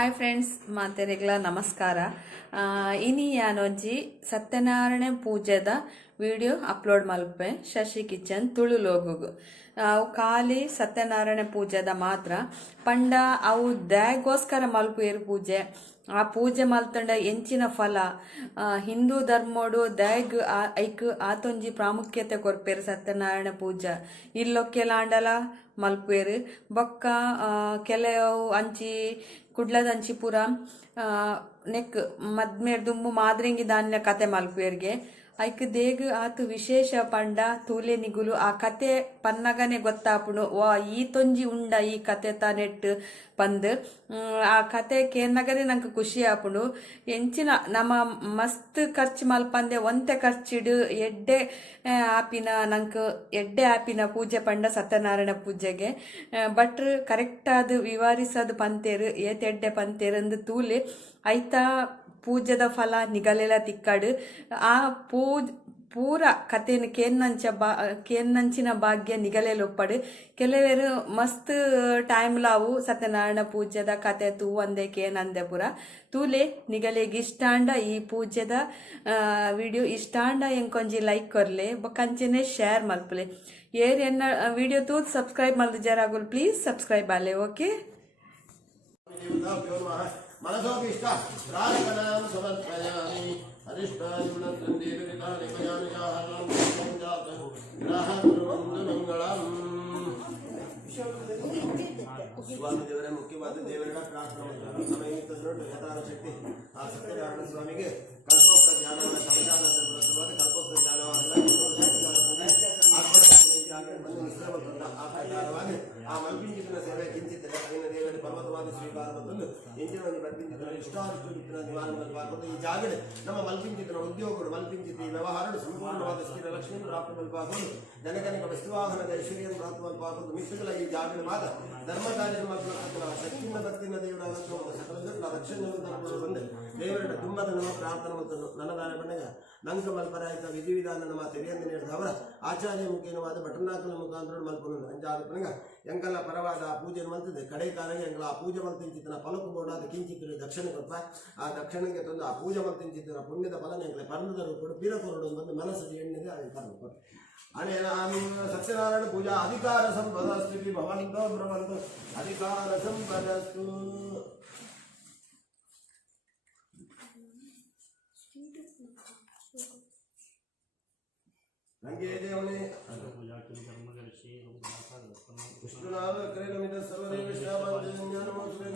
Hi friends ಮಾತೆರೆಗ್ಲ ನಮಸ್ಕಾರ. ಇನಿ ಯಾನೊಂಜಿ ಸತ್ಯನಾರಾಯಣ ಪೂಜೆದ ವಿಡಿಯೋ ಅಪ್ಲೋಡ್ ಮಲ್ಪೆ ಶಶಿ ಕಿಚನ್ ತುಳು ಲೋಗುಗು. ಅವು ಖಾಲಿ ಸತ್ಯನಾರಾಯಣ ಪೂಜೆದ ಮಾತ್ರ ಪಂಡ ಅವು ದ್ಯಾಗೋಸ್ಕರ ಮಲ್ಪುಯರು ಪೂಜೆ. ಆ ಪೂಜೆ ಮಲ್ತಂಡ ಎಂಚಿನ ಫಲ ಹಿಂದೂ ಧರ್ಮೋಡು ದ್ಯಾಗ್ ಐಕ್ ಆತೊಂಜಿ ಪ್ರಾಮುಖ್ಯತೆ ಕೊರ್ಪೇರು ಸತ್ಯನಾರಾಯಣ ಪೂಜೆ ಇಲ್ಲೊಕ್ಕೆಲಾಂಡಲ ಮಲ್ಪೇರು ಬೊಕ್ಕ ಕೆಲವು ಅಂಚಿ ಕುಡ್ಲದಂಚಿ ಪೂರ ನೆಕ್ ಮದ್ಮೇರ್ ದುಂಬು ಮಾದ್ರೆಂಗಿ ದಾನ್ಯ ಕತೆ ಮಲ್ಪೇರ್ಗೆ ಐಕ್ ದೇಗ್ ಆತು ವಿಶೇಷ ಪಂಡ ತೂಲೆ ನಿಗುಲು ಆ ಕತೆ ಪನ್ನಗನೆ ಗೊತ್ತಾಪುಡು ವಾ ಈ ತೊಂಜಿ ಉಂಡ ಈ ಕತೆ ತ ನೆಟ್ ಪಂದ್ ಆ ಕತೆ ಕೇನ್ನಗನೆ ನಂಗೆ ಖುಷಿ ಆಪುಡು. ಎಂಚಿನ ನಮ್ಮ ಮಸ್ತ್ ಖರ್ಚು ಮಲ್ಪಂದೆ ಒಂತೆ ಖರ್ಚಿಡು ಎಡ್ಡೆ ಆಪಿನ ನಂಗೆ ಎಡ್ಡೆ ಆಪಿನ ಪೂಜೆ ಪಂಡ ಸತ್ಯನಾರಾಯಣ ಪೂಜೆಗೆ ಬಟ್ ಕರೆಕ್ಟ್ ಆದ ವಿವರಿಸೋದು ಪಂತೇರು ಏತೆಡ್ಡೆ ಪಂತೇರಂದು ತೂಲೆ ಐತಾ ಪೂಜೆದ ಫಲ ನಿಗಲೆಲ ತಿಕ್ಕಾಡು ಆ ಪೂರ ಕಥೆನ ಕೇನ್ನಂಚಿನ ಭಾಗ್ಯ ನಿಗಲೆಲೊಪ್ಪಡು. ಕೆಲವೇರು ಮಸ್ತ್ ಟೈಮ್ಲಾವು ಸತ್ಯನಾರಾಯಣ ಪೂಜೆದ ಕತೆ ತೂವಂದೆ ಕೇನಂದೆ ಪೂರ ತೂಲೆ ನಿಗಲೆಗೆ ಇಷ್ಟಾಂಡ ಈ ಪೂಜೆದ ವಿಡಿಯೋ ಇಷ್ಟಾಂಡ ಎಂಕೊಂಜಿ ಲೈಕ್ ಕೊರ್ಲೆ ಕಂಚೆನೆ ಶೇರ್ ಮಲ್ಪಲೆ ಏರ್ ಎನ್ನ video ತೂತ್ subscribe ಮಲ್ದು ಜರಾಗುಲ್ please subscribe Aale. Okay मनसोभीष्ट राजकनां समर्पयामि अरिष्टायुनत्रं देवरितानि भयानियाहनं जात ग्रहद्रुवन्दुमङ्गलम् स्वामी देवರ ಮುಖ್ಯವಾದ ದೇವರ ಪ್ರಾರ್ಥನೆ ಸಮಯಕ್ಕೆ ನೋಡಿ ಯಥಾರ ಶಕ್ತಿ ಆ ಸತ್ಯನಾರಾಯಣ ಸ್ವಾಮಿಗೆ ಕಲ್ಪೋಕ್ತ ಜ್ಞಾನವನ್ನು ಸಂವಿಧಾನದ ಪ್ರತಿವಾದ ಕಲ್ಪೋಕ್ತ ಜ್ಞಾನವನ್ನು ಆ ಮಲ್ಪಿಂಚಿನ ಸೇವೆ ಕಿಂಚಿದ್ದರೆ ಅಲ್ಲಿನ ದೇವರ ಪರ್ವತವಾದ ಸ್ವೀಕಾರ ಮತ್ತು ಎಂಚಿನ ಒಂದು ಮಲ್ಪಿಂಚಿನ ಇಷ್ಟಾರಿಷ್ಟ ನಿವಾರಣೆ ಮಲ್ಪಾಕೊಂಡು ಈ ಜಾಗಡೆ ನಮ್ಮ ಮಲ್ಪಿಂಚಿನ ಉದ್ಯೋಗಗಳು ಮಲ್ಪಿಂಚಿತ ವ್ಯವಹಾರಗಳು ಸಂಪೂರ್ಣವಾದ ಸ್ಥಿರ ಲಕ್ಷ್ಮೀ ಪ್ರಾಪ್ತ ಮಲ್ಪಾಕೊಂಡು ಜನಗನಿಕ ವಸ್ತುವಾಹನದ ಐಶ್ವರ್ಯ ಪ್ರಾಪ್ತ ಮಲ್ಪಾಕೊಂಡು ಮಿತ್ರಗಳ ಈ ಜಾಗಡೆ ಮಾದ ಧರ್ಮ ಕಾರ್ಯ ಮಲ್ಪನ ಶಕ್ತಿನ ಭಕ್ತಿನ ದೇವರ ಸಕಲ ರಕ್ಷಣೆ ಬಂದು ದೇವರ ತುಂಬದ ನಮ್ಮ ಪ್ರಾರ್ಥನೆ ಮತ್ತು ನನ್ನದಾನ ಬಣ್ಣಗ ನಂಕ ಮಲ್ಪರಾಯಿತ ವಿಧಿವಿಧಾನ ನಮ್ಮ ತೆರೆಯಂದು ನೀಡಿದವರ ಆಚಾರ್ಯ ಮುಖೇನವಾದ ಬಟನಾಕಲ ಮುಖಾಂತರ ಮಲ್ಪನ ಅಂಜಾದ ಬಣ್ಣಗ ಎಂಕಲ್ಲ ಪರವಾದ ಆ ಪೂಜೆ ಮಲ್ತಿದೆ ಕಡೆ ಕಾಲಗೆ ಎಂಕಲ ಆ ಪೂಜೆ ಮಲ್ತಿಂಚಿತನ ಫಲಕು ಬೋಡಾದ ಕಿಂಚಿತ್ತಿನ ದಕ್ಷಿಣ ಕೊಪ್ಪ ಆ ದಕ್ಷಿಣಕ್ಕೆ ತಂದು ಆ ಪೂಜೆ ಮಲ್ತಿಂಚಿತನ ಪುಣ್ಯದ ಫಲನ ಎಂಕಲೆ ಪರ್ಣದ ರೂಪಡು ಪೀರಕೊರಡು ಬಂದು ಮನಸ್ಸು ಎಣ್ಣಿದೆ ಅದು ಕರ್ಮ ಅನೇನ ಸತ್ಯನಾರಾಯಣ ಪೂಜಾ ಅಧಿಕಾರ ಸಂಪದ ಸ್ಥಿತಿ ಭವಂತೋ ಭ್ರವಂತೋ ಅಧಿಕಾರ ಸಂಪದಸ್ತು. ನಂಗೆ ದೇವನೇ ವಿಷ್ಣುನಾಥ ಕರೇನಮಿದ ಸರ್ವದೇವ ಶ್ಯಾಮಂಜನ್ಯ ನಮೋ ಶ್ರೀ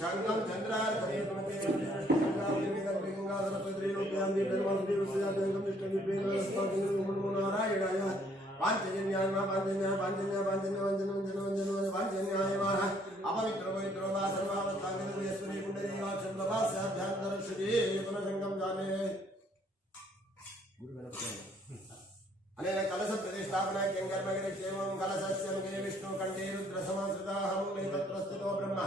ಶಂಕಂ ಚಂದ್ರಾರ ನಾರಾಯಣಾಯ ಪಾಂಚಜನ್ಯಾಯ ಪಾಂಚನ್ಯ ಪಾಂಚನ್ಯ ಪಾಂಚನ್ಯ ವಂಜನ ವಂಜನ ವಂಜನ ಪಾಂಚನ್ಯಾಯ अपवित्र पवित्र वा सर्वावस्थागतश्वरी कुंडलीवाक्षन्द्रभास्याभ्यान्तरश्री पुनसंगम जाने अनेन कलश प्रतिष्ठापना केंगर्मगिरिक्षेमं कलशस्य मुखे विष्णु कंठे रुद्र समाश्रिताहं तत्र स्थितो ब्रह्म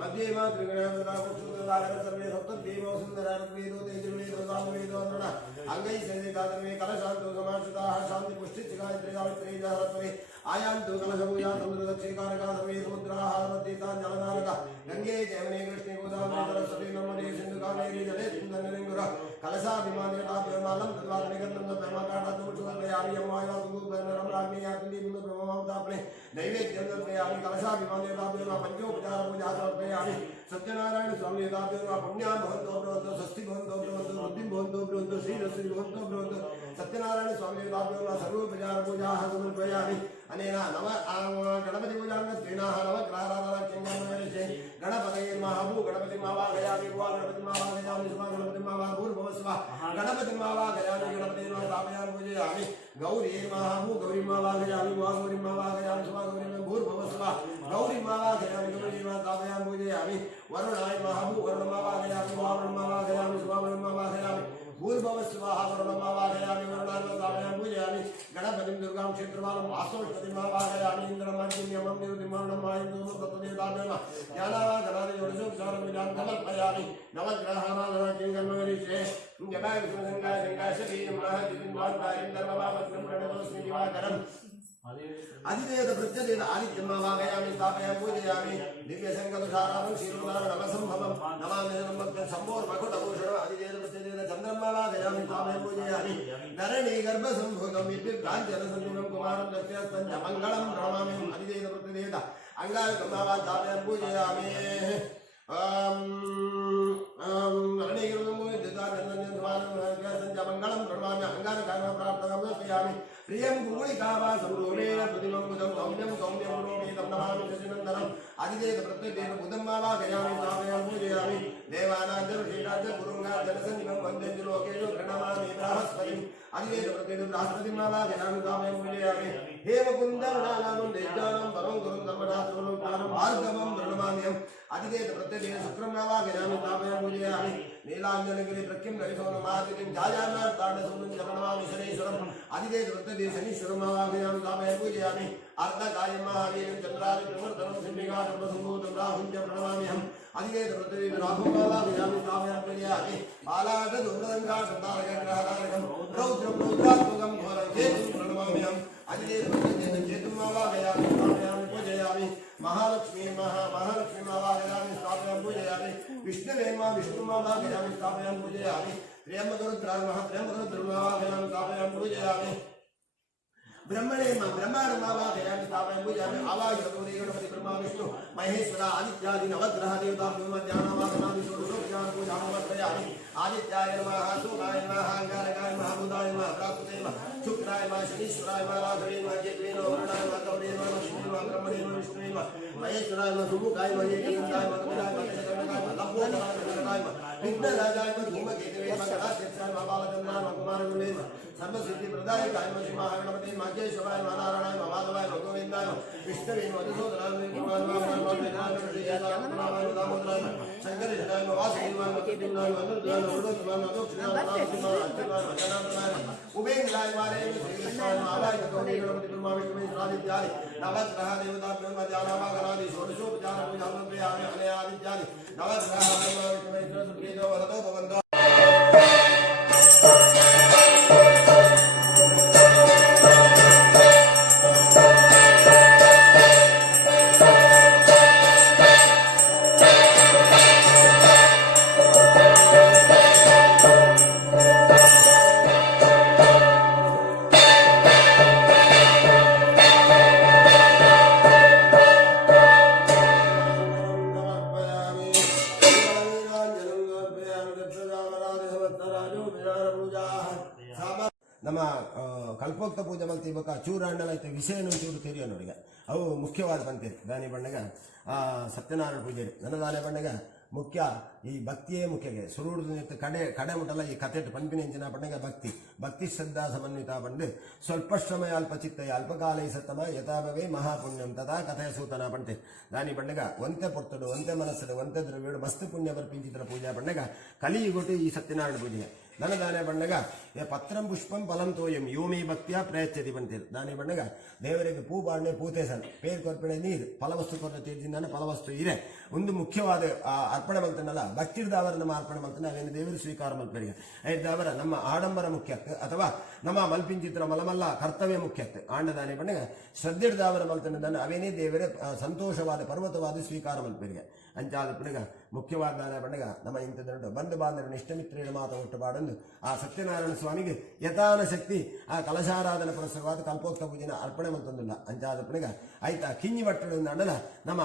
मध्ये मा त्रिगुणावृता कुक्षुदागर सर्वे सप्तदेवो सुंदरार्वेदो तेजवेदो सामवेदो अरुण अंगै सहितात्मे कलशान्तो समाश्रिताः शान्ति पुष्टि गायत्री गायत्री जातवे आयांतो कलशभूया समुद्रदक्षिकारका सर्वे समुद्राः मध्येता जलनारका गंगे जयवने कृष्णे गोदावरी सरस्वती नर्मदे सिंधु कावेरी जले सुंदरनिंगुर कलशाभिमानेताभ्यमानं तद्वादनिगन्धं ब्रह्मकाण्डतुमुचुकल्पयामि यमवायुवासुगुप्तनरं राज्ञेयाकुली ब्रह्ममाप्तापणे नैवेद्यं समर्पयामि कलशाभिमानेताभ्यमा पंचोपचार पूजा समर्पयामि सत्यनारायण स्वामी एताभ्यमा पुण्यान् भवन्तो भवन्तु स्वस्ति भवन्तो भवन्तु बुद्धिं भवन्तो भवन्तु श्रीरस्ति भवन्तो भवन्तु सत्यनारायण स्वामी एताभ्यमा सर्वोपचार पूजाः समर्पयामि अनेन नव गणपति पूजाङ्गत्वेनाः नवग्रहाराधनाख्यङ्गमयनिश्चये गणपतये महाभू गणपति मावाहयामि भुवा गणपति मावाहयामि सुमा गणपति मावाभूर्भुवस्वा गणपति मावाहयामि गणपति स्थापयामि पूजयामि गौरी महाभू गौरी मावाहयामि भुवा गौरी मावाहयामि सुमा गौरी भूर्भुवस्वा गौरी मावाहयामि गौरी स्थापयामि पूजयामि वरुणाय महाभू वरुण मावाहयामि भुवा वरुण मावाहयामि सुमा वरुण मावाहयामि भूर्भुवस्वाहा वरुण मावाहयामि वरुणाय स्थापयामि पूजयामि गणपतिं दुर्गां क्षेत्रवालं वास्तवष्टतिमावाहयामि इन्द्रं मर्जिन्यमं निरुतिमरणं आयुधं तत्त्वदेवताभ्यः ज्ञानावागणादियोनिसोपचारं विधां समर्पयामि नवग्रहाणां किङ्कर्मविषये जपाय विष्णुगङ्गाय गङ्गाशतीं महतिबिम्बाद्वारिं धर्मवापत्रं प्रणतोऽस्मि दिवाकरम् अधिदेव प्रत्यदेव आदित्यमावाहयामि स्थापयामि पूजयामि दिव्यसङ्गतुषारामं क्षीरोदारं नवसम्भवं नमामि नमः सम्भोर्मकुटभूषणम् अधिदेव प्रत्यदेव चन्द्रमावाहयामि स्थापयामि पूजयामि धरणी गर्भसम्भूतं विद्युत्काञ्चनसंयुगं कुमारं दक्षिणस्तं च मङ्गलं प्रणमामि अधिदेव प्रत्यदेव अङ्गारकमावा स्थापयामि पूजयामि मङ्गलं प्रणमामि अङ्गारकामं प्राप्तयामि प्रियं गुणिकावासं रूपेण प्रतिमं बुधं सौम्यं सौम्यं रोमेतं नमामि शशिनन्दनम् अधिदेव प्रत्यदेव बुधं मावाहयामि स्थापयामि पूजयामि देवानां च ऋषीणां च गुरुङ्गां जनसंनिभं वन्दे लोकेषु प्रणमामि बृहस्पतिम् अधिदेव प्रत्यदेव बृहस्पतिं मावाहयामि स्थापयामि पूजयामि हे मुकुन्दं देज्ञानं परं गुरुं सर्वदासुरं भार्गवं प्रणमाम्यहम् अधिदेव प्रत्यदेव शुक्रं मावाहयामि स्थापयामि पूजयामि नीलाञ्जनगिरि प्रख्यं रविसोनमादितिं ध्यायानार्ताण्डसूनं च प्रणमामि शनीश्वरम् अधिदेव प्रत्यदेव शनीश्वरं मावाहयामि स्थापयामि पूजयामि अर्धकायं महावीरं चन्द्रादिप्रवर्तनं सिंहिकासर्वसम्भूतं राहुं च प्रणमाम्यहम् अधिदेव प्रत्यदेव राहुं मावाहयामि स्थापयामि पूजयामि बालादुर्लङ्कासन्तारकग्रहधारकं रौद्रं रौद्रात्मकं घोरं केतुं प्रणमाम्यहम् अधिदेव प्रत्यदेव केतुं मावाहयामि स्थापयामि पूजयामि महालक्ष्मी महालक्ष्मी मावाहयामि स्थापयामि पूजयामि विष्णुवे विष्णुं मावाहयामि स्थापयामि पूजयामि त्र्यम्बकरुद्राय त्र्यम्बकरुद्रं मावाहयामि स्थापयामि पूजयामि ब्रह्मणे ब्रह्मांड मावाहयामि स्थापयामि पूजयामि आवाहयामि गणपति ब्रह्मा विष्णु महेश्वर आदित्यादि नवग्रह देवताभ्यो ध्यानावासनादि षोडशोपचार पूजां समर्पयामि आदित्याय नमः सूर्याय नमः अंगारकाय नमः बुधाय नमः बृहस्पतये नमः शुक्राय नमः शनीश्वराय नमः राघवे नमः केतवे नमः वरुणाय नमः गौरे नमः लक्ष्मी नमः ब्रह्मणे नमः विष्णुवे नमः महेश्वराय नमः सुमुखाय नमः एकदन्ताय नमः कपिलाय नमः गजकर्णकाय नमः लंबोदराय नमः धूमराजाय नमः धूमकेतवे नमः गणाध्यक्षाय नमः बालचन्द्राय नमः कुमारगुरुवे नमः सर्वसिद्धिप्रदायकाय नमः श्रीमहागणपते नमः केशवाय नमः नारायणाय नमः माधवाय नमः गोविन्दाय नमः विष्णुवे नमः मधुसूदनाय नमः दामोदराय नमः शङ्करेशाय नमः वासुदेवाय नमः केतुनाय नमः अनुरुद्धाय नमः वरुणोत्तमाय नमः दक्षिणाय नमः अच्युताय नमः जनार्दनाय नमः उपेन्द्राय नमः श्रीकृष्णाय नमः आवाय गौरी गणपति ब्रह्मा विष्णु महेश्वरादित्यादि नवग्रह देवताभ्यो ध्यानावागणादि षोडशोपचार पूजां समर्पयामि अनयादित्यादि नवग्रह ब्रह्मा विष्णु महेश्वर सुखेतो वरदो भवन्तु ನಮ್ಮ ಕಲ್ಪೋಕ್ತ ಪೂಜೆ ಮಲ್ತಿಬೇಕ ಚೂರಾಂಡಲ ಐತೆ ವಿಷಯನೂ ಚೂರು ತೆರಿಯೋ ನೋಡಿಗ ಅವು ಮುಖ್ಯವಾದ ಬಂತೀರಿ ದಾನಿ ಬಣ್ಣಗ ಸತ್ಯನಾರಾಯಣ ಪೂಜೆ ನನ್ನ ದಾನಿ ಬಣ್ಣಗ ಮುಖ್ಯ ಈ ಭಕ್ತಿಯೇ ಮುಖ್ಯಗೆ ಸುರುಡು ಕಡೆ ಮುಟ್ಟಲ್ಲ ಈ ಕಥೆ ಪಂಪಿನೆಂಚಿನ ಬಣ್ಣಗ ಭಕ್ತಿ ಶ್ರದ್ಧಾ ಸಮನ್ವಿತ ಬಂದು ಸ್ವಲ್ಪ ಶ್ರಮಯ ಅಲ್ಪ ಚಿತ್ತಯ ಅಲ್ಪಕಾಲೈ ಸತ್ತಮ ಯಥಾಭವೇ ಮಹಾಪುಣ್ಯಂ ತಥಾ ಕಥೆಯ ಸೂತನ ಬಂತೆ ದಾನಿ ಬಣ್ಣಗ ಒಂತೆ ಪೊರ್ತಡು ಒಂತೆ ಮನಸ್ಸಡು ಒಂತೆ ದ್ರವ್ಯಡು ಮಸ್ತ್ ಪುಣ್ಯ ಬರ್ಪಿಂಚಿತ್ರ ಪೂಜಾ ಬಣ್ಣಗ ಕಲಿಯುಗೊಟ್ಟು ಈ ಸತ್ಯನಾರಾಯಣ ಪೂಜೆಗೆ ನನ್ನ ದಾನೆ ಬಣ್ಣಗ ಪತ್ರಂ ಪುಷ್ಪಂ ಫಲಂ ತೋಯಂ ಯೋಮಿ ಭಕ್ತಿಯ ಪ್ರಯಚ್ಛತಿ ಬಂತೀರಿ ದಾನಿ ಬಣ್ಣಗ ದೇವರಿಗೆ ಪೂ ಬಾಣೆ ಪೂತೇಸನ್ ಪೇರು ಕೊರ್ಪಣೆ ನೀರು ಫಲವಸ್ತು ಕೊರತೆಯಿಂದ ಫಲವಸ್ತು ಇದೆ ಒಂದು ಮುಖ್ಯವಾದ ಅರ್ಪಣೆ ಮಲ್ತನಲ್ಲ ಭಕ್ತಿರ್ದಾವರ ನಮ್ಮ ಅರ್ಪಣೆ ಮಲ್ತಾನೆ ಅವೇನು ದೇವರು ಸ್ವೀಕಾರ ಮಲ್ಪರಿಗೆ ಐದಾವರ ನಮ್ಮ ಆಡಂಬರ ಮುಖ್ಯಕ್ಕೆ ಅಥವಾ ನಮ್ಮ ಮಲ್ಪಿಂಚಿತ್ರ ಮಲಮಲ್ಲ ಕರ್ತವ್ಯ ಮುಖ್ಯಕ್ಕೆ ಆಂಡದಾನೆ ಬಣ್ಣಗ ಶ್ರದ್ಧೆಡ್ದಾವರ ಮಲ್ತನದಾನೆ ಅವೇನೇ ದೇವರೇ ಸಂತೋಷವಾದ ಪರ್ವತವಾದ ಸ್ವೀಕಾರ ಮಲ್ಪರಿಗೆ ಅಂಚಾದ ಪುಣಗ ಮುಖ್ಯವಾದ ದಾನ ಬಣ್ಣಗ ನಮ್ಮ ಇಂಥದ್ದು ಬಂಧು ಬಾಂಧವರು ಇಷ್ಟಮಿತ್ರೇಣ ಮಾತ ಹುಟ್ಟುಪಾಡೊಂದು ಆ ಸತ್ಯನಾರಾಯಣ ಸ್ವಾಮಿಗೆ ಯಥಾನ ಶಕ್ತಿ ಆ ಕಲಶಾರಾಧನ ಪುರಸ್ಸರವಾದ ಕಲ್ಪೋಕ್ತ ಪೂಜೆನ ಅರ್ಪಣೆ ಮಲ್ತೊಂದಿಲ್ಲ ಅಂಚಾದ ಪುಣಗ ಆಯ್ತಾ ಕಿಂಜಿ ಬಟ್ಟಡ ಅಡಲ ನಮ್ಮ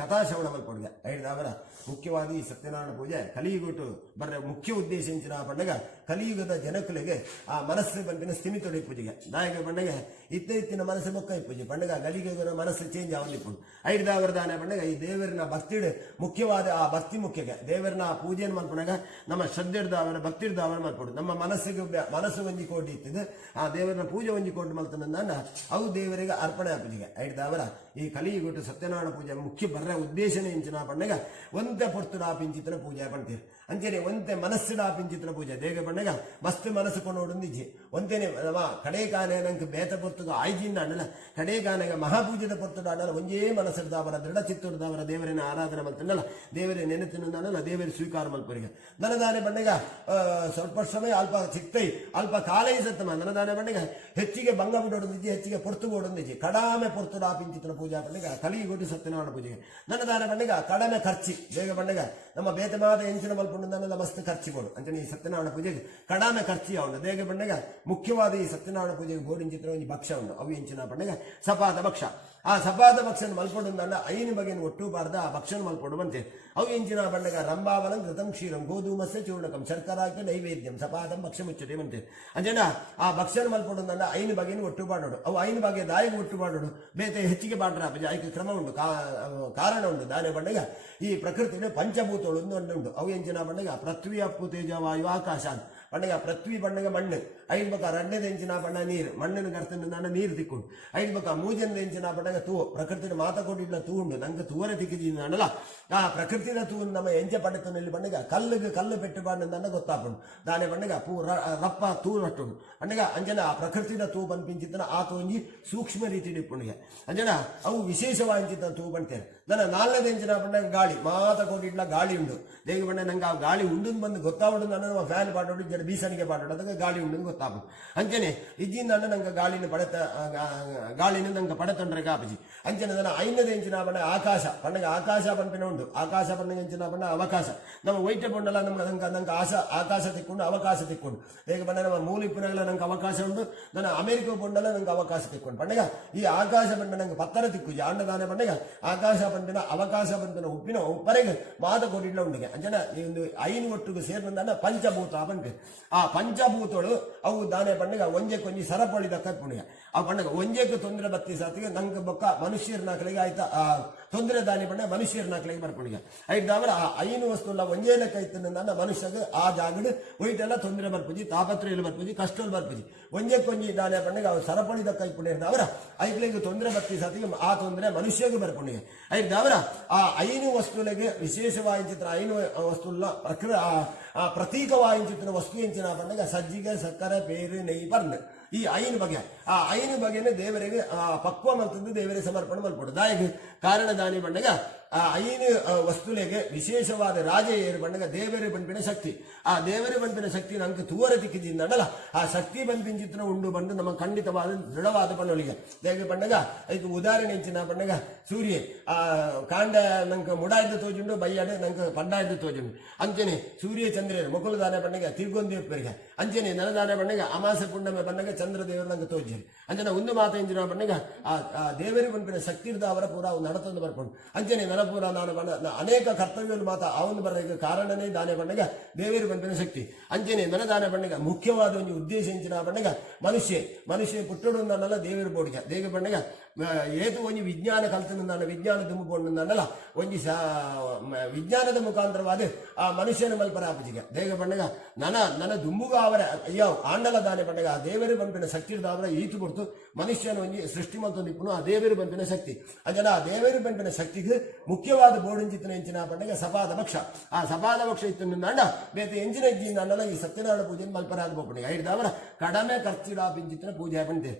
ಕಥಾಶ್ರವಣ ಮಲ್ಪೊಡ್ಗೆ ಐದವರ ಮುಖ್ಯವಾಗಿ ಈ ಸತ್ಯನಾರಾಯಣ ಪೂಜೆ ಕಲಿಯುಗುಟ್ಟು ಬರ್ರೆ ಮುಖ್ಯ ಉದ್ದೇಶಿಂచిన ಪಂಡಗ ಕಲಿಯುಗದ ಜನಕುಲಿಗೆ ಆ ಮನಸ್ಸು ಬಂಪಿನ ಸ್ಥಿಮಿತೊಡಿ ಪೂಜೆಗೆ ನಾಯಕ ಪಂಡಗ ಇತ್ತಿನ ಮನಸ್ಸು ಮೊಕ್ಕ ಪೂಜೆ ಪಂಡಗ ಗಲಿಗೆ ಮನಸ್ಸು ಚೇಂಜ್ ಆವಲಿಪ್ಪುಡು ಐದಾವರ ದಾನ ಪಂಡಗ ಈ ದೇವರಿನ ಭಕ್ತಿಡ್ ಮುಖ್ಯವಾದ ಆ ಭಕ್ತಿ ಮುಖ್ಯಗೆ ದೇವರನ್ನ ಪೂಜೆಯನ್ನು ಮಲ್ಪಣಗ ನಮ್ಮ ಶ್ರದ್ಧೆಡ್ದವರ ಭಕ್ತಿಡ್ದವರ ಮಲ್ಪಡು ನಮ್ಮ ಮನಸ್ಸು ಹೊಂದಿಕೊಂಡು ಇತ್ತಿದ್ದು ಆ ದೇವರನ್ನ ಪೂಜೆ ಹೊಂದಿಕೊಂಡು ಮಲ್ತನಂದ ಅವು ದೇವರಿಗೆ ಅರ್ಪಣೆ ಪೂಜೆಗೆ ಐದಾವರ ಈ ಕಲಿಯುಗುಟ್ಟು ಸತ್ಯನಾರಾಯಣ ಪೂಜೆ ಮುಖ್ಯ ಬರ್ರೆ ಉದ್ದೇಶನೇ ಇಂಚಿನ ಪಂಡಗ ಒಂದೇ ಪೊರ್ತುಡ ಪಿಂಚಿತನ ಪೂಜೆ ಪಂತೀರಿ ಅಂಚನೆ ಒಂತೆ ಮನಸ್ಸಿಡಾಪಿಂಚಿತ್ರ ಪೂಜೆ ದೇಗ ಬಣ್ಣಗ ಮಸ್ತ್ ಮನಸ್ಸು ಕೊಂಡೋಡಿಂದಿಜ್ಜಿ ಒಂತೇನೆ ಕಡೆ ಕಾನೆ ನಂಗೆ ಬೇತ ಪೊರ್ತುಗ ಆಯ್ಜಿಂದ ಅಣ್ಣಲ ಕಡೆ ಕಾನೆಗ ಮಹಾಪೂಜದ ಪೊರ್ತುಡ ಅಣ್ಣಲ ಒಂಜೇ ಮನಸ್ಸಿಡ್ದವರ ದೃಢ ಚಿತ್ತುಡ್ದವರ ದೇವರಿನ ಆರಾಧನೆ ಮಲ್ತನಲ್ಲ ದೇವರೇ ನೆನೆತಿನಲ್ಲ ದೇವರ ಸ್ವೀಕಾರ ಮಲ್ಪರಿಗೆ ನನದಾನೆ ಬಣ್ಣಗ ಸ್ವಲ್ಪ ಸಮಯ ಅಲ್ಪ ಚಿತ್ತೈ ಅಲ್ಪ ಕಾಲೈ ಸತ್ತಮ ನನದಾನೆ ಬಣ್ಣಗ ಹೆಚ್ಚಿಗೆ ಭಂಗ ಬಿಡೋಡಿದ್ಜಿ ಹೆಚ್ಚಿಗೆ ಪೊರ್ತು ಓಡೊಂದಿಜ್ಜಿ ಕಡಾಮೆ ಪೊರ್ತುಡಾಪಿಂಚಿತ್ರ ಪೂಜಾ ಬಣ್ಣಗ ಕಲಿಗೊಟ್ಟು ಸತ್ಯನಾರಾಯಣ ಪೂಜೆಗೆ ನನ್ನದಾನೆ ಬಣ್ಣಗ ಕಡಿಮೆ ಖರ್ಚಿ ಬೇಗ ಬಣ್ಣಗ ನಮ್ಮ ಬೇತಮಾದ ಎಂಚಿನ ಮಲ್ಪುಂಡದನ್ನೆಲ್ಲ ಮಸ್ತ್ ಖರ್ಚಿಗೋಡು ಅಂತ ಈ ಸತ್ಯನಾರಾಯಣ ಪೂಜೆಗೆ ಕಡಿಮೆ ಖರ್ಚಿ ಅವನು ದೇಗ ಬಣ್ಣಗ ಮುಖ್ಯವಾದ ಈ ಸತ್ಯನಾರಾಯಣ ಪೂಜೆಗೆ ಗೋಡಿನ ಚಿತ್ರ ಒಂದು ಭಕ್ಷ ಉಂಟು ಅವು ಎಂಚಿನ ಬಣ್ಣಗ ಸಪಾದ ಭಕ್ಷ ಆ ಸಪಾದ ಭಕ್ಷನ ಮಲ್ಪೊಡು ಅಂದ ಐನು ಬಗೆಯನ್ನು ಒಟ್ಟು ಬಾರ್ದ ಆ ಭಕ್ಷನ ಮಲ್ಪೊಡು ಬಂತೆ ಅವು ಎಂಚಿನ ಬಣ್ಣಗ ರಂಭಾವಲಂ ಘೃತಂ ಕ್ಷೀರಂ ಗೋಧೂಮಸ್ಯ ಚೂರ್ಣಕಂ ಶರ್ಕರಾಕ ನೈವೇದ್ಯಂ ಸಪಾದಂ ಭಕ್ಷ ಮುಚ್ಚತೆ ಬಂತೆ ಅಂಜನ ಆ ಭಕ್ಷನ ಮಲ್ಪೊಡು ಅಂದ ಐನು ಬಗೆಯನ್ನು ಒಟ್ಟು ಬಾಡೋಡು ಅವು ಐನು ಬಗೆ ದಾಯಿಗೆ ಒಟ್ಟು ಬಾಡೋಡು ಬೇತೆ ಹೆಚ್ಚಿಗೆ ಬಾಡ್ರ ಆಯ್ಕೆ ಕ್ರಮ ಉಂಟು ಕಾರಣ ಉಂಟು ದಾನೆ ಬಣ್ಣಗ ಈ ಪ್ರಕೃತಿಯಲ್ಲಿ ಪಂಚಭೂತಗಳು ಒಂದು ಅವು ಎಂಚಿನ ಬಣ್ಣಗ ಪೃಥ್ವಿ ಅಪ್ಪು ತೇಜ ವಾಯು ಆಕಾಶ ಬಣ್ಣಗ ಪೃಥ್ವಿ ಬಣ್ಣಗ ಮಣ್ಣು ಐದು ಬಕ ರಂಡದ ಎಂಚಿನ ಬಣ್ಣ ನೀರು ಮಣ್ಣಿನ ಗರ್ತನ ನೀರು ತಿಕ್ಕೊಂಡು ಐದು ಬಕ ಮೂಜನದ ಎಂಚಿನ ಬಣ್ಣಗ ತೂ ಪ್ರಕೃತಿನ ಮಾತ ಕೊಟ್ಟಿಲ್ಲ ತೂ ಉಂಡು ನಂಗೆ ತೂವರೆ ತಿಕ್ಕಿದ್ದೀನಿ ಅಣ್ಣಲ್ಲ ಆ ಪ್ರಕೃತಿನ ತೂ ನಮ್ಮ ಎಂಚ ಪಡೆತನಲ್ಲಿ ಬಣ್ಣಗ ಕಲ್ಲಿಗೆ ಕಲ್ಲು ಪೆಟ್ಟು ಬಾಂಡ ಗೊತ್ತಾಪುಂಡು ದಾನೆ ಬಣ್ಣಗ ಪೂ ರಪ್ಪ ತೂ ರಟ್ಟುಂಡು ಅಣ್ಣಗ ಅಂಜನ ಆ ಪ್ರಕೃತಿನ ತೂ ಬಂದ್ಪಿಂಚಿತ್ತನ ಆ ತೂಂಜಿ ಸೂಕ್ಷ್ಮ ರೀತಿ ಡಿಪ್ಪುಣಿಗೆ ಅಂಜನ ಅವು ವಿಶೇಷವಾಂಚಿತ ತೂ ಬಂತೇನೆ ನನ್ನ ನಾಲ್ನದ ಎಂಚಿನ ಬಣ್ಣಗ ಗಾಳಿ ಮಾತ ಕೊಟ್ಟಿಡ್ಲ ಗಾಳಿ ಉಂಡು ದೇಗ ಬಣ್ಣ ನಂಗೆ ಆ ಗಾಳಿ ಉಂಡು ಬಂದು ಗೊತ್ತಾವಡು ನನ್ನ ಫ್ಯಾನ್ ಪಾಡೋಡು ಜನ ಬೀಸನಿಗೆ ಪಾಡೋಡು ಅದಕ್ಕೆ ಗಾಳಿ ಉಂಡು ಗೊತ್ತಾಪು ಅಂಚನೆ ಇಜ್ಜಿಂದ ಅಣ್ಣ ನಂಗೆ ಗಾಳಿನ ನಂಗೆ ಪಡೆತೊಂಡ್ರೆ ಕಾಪಜಿ ಅಂಚನೆ ನನ್ನ ಐನದ ಎಂಚಿನ ಬಣ್ಣ ಆಕಾಶ ಬಣ್ಣಗ ಆಕಾಶ ಬಂಪಿನ ಉಂಟು ಆಕಾಶ ಬಣ್ಣಗ ಎಂಚಿನ ಬಣ್ಣ ಅವಕಾಶ ನಮ್ಮ ವೈಟ್ ಬಣ್ಣಲ್ಲ ನಂಗೆ ಆಕಾಶ ತಿಕ್ಕೊಂಡು ಅವಕಾಶ ತಿಕ್ಕೊಂಡು ಹೇಗೆ ಬಣ್ಣ ನಮ್ಮ ಮೂಲಿಪ್ಪುನಲ್ಲ ನಂಗೆ ಅವಕಾಶ ಉಂಟು ನನ್ನ ಅಮೆರಿಕ ಬಣ್ಣಲ್ಲ ನಂಗೆ ಅವಕಾಶ ತಿಕ್ಕೊಂಡು ಬಣ್ಣಗ ಈ ಆಕಾಶ ಬಣ್ಣ ನಂಗೆ ಪತ್ತರ ತಿಕ್ಕುಜಿ ಅಂಡದಾನೆ ಬಣ್ಣಗ ಆಕಾಶ ಬಂಪಿನ ಅವಕಾಶ ಬಂಪಿನ ಉಪ್ಪಿನ ಉಪ್ಪರೆಗೆ ಮಾತ ಕೊಟ್ಟಿಡ್ಲ ಉಂಡಿಗೆ ಅಂಚನ ಈ ಒಂದು ಐನು ಒಟ್ಟಿಗೆ ಸೇರಿದ ಪಂಚಭೂತ ಬಂಪೆ ಆ ಪಂಚಭೂತಗಳು ಅವು ದಾನೆ ಬಣ್ಣಗ ಒಂಜೆ ಕೊಂಜಿ ಸರಪಳಿದ ಕಪ್ಪುಣಿಗೆ ಆ ಬಣ್ಣಗ ಒಂಜೆಗೆ ತೊಂದರೆ ಬತ್ತಿ ಸಾತಿಗೆ ನಂಗೆ ಬೊಕ್ಕ ಮನುಷ್ಯರ ನಾಲ್ಕಲಿಗೆ ಆಯ್ತಾ ಆ ತೊಂದರೆ ದಾನಿ ಬಣ್ಣ ಮನುಷ್ಯರ ನಾಲ್ಕಲಿಗೆ ಬರ್ಪುಣಿಗೆ ಐದಾವರ ಆ ಐನು ವಸ್ತುಲ್ಲ ಒಂಜೇನ ಕೈತನ ನನ್ನ ಮನುಷ್ಯಗೆ ಆ ಜಾಗಡು ಒಯ್ಟೆಲ್ಲ ತೊಂದರೆ ಬರ್ಪುಜಿ ತಾಪತ್ರೆಯಲ್ಲಿ ಬರ್ಪುಜಿ ಕಷ್ಟಲ್ಲಿ ಬರ್ಪುಜಿ ಒಂಜೆ ಕೊಂಜಿ ದಾನೆ ಬಣ್ಣಗ ಅವು ಸರಪಳಿದ ಕೈಪುಣಿರ್ದವರ ಐಕ್ಲಿಗೆ ತೊಂದರೆ ಬತ್ತಿ ಸಾತಿಗೆ ಆ ತೊಂದರೆ ಮನುಷ್ಯಗೆ ಬರ್ಪುಣಿಗೆ ಐದಾವರ ಆ ಐನು ವಸ್ತುಗಳಿಗೆ ವಿಶೇಷವಾದ ಐನು ವಸ್ತುಲ್ಲ ಪ್ರತೀಕವಾದ ವಸ್ತು ಎಂಚಿನ ಬಣ್ಣಗ ಸಜ್ಜಿಗೆ ಸಕ್ಕರೆ ಪೇರು ನೆಯ್ ಬರ್ನ ಈ ಐನು ಬಗೆ ಆ ಐನು ಬಗೆಯನ್ನು ದೇವರಿಗೆ ಪಕ್ವ ಮಲ್ತದ್ದು ದೇವರಿಗೆ ಸಮರ್ಪಣೆ ಮಲ್ಪಡು ದಾಯಿಗೆ ಕಾರಣ ದಾನಿ ಬಣ್ಣಗ ಆ ಐನು ವಸ್ತುಲೆಗೆ ವಿಶೇಷವಾದ ರಾಜ ಏರು ಬಣ್ಣಗ ದೇವರ ಬಂಪಿನ ಶಕ್ತಿ ಆ ದೇವರ ಬಂಪಿನ ಶಕ್ತಿ ನಂಗೆ ತೂವರ ತಿಕ್ಕಿದಿಂದ ಅಡಲ ಆ ಶಕ್ತಿ ಬಂಪಿನ ಚಿತ್ರ ಉಂಡು ಬಂದು ನಮ್ಮ ಖಂಡಿತವಾದ ದೃಢವಾದ ಬಣ್ಣೊಳಿಗೆ ದೇವ ಬಣ್ಣಗ ಅದಕ್ಕೆ ಉದಾಹರಣೆ ಹೆಚ್ಚಿನ ಬಣ್ಣಗ ಸೂರ್ಯ ಆ ಕಾಂಡ ನಂಗೆ ಮುಡಾಯ್ದು ತೋಜುಂಡು ಬಯ್ಯಾಡೆ ನಂಗೆ ಪಂಡಾಯ್ದು ತೋಜುಂಡು ಅಂಚನೆ ಸೂರ್ಯ ಚಂದ್ರರು ಮುಕುಲದಾನೆ ಬಣ್ಣಗ ತಿರ್ಗೊಂದೇಪರಿಗೆ ಅಂಚನೆ ನನದಾನೆ ಬಣ್ಣಗ ಅಮಾಸ ಪುಣ್ಣಮೆ ಬಣ್ಣಗ ಚಂದ್ರ ದೇವರು ನಂಗೆ ತೋಜರು ಅಂಚನೆ ಒಂದು ಮಾತ ಎಂಜಿನ ಬಣ್ಣಗ ಆ ದೇವರ ಬಂಪಿನ ಶಕ್ತಿ ಇರ್ದ ಅವರ ಪೂರ ನಡತಂದು ಬರ್ಕೊಂಡು ಅಂಚನೆ ಪೂರ ನಾನು ಅನೇಕ ಕರ್ತವ್ಯಗಳು ಮಾತ ಅವನು ಬರಲಿಕ್ಕೆ ಕಾರಣನೇ ದಾನೆ ಬಣ್ಣಗ ದೇವೇರು ಬಂಪಿನ ಶಕ್ತಿ ಅಂಚನೆ ದಾನೆ ಬಣ್ಣಗ ಮುಖ್ಯವಾದ ಒಂದು ಉದ್ದೇಶ ಎಂಚಿನ ಬಣ್ಣಗ ಮನುಷ್ಯ ಪುಟ್ಟಡು ನನ್ನಲ್ಲ ದೇವೇರು ಬೋಡಿಗೆ ದೇವ ಬಣ್ಣಗ ಏತು ಒಂಜಿ ವಿಜ್ಞಾನ ಕಲ್ತನ ವಿಜ್ಞಾನ ದುಂಬುಕೊಂಡು ನನ್ನಲ್ಲ ಒಂಜಿ ವಿಜ್ಞಾನದ ಮುಖಾಂತರವಾದ ಆ ಮನುಷ್ಯನ ಮಲ್ಪರ ಆಪಜಿಗೆ ದೇವ ಬಣ್ಣಗ ನನ್ನ ದುಂಬುಗ ಅವರ ಅಯ್ಯೋ ಆಂಡಲ ದಾನೆ ಬಣ್ಣಗ ಆ ದೇವೇರು ಬಂಪಿನ ಶಕ್ತಿ ಇರ್ದವರ ಈತು ಕೊಡ್ತು ಮನುಷ್ಯನ ಒಂಜಿ ಸೃಷ್ಟಿ ಮತ್ತು ನಿಪ್ಪುನು ಆ ದೇವೇರು ಬಂಪಿನ ಶಕ್ತಿ ಅಂಜನ ಆ ದೇವೇರು ಬಂಪಿನ ಶಕ್ತಿಗೆ ಮುಖ್ಯವಾದ ಬೋರ್ಡಿನ ಚಿತ್ರ ಎಂಚಿನ ಬಣ್ಣಗ ಸಪಾದ ಭಕ್ಷ ಆ ಸಪಾದ ಭಕ್ಷ ಇತ್ತು ಅಂಡ ಬೇತೆ ಎಂಚಿನ ಇಜ್ಜಿನ ಅನ್ನಲ್ಲ ಈ ಸತ್ಯನಾರಾಯಣ ಪೂಜೆ ಮಲ್ಪರಾಗ ಬೋಪಣೆ ಐದವರ ಕಡಿಮೆ ಖರ್ಚಿಡಾಪಿಂಚಿತ್ರ ಪೂಜೆ ಬಂದೆ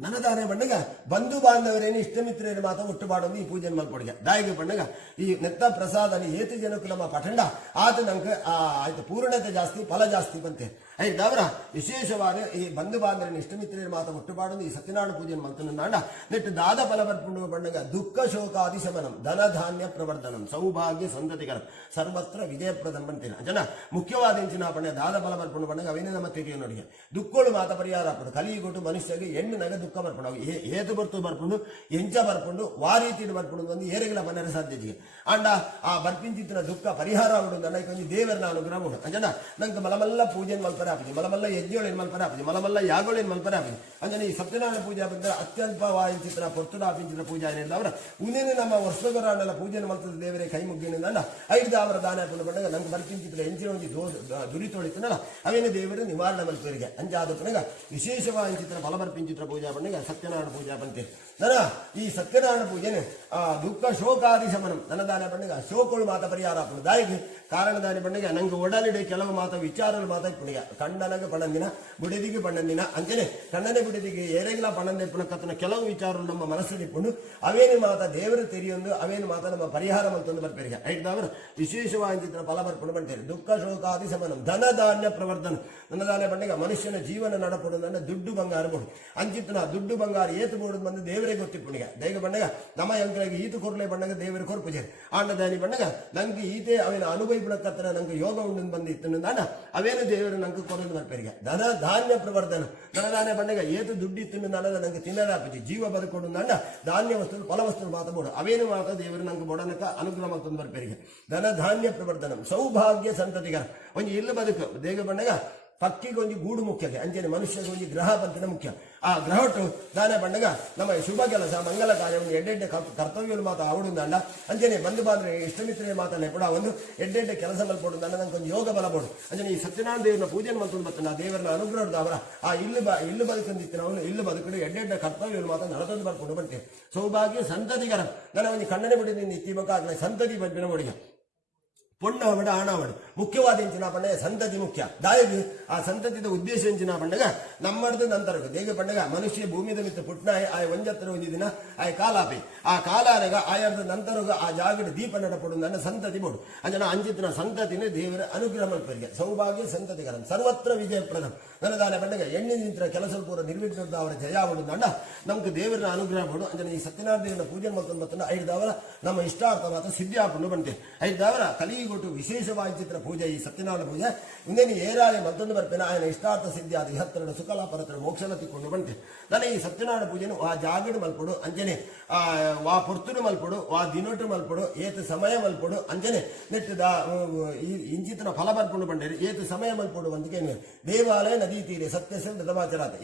ನನದಾನೆ ಬಣ್ಣಗ ಬಂಧು ಬಾಂಧವರೇನು ಇಷ್ಟಮಿತ್ರರು ಮಾತ್ರ ಒಟ್ಟುಬಾಡೋದು ಈ ಪೂಜೆ ಮಲ್ಪೊಡಿಗೆ ದಾಯಿಗೆ ಬಣ್ಣಗ ಈ ನೆತ್ತ ಪ್ರಸಾದನಿ ಏತು ಜನಕ್ಕೂ ನಮ್ಮ ಪಠಂಡ ಆತ ನಂಗೆ ಆಯ್ತು ಪೂರ್ಣತೆ ಜಾಸ್ತಿ ಫಲ ಜಾಸ್ತಿ ಬಂತೆ ಐದವರ ವಿಶೇಷವಾದ ಈ ಬಂಧು ಬಾಂಧವರೇನು ಇಷ್ಟಮಿತ್ರರು ಮಾತ್ರ ಒಟ್ಟುಬಾಡೋದು ಈ ಸತ್ಯನಾರಾಯಣ ಪೂಜೆ ಮಲ್ತನಾಡ ನೆಟ್ಟು ದಾದ ಫಲ ಬರ್ಪುಂಡು ಬಣ್ಣಗ ದುಃಖ ಶೋಕಾದಿ ಶಮನಂ ಧನ ಧಾನ್ಯ ಪ್ರವರ್ಧನಂ ಸೌಭಾಗ್ಯ ಸಂತತಿಕರ ಸರ್ವತ್ರ ವಿಜಯಪ್ರದಂ ಬಂತೇನೆ ಜನ ಮುಖ್ಯವಾದ ಎಂಚಿನ ಬಣ್ಣ ದಾದ ಫಲ ಬರ್ಪುಂಡು ಬಣ್ಣಗ ಅವಿನ ನಮ್ಮ ತೆಗೆಯ ನೋಡಿಗೆ ದುಃಖಗಳು ಮಾತ ಪರಿಹಾರ ಹಾಕೊಂಡು ಕಲಿಗೊಟ್ಟು ಮನುಷ್ಯಗೆ ಹೆಣ್ಣು ನಗ ದುಃಖ ಬರ್ಪುಂಡು ಅವು ಏತು ಬರ್ತು ಬರ್ಪುಂಡು ಎಂಚ ಬರ್ಪುಂಡು ವಾ ರೀತಿ ಬರ್ಪುಂಡು ಒಂದು ಏರೆಗಳ ಬನ್ನರ ಸಾಧ್ಯತೆಗೆ ಅಂಡ ಆ ಬರ್ಪಿಂಚಿತ್ತಿನ ದುಃಖ ಪರಿಹಾರ ಆಗುಡು ನನ್ನ ಕೊಂಚ ದೇವರನ್ನ ಅನುಗ್ರಹ ಉಂಡು ಅಂಜನ ನಂಗೆ ಮಲಮಲ್ಲ ಪೂಜೆ ಮಲ್ಪರ ಆಪಜಿ ಮಲಮಲ್ಲ ಯಜ್ಞೋಳೇನು ಮಲ್ಪರ ಆಪಜಿ ಮಲಮಲ್ಲ ಯಾಗೋಳೇನು ಮಲ್ಪರ ಆಪಜಿ ಅಂಜನೆ ಈ ಸತ್ಯನಾರಾಯಣ ಪೂಜೆ ಬಂದರೆ ಅತ್ಯಲ್ಪ ವಾಯಿಂಚಿತ್ರ ಪೊರ್ತುಡ ಆಪಿಂಚಿನ ಪೂಜಾ ಏನಿಲ್ಲ ಉನೇನು ನಮ್ಮ ವರ್ಷಗರನ್ನೆಲ್ಲ ಪೂಜೆ ಮಲ್ತದ ದೇವರೇ ಕೈ ಮುಗ್ಗೇನಿಂದ ಐದು ಅವರ ದಾನ ಹಾಕೊಂಡು ಬಂದಾಗ ನಂಗೆ ಬರ್ಪಿಂಚಿತ್ರ ಎಂಚಿನ ಒಂದು ದುರಿತೊಳಿತನಲ್ಲ ಅವೇನು ದೇವರು ನಿವಾರಣೆ ಮಲ್ಪರಿಗೆ ಅಂಜಾದ ಪುನಗ ವಿಶೇಷವಾದ ಚಿತ್ರ ಫಲ ಬರ್ಪಿಂಚಿತ್ರ ಪೂಜಾ పండుగ సత్యనారాయణ పూజ పంతే నన ఈ సత్యనారాయణ పూజను దుఃఖ శోకాది శమనం ನನ್ನ ದಾನ పండుగ ಶೋಕಗಳು ಮಾತ ಪರಿಹಾರ ಆಪುಂಡು ದಾಯಿಗೆ ಕಾರಣ ದಾನಿ పండుగ ನಂಗೆ ಒಡಲಿಡೆ ಕೆಲವು ಮಾತ ವಿಚಾರಗಳು ಮಾತ ಇಪ್ಪುಂಡಿಗ ಕಂಡನಗೆ ಪಣಂದಿನ ಬುಡಿದಿಗೆ ಪಣಂದಿನ ಅಂಚನೆ ಕಣ್ಣನೆ ಬುಡಿದಿಗೆ ಏರೆಗ್ಲ ಪಣಂದೆ ಪುನಕತ್ತನ ಕೆಲವು ವಿಚಾರಗಳು ನಮ್ಮ ಮನಸ್ಸಲ್ಲಿ ಇಪ್ಪುಂಡು ಅವೇನು ಮಾತ ದೇವರು ತೆರಿಯೊಂದು ಅವೇನು ಮಾತ ನಮ್ಮ ಪರಿಹಾರ ಮಲ್ತೊಂದು ಬರ್ಪೇರಿಗೆ ಐದವರು ವಿಶೇಷವಾಗಿ ಫಲ ಬರ್ಪುಂಡು ಬಂತೇರಿ ದುಃಖ ಶೋಕಾದಿ ಶಮನಂ ಧನ ಧಾನ್ಯ ಪ್ರವರ್ಧನ ನನ್ನ ದಾನ పండుగ ಮನುಷ್ಯನ ಜೀವನ ನಡಪಡುವುದನ್ನ ದುಡ್ಡು ಬಂಗಾರ ಬೋಡು ಅಂಚಿತ್ತನ ದುಡ್ಡು ಬಂಗಾರ ಏತು ಬೋಡುದು ಬಂದು ದೇವರೇ ಗೊತ್ತಿಪ್ಪುಣಿಗ ದೈಗ పండుగ ನಮ್ಮ ಯಂಕರಿಗೆ ಈತು ಕೊರ್ಲೆ పండుగ ದೇವರ ಕೊರ್ಪುಜೆ ಆಂಡದಾನಿ పండుగ ನಂಗೆ ಈತೆ ಅವೇನು ಅನುಭವಿಪುಣಕತ್ತನ ನಂಗೆ ಯೋಗ ಉಂಡು ಬಂದಿತ್ತು ನಾನ ಅವೇನು ದೇವರು ನಂಗೆ ಕೊರದು ಬರ್ಪೇರಿಗೆ ಧನ ಧಾನ್ಯ ಪ್ರವರ್ಧನ ಧನಧಾನ್ಯ పండుగ ಏತು ದುಡ್ಡಿತ್ತು ನನದ ನಂಗೆ ತಿನ್ನಲಾಪಿಜಿ ಜೀವ ಬದುಕೊಂಡು ನನ್ನ ಧಾನ್ಯ ವಸ್ತು ಫಲ ವಸ್ತು ಮಾತಬೋಡು ಅವೇನು ಮಾತ ದೇವರು ನಂಗೆ ಬೊಡನಕ ಅನುಗ್ರಹ ಮತ್ತೊಂದು ಬರ್ಪೇರಿಗೆ ಧನ ಧಾನ್ಯ ಪ್ರವರ್ಧನ ಸೌಭಾಗ್ಯ ಸಂತತಿಗರ ಒಂದು ಇಲ್ಲ ಬದುಕು ದೇಗ పండుగ ಪಕ್ಕಿಗೆ ಒಂದು ಗೂಡು ಮುಖ್ಯಕ್ಕೆ ಅಂಚನೆ ಮನುಷ್ಯಗೆ ಒಂದು ಗ್ರಹ ಬಂತನ ಮುಖ್ಯ ಆ ಗ್ರಹಟ್ಟು ದಾನ పండుగ ನಮ್ಮ ಶುಭ ಕೆಲಸ ಮಂಗಲ ಕಾರ್ಯವನ್ನು ಎಡ್ಡೆಡ್ಡೆ ಕರ್ತವ್ಯಗಳು ಮಾತ ಅವಡುಂದಂಡ ಅಂಚನೆ ಬಂಧು ಬಾಂಧವ ಇಷ್ಟಮಿತ್ರೇ ಮಾತನ್ನ ಕೂಡ ಒಂದು ಎಡ್ಡೆಡ್ಡೆ ಕೆಲಸ ಮಲ್ಪಡುಂದಂಡ ನಂಗೆ ಒಂದು ಯೋಗ ಬಲ ಬೋಡು ಅಂಚನೆ ಈ ಸತ್ಯನಾರಾಯಣ ದೇವರನ್ನ ಪೂಜೆ ಮಲ್ಕೊಂಡು ಮತ್ತೆ ನಾ ದೇವರನ್ನ ಅನುಗ್ರಹದ ಅವರ ಆ ಇಲ್ಲು ಬದುಕಂದಿತ್ತು ಅವನು ಇಲ್ಲು ಬದುಕಡು ಎಡ್ಡೆಡ್ಡೆ ಕರ್ತವ್ಯಗಳು ಮಾತ ನಡತೊಂದು ಬರ್ಕೊಂಡು ಬರ್ತೇವೆ ಸೌಭಾಗ್ಯ ಸಂತತಿಗರ ನನ್ನ ಒಂದು ಕಣ್ಣನೆ ಬಿಡಿದ ಇತ್ತಿಮಕ ಆಗಲೇ ಸಂತತಿ ಬಂಪಿನ ಒಡಿಗೆ ಪೊಣ್ಣವಡ ಆಣವಡು ಮುಖ್ಯವಾದ ಎಂಚಿನ పండుగ ಸಂತತಿ ಮುಖ್ಯ ದಾಯಿಗೆ ಆ ಸಂತತಿದ ಉದ್ದೇಶ ಎಂಚಿನ పండుగ ನಮ್ಮಡ್ದು ನಂತರಗ ದೇಗ పండుగ ಮನುಷ್ಯ ಭೂಮಿದ ಮಿತ್ತ ಪುಟ್ನ ಆಯ ಒಂಜತ್ತರ ಒಂದು ದಿನ ಆಯ ಕಾಲಾಪಿ ಆ ಕಾಲಾರಗ ಆಯರ್ದ ನಂತರಗ ಆ ಜಾಗದ ದೀಪ ನಡಪಡು ನನ್ನ ಸಂತತಿ ಬೋಡು ಅಂಜನ ಅಂಜಿತಿನ ಸಂತತಿನೇ ದೇವರ ಅನುಗ್ರಹ ಮಲ್ಪರಿಗೆ ಸೌಭಾಗ್ಯ ಸಂತತಿಗರಂ ಸರ್ವತ್ರ ವಿಜಯಪ್ರದಂ ನನ್ನ ದಾನ పండుగ ಎಣ್ಣೆ ನಿಂತರ ಕೆಲಸ ಪೂರ ನಿರ್ವಿಘ್ನದ ಅವರ ಜಯ ಆವಡು ಅಂಡ ನಮ್ಗೆ ದೇವರ ಅನುಗ್ರಹ ಬೋಡು ಅಂಜನ ಈ ಸತ್ಯನಾರಾಯಣ ದೇವರ ಪೂಜೆ ಮತ್ತೊಂದು ಮತ್ತೊಂದು ಐದವರ ನಮ್ಮ ಇಷ್ಟಾರ್ಥ ಮಾತ್ರ ಸಿದ್ಧಿ ಆಪುಂಡು ಬಂತೆ ಐದವರ ಕಲಿಗೊಟ್ಟು ವಿಶೇಷವಾಗಿ ಚಿತ್ರ ಪೂಜೆ ಈ ಸತ್ಯನಾರಾಯಣ ಪೂಜೆ ಇನ್ನೇನು ಏರಾಳೆ ಮತ್ತೊಂದು ಬರ್ಪೇನೆ ఆయన ಇಷ್ಟಾರ್ಥ ಸಿದ್ಧಿ ಆದ ಇಹತ್ತರ ಸುಖಲ ಪರತರ ಮೋಕ್ಷಲ ತಿಕ್ಕೊಂಡು ಬಂತೆ ನಾನು ಈ ಸತ್ಯನಾರಾಯಣ ಪೂಜೆನು ಆ ಜಾಗಡು ಮಲ್ಪಡು ಅಂಜನೆ ವಾ ಪೊರ್ತುಡು ಮಲ್ಪಡು ವಾ ದಿನೊಟ್ಟು ಮಲ್ಪಡು ಏತು ಸಮಯ ಮಲ್ಪಡು ಅಂಜನೆ ನೆಟ್ಟದ ಇಂಚಿತನ ಫಲ ಬರ್ಕೊಂಡು ಬಂಡೇರಿ ಏತು ಸಮಯ ಮಲ್ಪಡು ಅಂದಿಗೆ ದೇವಾಲಯ ನದಿ ತೀರೆ ಸತ್ಯಸ ದಮಾಚರಾತ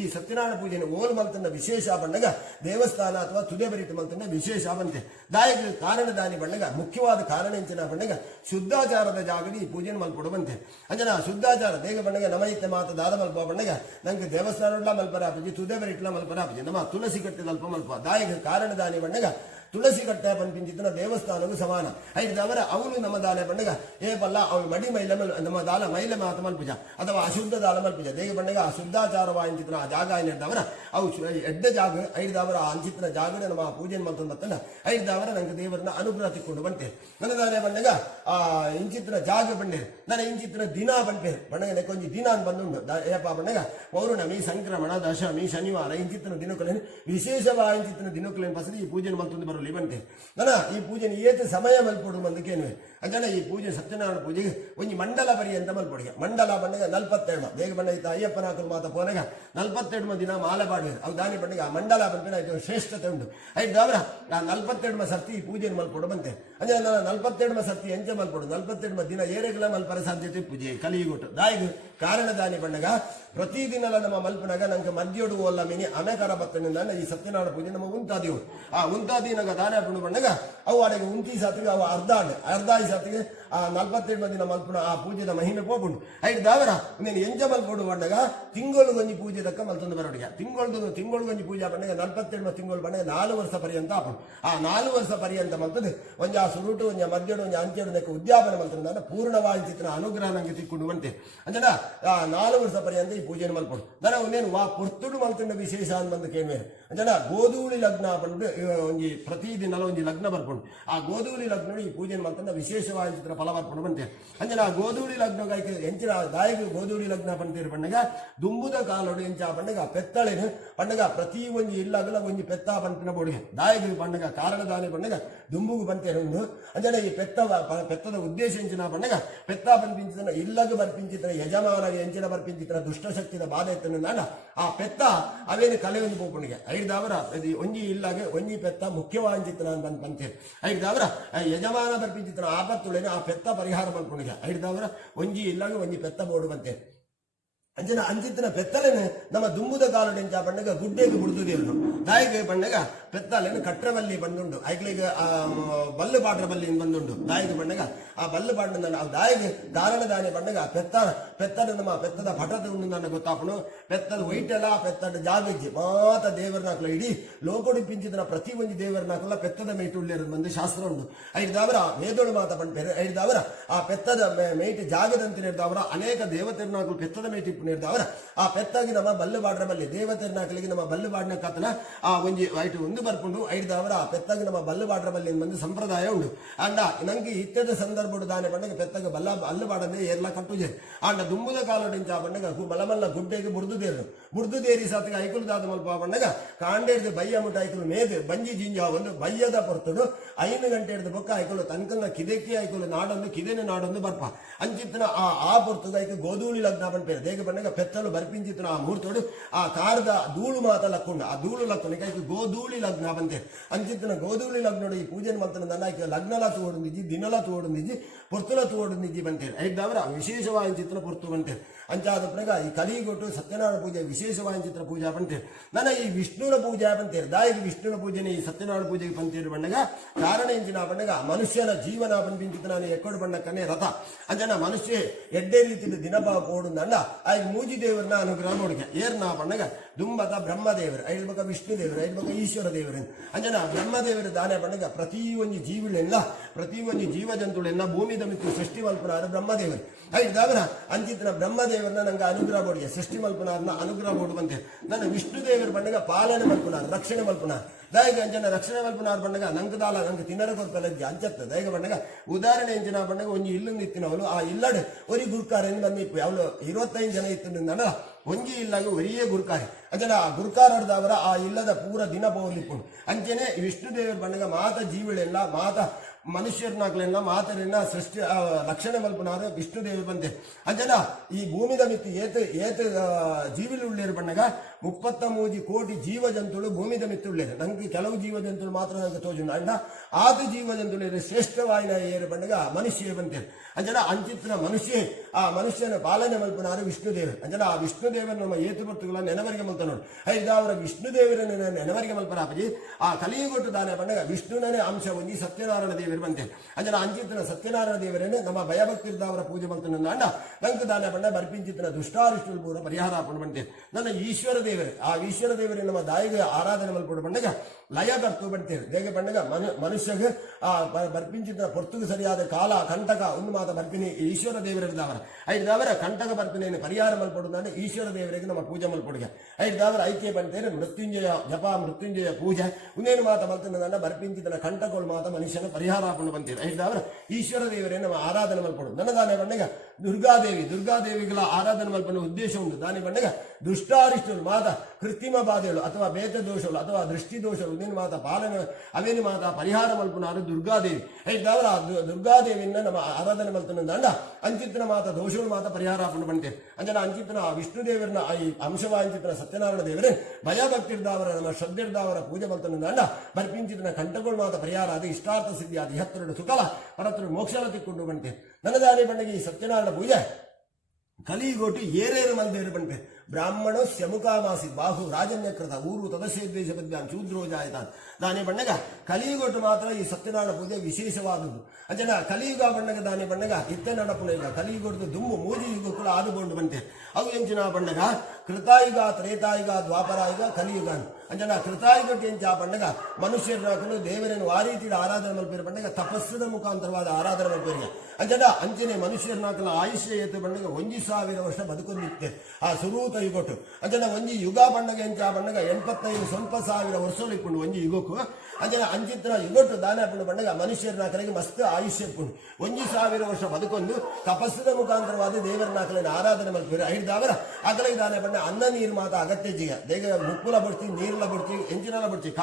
ಈ ಸತ್ಯನಾರಾಯಣ ಪೂಜೆನ ಓಲ್ ಮಲ್ತನ್ನ ವಿಶೇಷ ಬಂಡಗ ದೇವಸ್ಥಾನ ಅಥವಾ ತುದೆ ಬರಿತ ಮಲ್ತನ್ನ ವಿಶೇಷ ಬಂತೆ ದಾಯಿಗೆ ಕಾರಣ ದಾನಿ ಬಂಡಗ ಮುಖ್ಯವಾದ ಕಾರಣ ಎಂಚಿನ ಬಂಡಗ ಶುದ್ಧಾಚಾರದ ಜಾಗಡಿ ಈ ಪೂಜೆನ ಮಲ್ಪಡು ಬಂತೆ ಅಂಜನ ಶುದ್ಧಾಚಾರ ದೇಗ ಬಂಡಗ ನಮೈತೆ ಮಾತ ದಾದ ಮಲ್ಪ ಬಂಡಗ ನಂಗೆ ದೇವಸ್ಥಾನ ಮಲ್ಪರ ಆಪಜಿ ತುದೆ ಬರಿಟ್ಲ ಮಲ್ಪರ ಆಪಜಿ ನಮ್ಮ ತುಳಸಿ ಕಟ್ಟಿದ ಅಲ್ಪ ಮಲ್ಪ ದಾಯಿಗೆ ಕಾರಣ ದಾನಿ ಬಂಡಗ ತುಳಸಿ ಕಟ್ಟ ಪಂಪಿಂಚಿತನ ದೇವಸ್ಥಾನವು ಸಮಾನ ಐದವರ ಅವನು ನಮ್ಮ ದಾನ ಬಂಡಗ ಏಪಲ್ಲ ಅವನು ಮಡಿ ಮೈಲ ನಮ್ಮ ದಾನ ಮೈಲ ಮಾತ ಮಲ್ಪುಜ ಅಥವಾ ಅಶುದ್ಧ ದಾನ ಮಲ್ಪುಜ ದೇಗ ಬಂಡಗ ಅಶುದ್ಧಾಚಾರವಾಯಿಂಚಿತನ ಆ ಜಾಗ ಏನಿದ್ದವರ ಅವು ಎಡ್ಡ ಜಾಗ ಐದವರ ಅಂಚಿತನ ಜಾಗಡ ನಮ್ಮ ಪೂಜೆ ಮಲ್ತೊಂದು ಮತ್ತನ್ನ ಐದವರ ನಂಗೆ ದೇವರನ್ನ ಅನುಗ್ರಹ ತಿಕ್ಕೊಂಡು ಬಂತೆ ನನ್ನ ದಾನ ಬಂಡಗ ಆ ಇಂಚಿತನ ಜಾಗ ಬಂಡೆ ನನ್ನ ಇಂಚಿತನ ದಿನ ಬಂಪೆ ಬಂಡಗ ನೆಕ್ಕೊಂಜಿ ದಿನ ಬಂದುಂಡು ಏಪ ಬಂಡಗ ಪೌರ್ಣಮಿ ಸಂಕ್ರಮಣ ದಶಮಿ ಶನಿವಾರ ಇಂಚಿತನ ದಿನಕಲೇನು ವಿಶೇಷವಾಗಿ ಇಂಚಿತನ ದಿನಕಲೇನು ಪಸರಿ ಈ ಪೂಜೆ ಮಲ್ತೊಂದು ಬಂತೆ ನನ್ನ ಈ ಪೂಜೆ ಏತು ಸಮಯ ಮಲ್ಪಡು ಬಂದಕ್ಕೇನು ಅಂಜನ ಈ ಪೂಜೆ ಸತ್ಯನಾರಾಯಣ ಪೂಜೆಗೆ ಒಂದು ಮಂಡಲ ಪರ್ಯಂತ ಮಲ್ಪಡಿಗೆ ಮಂಡಲ ಬಂಡಗ 42 ಬೇಗ ಬಂಡ ಇತ್ತ ಅಯ್ಯಪ್ಪನ ಹಾಕಲು ಮಾತ ಪೋನೆಗ 42 ದಿನ ಮಾಲೆ ಬಾಡುವರು ಅವು ದಾನಿ ಬಂಡಿಗೆ ಆ ಮಂಡಲ ಬಂಪಿನ ಇದು ಶ್ರೇಷ್ಠತೆ ಉಂಟು ಐದವರ ಆ 42 ಸರ್ತಿ ಈ ಪೂಜೆ ಮಲ್ಪಡು ಬಂತೆ ಅಂದ್ರೆ ನಾನು 42 ಸರ್ತಿ ಎಂಚ ಮಲ್ಪಡು 42 ದಿನ ಏರೆಗಳ ಮಲ್ಪರ ಸಾಧ್ಯತೆ ಪೂಜೆ ಕಲಿಗೊಟ್ಟು ದಾಯಿಗೆ ಕಾರಣ ದಾನಿ ಬಂಡಗ ಪ್ರತಿದಿನ ನಮ್ಮ ಮಲ್ಪನಾಗ ನಂಗೆ ಮದ್ಯೋಡು ಓಲ್ಲ ಮಿನಿ ಅನೇಕರ ಬತ್ತನಿಂದ ಈ ಸತ್ಯನಾರಾಯಣ ಪೂಜೆ ನಮ್ಮ ಉಂತಾದಿವು ಆ ಉಂತಾದಿನ ದಾನ ಹಾಕೊಂಡು ಬಂಡಾಗ ಅವು ಅಡೆಗೆ ಉಂತಿ ಸಾತಿಗೆ ಅವು ಅರ್ಧ ಸಾತಿಗೆ ಆ 42 ದಿನ ಮಲ್ಪುಣ ಆ ಪೂಜೆದ ಮಹಿಮೆ ಹೋಗ್ಬಿಟ್ಟು ಐದು ದಾವರ ನೀನು ಎಂಜ ಮಲ್ಪಡು ಬಂಡಾಗ ತಿಂಗಳು ಗಂಜಿ ಪೂಜೆ ದಕ್ಕ ಮಲ್ತೊಂದು ಬರೋಡಿಗೆ ತಿಂಗಳು ಗಂಜಿ ಪೂಜೆ ಬಂಡಾಗ 42 ತಿಂಗಳು ಬಂಡಾಗ 4 ವರ್ಷ ಪರ್ಯಂತ ಹಾಕೊಂಡು ಆ 4 ವರ್ಷ ಪರ್ಯಂತ ಮಲ್ತದೆ ಒಂಜ ಆ ಸುರುಟು ಒಂಜ ಮದ್ಯಡು ಒಂಜ ಅಂಚೆಡು ನೆಕ್ಕ ಉದ್ಯಾಪನ ಮಲ್ತಂದ ಪೂರ್ಣವಾಗಿ ಚಿತ್ರ ಅನುಗ್ರಹ ನಂಗೆ ತಿಕ್ಕೊಂಡು ಬಂತೆ ಅಂಜನ ಆ 4 ವರ್ಷ ಪರ್ಯಂತ ಈ ಪೂಜೆನ ಮಲ್ಪಡು ದನ ಒಂದೇನು ವಾ ಪುರ್ತುಡು ಮಲ್ತಂಡ ವಿಶೇಷ ಅಂತ ಬಂದು ಕೇಳ್ಮೇಲೆ ಅಂಜನ ಗೋಧೂಳಿ ಲಗ್ನ ಬಂದು ಒಂಜಿ ಪ್ರತಿದಿನ ಒಂಜಿ ಲಗ್ನ ಬರ್ಕೊಂಡು ಆ ಗೋಧೂಳಿ ಲಗ್ನ ಈ ಪೂಜೆ ಮಲ್ತಂಡ ವಿಶೇಷವಾಗಿ ಚಿತ್ರ ಫಲ ಬರ್ಕೊಂಡು ಬಂತೆ ಅಂಜನ ಆ ಗೋಧೂಳಿ ಲಗ್ನ ಎಂಚಿನ ದಾಯಿಗೆ ಗೋಧೂಳಿ ಲಗ್ನ ಬಂತೀರಿ ಬಂಡಗ ದುಂಬುದ ಕಾಲೋಡು ಎಂಚ ಬಂಡಗ ಪೆತ್ತಳೆನು ಬಂಡಗ ಪ್ರತಿ ಒಂಜಿ ಇಲ್ಲಾಗಲ ಒಂಜಿ ಪೆತ್ತ ಬಂಪಿನ ಬೋಡಿಗೆ ದಾಯಿಗೆ ಬಂಡಗ ಕಾರಣ ದಾನಿ ಬಂಡಗ ದುಂಬುಗು ಬಂತೇನೆ ಒಂದು ಅಂಜನ ಈ ಪೆತ್ತದ ಉದ್ದೇಶ ಎಂಚಿನ ಬಂಡಗ ಪೆತ್ತ ಬಂಪಿಂಚಿನ ಇಲ್ಲಗ ಬರ್ಪಿಂಚಿತ್ರ ಯಜಮಾನ ಎಂಚಿನ ಬರ್ಪಿಂಚಿತ್ರ ದುಷ್ಟಶಕ್ತಿದ ಬಾಧೆ ಎತ್ತನು ನಾಡ ಆ ಪೆತ್ತ ಅವೇನು ಕಲೆ ಒಂದು ಪೋಪಣಿಗೆ ಐದವರ ಒಂಜಿ ಇಲ್ಲಾಗೆ ಒಂಜಿ ಪೆತ್ತ ಮುಖ್ಯವಾಗಿ ಚಿತ್ರ ಬಂತೇನೆ ಐದವರ ಯಜಮಾನ ಬರ್ಪಿಂಚಿತ್ರ ಆಪತ್ತುಳೇನೆ ಆ ಪೆತ್ತ ಪರಿಹಾರ ಮಲ್ಪಣಿಗೆ ಐದವರ ಒಂಜಿ ಇಲ್ಲಾಗೆ ಒಂಜಿ ಪೆತ್ತ ಬೋರ್ಡು ಬಂತೇನೆ ಅಂಜನ ಅಂಚಿತ್ತಿನ ಪೆತ್ತಲೆನು ನಮ್ಮ ದುಂಬುದ ಕಾಲುಡೆಂಚ ಪಂಡಗ ಗುಡ್ಡೆಗೆ ಬುಡ್ದು ದೇವ್ರು ದಾಯಿಗೆ ಪಂಡಗ ಪೆತ್ತಲೆನು ಕಟ್ರವಲ್ಲಿ ಬಂದುಂಡು ಐಕ್ಲಿಗೆ ಬಲ್ಲು ಪಾಡ್ರ ಬಲ್ಲಿ ಬಂದುಂಡು ದಾಯಿಗೆ ಪಂಡಗ ಆ ಬಲ್ಲು ಪಾಡ್ನ ಆ ದಾಯಿಗೆ ಗಾರಣ ದಾನಿ ಪಂಡಗ ಪೆತ್ತದ ನಮ್ಮ ಪೆತ್ತದ ಪಟದ ಉಂಡು ನನ್ನ ಗೊತ್ತಾಪನು ಪೆತ್ತದ ವೈಟೆಲ್ಲ ಪೆತ್ತದ ಜಾಗಜ್ಜಿ ಮಾತ ದೇವರನಾಕಲ ಇಡೀ ಲೋಕೊಡಿಪಿಂಚಿದ ಪ್ರತಿ ಒಂದು ದೇವರನಾಕಲ ಪೆತ್ತದ ಮೇಟು ಉಳ್ಳೇರು ಬಂದು ಶಾಸ್ತ್ರ ಉಂಡು ಐದಾವರ ವೇದೋಳು ಮಾತ ಪಂಪೇರು ಐದಾವರ ಆ ಪೆತ್ತದ ಮೇಟು ಜಾಗದಂತೆ ನಿರ್ದಾವರ ಅನೇಕ ದೇವತೆರ್ನಾಕಲು ಪೆತ್ತದ ಮೇಟಿ ನಿರ್ದಾವರ ಆ ಪೆತ್ತಾಗಿ ನಮ್ಮ ಬಲ್ಲು ಬಾಡ್ರ ಬಲ್ಲಿ ದೇವತೆರ್ನಾಕಲಿಗೆ ನಮ್ಮ ಬಲ್ಲು ಬಾಡಿನ ಕಥನ ಆ ಒಂಜಿ ಐಟು ಒಂದು ಬರ್ಕೊಂಡು ಐದಾವರ ಆ ಪೆತ್ತಾಗಿ ನಮ್ಮ ಬಲ್ಲು ಬಾಡ್ರ ಬಲ್ಲಿ ಬಂದು ಸಂಪ್ರದಾಯ ಉಂಡು ಅಂಡ ನಂಗೆ ಇತ್ಯದ ಸಂದರ್ಭ ದಾನೆ ಪಂಡಗ ಪೆತ್ತಾಗ ಬಲ್ಲು ಬಾಡನೆ ಎಲ್ಲ ಕಟ್ಟುಜೆ ಅಂಡ ದುಂಬುದ ಕಾಲೋಡಿಂಚ ಪಂಡಗ ಬಲಮಲ್ಲ ಗುಡ್ಡೆಗೆ ಬುಡ್ದು ದೇರಿ ಸಾತಿಗೆ ಐಕುಲು ದಾದ ಮಲ್ಪ ಪಂಡಗ ಕಾಂಡೇರ್ದು ಬಯ್ಯ ಮುಟ್ಟ ಐಕುಲು ಮೇದು ಬಂಜಿ ಜಿಂಜ ಒಂದು ಬಯ್ಯದ ಪೊರ್ತುಡು 5 ಗಂಟೆ ಹಿಡಿದು ಬೊಕ್ಕ ಐಕುಲು ತನಕಲ್ನ ಕಿದೆಕ್ಕಿ ಐಕುಲು ನಾಡೊಂದು ಕಿದೆನೆ ನಾಡೊಂದು ಬರ್ಪ ಅಂಚಿತ್ತಿನ ಆ ಪೊರ್ತುಗ ಐಕ ಗೋಧೂಳಿ ಲಗ್ನ ಪಂಪೇರು ದೇಗ ಪಂಡಗ ಪೆತ್ತಲು ಬರ್ಪಿಂಚಿತ್ತಿನ ಆ ಮುಹೂರ್ತೋಡು ಆ ಕಾರದ ಧೂಳು ಮಾತ ಲಕ್ಕೊಂಡು ಆ ಧೂಳು ಲಕ್ಕೊಂಡು ಐಕ ಗೋಧೂಳಿ ಲಗ್ನ ಬಂತೆ ಅಂಚಿತ್ತಿನ ಗೋಧೂಳಿ ಲಗ್ನೋಡು ಈ ಪೂಜೆನ ಮಲ್ತನ ನನ್ನ ಐಕ ಲಗ್ನಲ ತೋಡುಂದಿಜ್ಜಿ ದಿನಲ ತೋಡುಂದಿಜ್ಜಿ ಪೊರ್ತುಲ ತೋಡುಂದಿಜ್ಜಿ ಬಂತೇರು ಐದವರ ವಿಶೇಷವಾದ ಚಿತ್ರ ಪೊರ್ತು ಬಂತೇರು ಅಂಚಾದ ಪ್ರಗ ಈ ಕಲಿಗೊಟ್ಟು ಸತ್ಯನಾರಾಯಣ ಪೂಜೆ ವಿಶೇಷವಾದ ಚಿತ್ರ ಪೂಜಾ ಬಂತೇರು ನನ್ನ ಈ ವಿಷ್ಣುನ ಪೂಜಾ ಬಂತೇರು ದಾಯಿಗೆ ವಿಷ್ಣುನ ಪೂಜೆನೆ ಈ ಸತ್ಯನಾರಾಯಣ ಪೂಜೆಗೆ ಬಂತೇರು ಬಣ್ಣಗ ಕಾರಣ ಎಂಚಿನ ಬಣ್ಣಗ ಮನುಷ್ಯನ ಜೀವನ ಬಂದಿಂಚಿತ ನಾನು ಎಕ್ಕಡು ಬಣ್ಣಕ್ಕನೆ ರಥ ಅಂಚನ ಮನುಷ್ಯ ಎಡ್ಡೆ ರೀತಿಯ ದಿನಭಾವ ಓಡುಂದಂಡ ಆಯ್ಕೆ ಮೂಜಿ ದೇವರನ್ನ ಅನುಗ್ರಹ ನೋಡಿಕೆ ಏರ್ನ ಬಣ್ಣಗ ದುಂಬದ ಬ್ರಹ್ಮದೇವರು ಐದು ಬಕ ವಿಷ್ಣು ದೇವರು ಐದು ಬಕ ಈಶ್ವರ ದೇವರು ಅಂಜನ ಬ್ರಹ್ಮದೇವರು ದಾನೆ ಬಣ್ಣಗ ಪ್ರತಿ ಒಂದು ಜೀವಿಳೆಲ್ಲ ಪ್ರತಿ ಒಂದು ಜೀವ ಜಂತುಳೆಲ್ಲ ಭೂಮಿದ ಮಿತ್ತು ಸೃಷ್ಟಿ ಮಲ್ಪನಾರ ಬ್ರಹ್ಮದೇವರು ಐದಾವರ ಅಂಚಿತ್ತಿನ ಬ್ರಹ್ಮದೇವರನ್ನ ನಂಗೆ ಅನುಗ್ರಹ ಬೋಡಿಗೆ ಸೃಷ್ಟಿ ಮಲ್ಪನಾರನ್ನ ಅನುಗ್ರಹ ಬೋಡುವಂತೆ ನನ್ನ ವಿಷ್ಣು ದೇವರು ಬಣ್ಣಗ ಪಾಲನೆ ಮಲ್ಪನಾರ ರಕ್ಷಣೆ ಮಲ್ಪನಾರ ದಯಗೆ ಅಂಜನ ರಕ್ಷಣೆ ಮಲ್ಪನಾರ ಬಣ್ಣಗ ನಂಗೆ ದಾಲ ನಂಗೆ ತಿನ್ನರ ಕೊರತಲಜ್ಜಿ ಅಂಚತ್ತ ದಯಗೆ ಬಣ್ಣಗ ಉದಾಹರಣೆ ಎಂಚಿನ ಬಣ್ಣಗ ಒಂದು ಇಲ್ಲೊಂದು ಇತ್ತಿನವಳು ಆ ಇಲ್ಲಡೆ ಒರಿ ಗುರ್ಕಾರೆಂದು ಬಂದಿಪ್ಪು ಅವಳು 25 ಜನ ಇತ್ತಿನ ಒಂಜಿ ಇಲ್ಲಾಗ ಒರಿಯೇ ಗುರ್ಕಾರಿ ಅಂಜನ ಆ ಗುರ್ಕಾರದವರ ಆ ಇಲ್ಲದ ಪೂರ ದಿನ ಬೋಲಿಪ್ಪುಂಡು ಅಂಚನೆ ವಿಷ್ಣು ದೇವರ ಬಣ್ಣಗ ಮಾತ ಜೀವಿಳೆಲ್ಲ ಮಾತ ಮನುಷ್ಯರ್ನಾಗ್ಲೆಲ್ಲ ಮಾತರೆಲ್ಲ ಸೃಷ್ಟಿ ರಕ್ಷಣೆ ಮಲ್ಪನಾರ ವಿಷ್ಣು ದೇವರು ಬಂದೆ ಅಂಜನ ಈ ಭೂಮಿದ ಮಿತ್ತು ಏತ ಜೀವಿಲುಳ್ಳೇರು ಬಣ್ಣಗ 33 ಕೋಟಿ ಜೀವ ಜಂತುಳು ಭೂಮಿದ ಮಿತ್ತುಳ್ಳೇರು ನಂಗೆ ಕೆಲವು ಜೀವ ಜಂತುಳು ಮಾತ್ರ ನಂಗೆ ತೋಜುಂಡು ಅಂಡ ಆದು ಜೀವ ಜಂತುಳು ಶ್ರೇಷ್ಠವಾಯಿನ ಏರು ಬಣ್ಣಗ ಮನುಷ್ಯ ಬಂತೇರು ಅಂಜನ ಅಂಚಿತ್ತಿನ ಆ ಮನುಷ್ಯನ ಪಾಲನೆ ಮಲ್ಪನಾರು ವಿಷ್ಣು ದೇವರು ಅಂಜನ ಆ ವಿಷ್ಣು ದೇವರು ನಮ್ಮ ಏತು ಬರ್ತುಗಳ ನೆನವರಿಗೆ ಮಲ್ತ ನೋಡು ಐದು ಅವರ ವಿಷ್ಣು ದೇವರನ್ನ ನೆನವರಿಗೆ ಮಲ್ಪನಾಪಜಿ ಆ ಕಲಿಯುಗೊಟ್ಟು ದಾನೆ ಬಣ್ಣಗ ವಿಷ್ಣುನೇ ಅಂಶ ಒಂಜಿ ಸತ್ಯನಾರಾಯಣ ದೇವರು ಬಂತೆ ಅಂಜನ ಅಂಚಿತ್ತಿನ ಸತ್ಯನಾರಾಯಣ ದೇವರೇನೆ ನಮ್ಮ ಭಯಭಕ್ತಿರ್ದವರ ಪೂಜೆ ಮಲ್ತನ ಅಂಡ ನಂಗೆ ದಾನೆ ಬಣ್ಣ ಬರ್ಪಿಂಚಿತ್ತಿನ ದುಷ್ಟಾರಿಷ್ಟು ಪೂರ ಪರಿಹಾರ ಹಾಕೊಂಡು ಬಂತೆ ನನ್ನ ಈಶ್ವರ ದೇವರೇ ಆ ಈಶ್ವರ ದೇವರೇ ನಮ್ಮ ದಾಯಿಗೆ ಆರಾಧನೆ ಮಲ್ಪಡು ಬಣ್ಣಗ ಲಯ ಕರ್ತು ಬಂತೇವೆ ದೇಗೆ ಬಣ್ಣಗ ಮನುಷ್ಯಗೆ ಆ ಬರ್ಪಿಂಚಿದ ಪೊರ್ತುಗೆ ಸರಿಯಾದ ಕಾಲ ಕಂಟಕ ಒಂದು ಮಾತ ಬರ್ಪಿನಿ ಈಶ್ವರ ದೇವರಿದ್ದವರ ಐದವರ ಕಂಟಕ ಬರ್ಪಿನೇನು ಪರಿಹಾರ ಮಲ್ಪಡುದಾನೆ ಈಶ್ವರ ದೇವರಿಗೆ ನಮ್ಮ ಪೂಜೆ ಮಲ್ಪಡುಗೆ ಐದವರ ಐಕ್ಯ ಬಂತೇನೆ ಮೃತ್ಯುಂಜಯ ಜಪ ಮೃತ್ಯುಂಜಯ ಪೂಜೆ ಉನ್ನೇನು ಮಾತ ಮಲ್ತನ ಬರ್ಪಿಂಚಿದ ಕಂಟಕಗಳು ಮಾತ ಮನುಷ್ಯನ ಪರಿಹಾರ ಹಾಕೊಂಡು ಬಂತೇವೆ ಐದವರ ಈಶ್ವರ ದೇವರೇ ನಮ್ಮ ಆರಾಧನೆ ಮಲ್ಪಡು ನನ್ನ ದಾನೆ ಬಣ್ಣಗ ದುರ್ಗಾದೇವಿಗಳ ಆರಾಧನೆ ಮಲ್ಪನ ಉದ್ದೇಶ ಉಂಟು ದಾನಿ ಬಣ್ಣಗ ದುಷ್ಟಾರಿಷ್ಟರು ಮಾತ ಕೃತ್ರಿಮ ಬಾಧೆಗಳು ಅಥವಾ ಬೇತ ದೋಷಗಳು ಅಥವಾ ದೃಷ್ಟಿ ದೋಷಗಳು ಉನ್ನೇನು ಮಾತ ಪಾಲನೆ ಅವೇನು ಮಾತ ಪರಿಹಾರ ಮಲ್ಪನಾರು ದುರ್ಗಾದೇವಿ ಐದವರ ದುರ್ಗಾದೇವಿಯನ್ನ ನಮ್ಮ ಆರಾಧನೆ ಮಲ್ತನ ದಂಡ ಅಂಚಿತ್ತಿನ ಮಾತ ದೋಷಗಳು ಮಾತ ಪರಿಹಾರ ಹಾಕೊಂಡು ಬಂತೇವೆ ಅಂಜನ ಅಂಚಿತ್ತಿನ ವಿಷ್ಣು ದೇವರನ್ನ ಈ ಅಂಶವ ಅಂಚಿತ್ತಿನ ಸತ್ಯನಾರಾಯಣ ದೇವರೇ ಭಯಭಕ್ತಿರ್ದವರ ನಮ್ಮ ಶ್ರದ್ಧೆರ್ದವರ ಪೂಜೆ ಮಲ್ತನ ದಂಡ ಬರ್ಪಿಂಚಿತ್ತಿನ ಕಂಠಗಳು ಮಾತ ಪರಿಹಾರ ಅದು ಇಷ್ಟಾರ್ಥ ಸಿದ್ಧಿ ಅದು 10 ಸುಖಲ ಪರತ್ರ ಮೋಕ್ಷಲ ತಿಕ್ಕೊಂಡು ಬಂತೆ ನನ್ನ ದಾನಿ ಬಣ್ಣಗೆ ಈ ಸತ್ಯನಾರಾಯಣ ಪೂಜೆ ಕಲಿಗೋಟು ಏರೇರು ಮಲ್ದೇರು ಬಂತೆ ಬ್ರಾಹ್ಮಣೋ ಶಮುಕಾಮಾಸಿ ಬಾಹು ರಾಜನ್ಯಕೃತ ಊರು ತದಶೇದ್ವೇಷ ಪದ್ಯಾನ್ ಶೂದ್ರೋ ಜಾಯತಾನ್ ದಾನಿ ಬಣ್ಣಗ ಕಲಿಯುಗೊಟ್ಟು ಮಾತ್ರ ಈ ಸತ್ಯನಾರಾಯಣ ಪೂಜೆ ವಿಶೇಷವಾದದ್ದು ಅಂಜನ ಕಲಿಯುಗ ಬಣ್ಣಗ ದಾನಿ ಬಣ್ಣಗ ಇತ್ತೆ ನಡಪುಣ ಈಗ ಕಲಿಯುಗೊಟ್ಟು ದುಮ್ಮು ಮೂಜಿ ಯುಗ ಕೂಡ ಆದುಕೊಂಡು ಬಂತೆ ಅವು ಎಂಚಿನ ಬಣ್ಣಗ ಕೃತಾಯುಗ ತ್ರೇತಾಯುಗ ದ್ವಾಪರಾಯುಗ ಕಲಿಯುಗ ಅಂಜನ ಕೃತಾಯುಗಕ್ಕೆ ಎಂಚ ಬಣ್ಣಗ ಮನುಷ್ಯರನ್ನು ದೇವರನ್ನು ಆ ರೀತಿಯ ಆರಾಧನೆ ಮಲ್ಪೇರು ಬಣ್ಣಗ ತಪಸ್ಸದ ಮುಖಾಂತರವಾದ ಆರಾಧನೆ ಮಲ್ಪೇರಿಗೆ ಅಂಜನ ಅಂಚನೆ ಮನುಷ್ಯರನ್ನ ಆಯುಷ್ಯ ಎತ್ತು ಬಣ್ಣಗ 1000 ವರ್ಷ ಬದುಕೊಂಡಿತ್ತೆ ಆ ಸುರೂತ ಯುಗೊಟ್ಟು ಅಂಜನ ಒಂಜಿ ಯುಗ ಬಣ್ಣಗ ಎಂಚ ಬಣ್ಣಗ 85 ಸ್ವಲ್ಪ ಸಾವಿರ ವರ್ಷಗಳು ಇಪ್ಪುಂಡು ಒಂಜಿ ಯುಗಕ್ಕೂ ಅಂಜನ ಅಂಚಿತ್ತಿನ ಯುಗೊಟ್ಟು ದಾನ ಹಾಕೊಂಡು ಬಣ್ಣಗ ಮನುಷ್ಯರನ್ನ ಮಸ್ತ್ ಆಯುಷ್ಯ ಇಪ್ಪುಂಡು 1000 ವರ್ಷ ಬದುಕೊಂಡು ತಪಸ್ಸದ ಮುಖಾಂತರವಾದ ದೇವರನ್ನ ಆರಾಧನೆ ಮಲ್ಪೇರು ಐದವರ ಅಗಲಿಗೆ ದಾನ ಬಣ್ಣ ಅನ್ನ ನೀರು ಮಾತ ಅಗತ್ಯ ಜಿಗ ದೇಗ ಮುಪ್ಪುಲ ಬಿಡ್ತೀವಿ ನೀರ್ಲ ಬಿಡ್ತೀವಿ ಎಂಚಿನಲ್ಲ ಬಿಡ್ತೀವಿ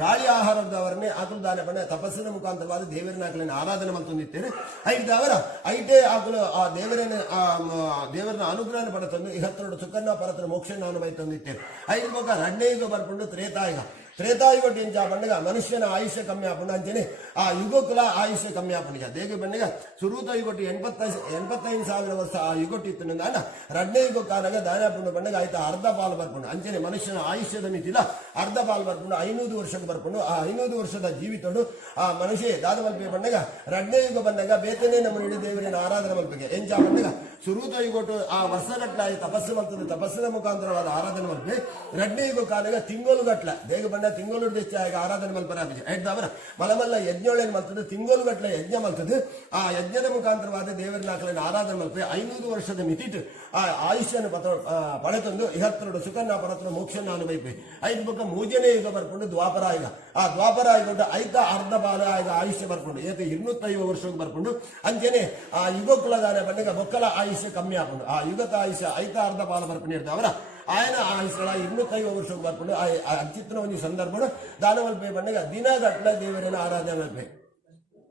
ಗಾಳಿ ಆಹಾರದವರನ್ನೇ ಆಕಲು ದಾನ ಬಣ್ಣ ತಪಸ್ಸಿನ ಮುಖಾಂತರವಾದ ದೇವರನ್ನ ಆರಾಧನೆ ಮಲ್ತೊಂದಿತ್ತೇನೆ ಐದವರ ಐಟೇ ಆಕಲು ಆ ದೇವರನ್ನ ಅನುಗ್ರಹ ಪಡ ತಂದು 12 ಸುಖನ್ನ ಪರತ್ರ ಮೋಕ್ಷನ ಅನುಭವ ತಂದಿತ್ತೇನೆ ಐದು ಬೊಕ್ಕ 2 ಯುಗ ಬರ್ಕೊಂಡು ತ್ರೇತಾಯುಗ ತ್ರೇತಾಯುಗೊಟ್ಟು ಎಂಚ ಪಂಡಗ ಮನುಷ್ಯನ ಆಯುಷ್ಯ ಕಮ್ಮಿ ಆಪುಂಡು ಅಂಚನೆ ಆ ಯುಗಕುಲ ಆಯುಷ್ಯ ಕಮ್ಮಿ ಆಪುಂಡಿಗ ದೇಗ ಪಂಡಗ ಸುರೂತ ಯುಗೊಟ್ಟು 85,000 ವರ್ಷ ಆ ಯುಗೊಟ್ಟು ಇತ್ತು ಅಂದ ರಡ್ನೇ ಯುಗ ಕಾಲಗ ದಾನಾಪುಂಡು ಪಂಡಗ ಆಯ್ತ ಅರ್ಧ ಪಾಲು ಬರ್ಪುಂಡು ಅಂಚನೆ ಮನುಷ್ಯನ ಆಯುಷ್ಯದ ಮಿತಿಲ ಅರ್ಧ ಪಾಲು ಬರ್ಪುಂಡು 500 ವರ್ಷಕ್ಕೆ ಬರ್ಪುಂಡು ಆ 500 ವರ್ಷದ ಜೀವಿತಡು ಆ ಮನುಷ್ಯ ದಾದ ಮಲ್ಪೆ ಪಂಡಗ ರಡ್ನೇ ಯುಗ ಬಂದಾಗ ಬೇತನೆ ನಮ್ಮ ಇಡೀ ದೇವರಿನ ಆರಾಧನೆ ಮಲ್ಪೆಗೆ ಎಂಚ ಪಂಡಗ ಸುರೂತ ಯುಗೊಟ್ಟು ಆ ವರ್ಷಗಟ್ಲ ತಪಸ್ಸು ಮಲ್ತದೆ ತಪಸ್ಸಿನ ಮುಖಾಂತರವಾದ ಆರಾಧನೆ ಮಲ್ಪೆ ರಡ್ನೇ ಯುಗ ಕಾಲಗ ತಿಂಗೋಲು ಗಟ್ಲ ದೇಗ ಬಂಡ ತಿಂಗೋಲು ಹೆಚ್ಚ ಆರಾಧನೆ ಮಲ್ಪರ ಅವರ ಮಲಮಲ್ಲ ಯಜ್ಞೊಳಗೆ ಮಲ್ತದೆ ತಿಂಗೋಲು ಗಟ್ಲ ಯಜ್ಞ ಮಲ್ತದೆ ಆ ಯಜ್ಞದ ಮುಖಾಂತರವಾದ ದೇವರಿನ ಆಕಲಿನ ಆರಾಧನೆ ಮಲ್ಪೆ 500 ವರ್ಷದ ಮಿತಿಟ್ಟು ಆ ಆಯುಷ್ಯನ ಪಡೆತಂದು 22 ಸುಖನ ಪರತ್ರ ಮೋಕ್ಷನ ಅನುಭವಿಪೆ ಐದು ಬೊಕ್ಕ ಮೂಜನೇ ಯುಗ ಬರ್ಕೊಂಡು ದ್ವಾಪರ ಆಯುಗ ಆ ದ್ವಾಪರ ಆಯುಗ ಐತ ಅರ್ಧ ಬಾಲ ಆಯುಗ ಆಯುಷ್ಯ ಬರ್ಕೊಂಡು ಏತ 250 ವರ್ಷಕ್ಕೆ ಬರ್ಕೊಂಡು ಅಂಚೆನೆ ಆ ಯುಗಕುಲದಾನ ಬಂದಾಗ ಬೊಕ್ಕಲ ಆಯುಷ್ಯ ಕಮ್ಮಿ ಹಾಕೊಂಡು ಆ ಯುಗದ ಆಯುಷ್ಯ ಐತ ಅರ್ಧ ಬಾಲ ಬರ್ಕೊಂಡು ಇರ್ತಾವರ ఆయన ఆయుష్ల 250 ವರ್ಷಕ್ಕೆ ಬರ್ಕೊಂಡು ಅಚ್ಚಿತ್ತನ ಒಂದು ಸಂದರ್ಭ ದಾನವಲ್ಪೆ ಬಂದಾಗ ದಿನಗಟ್ಲ ದೇವರಿನ ಆರಾಧನೆ ಮಲ್ಪೆ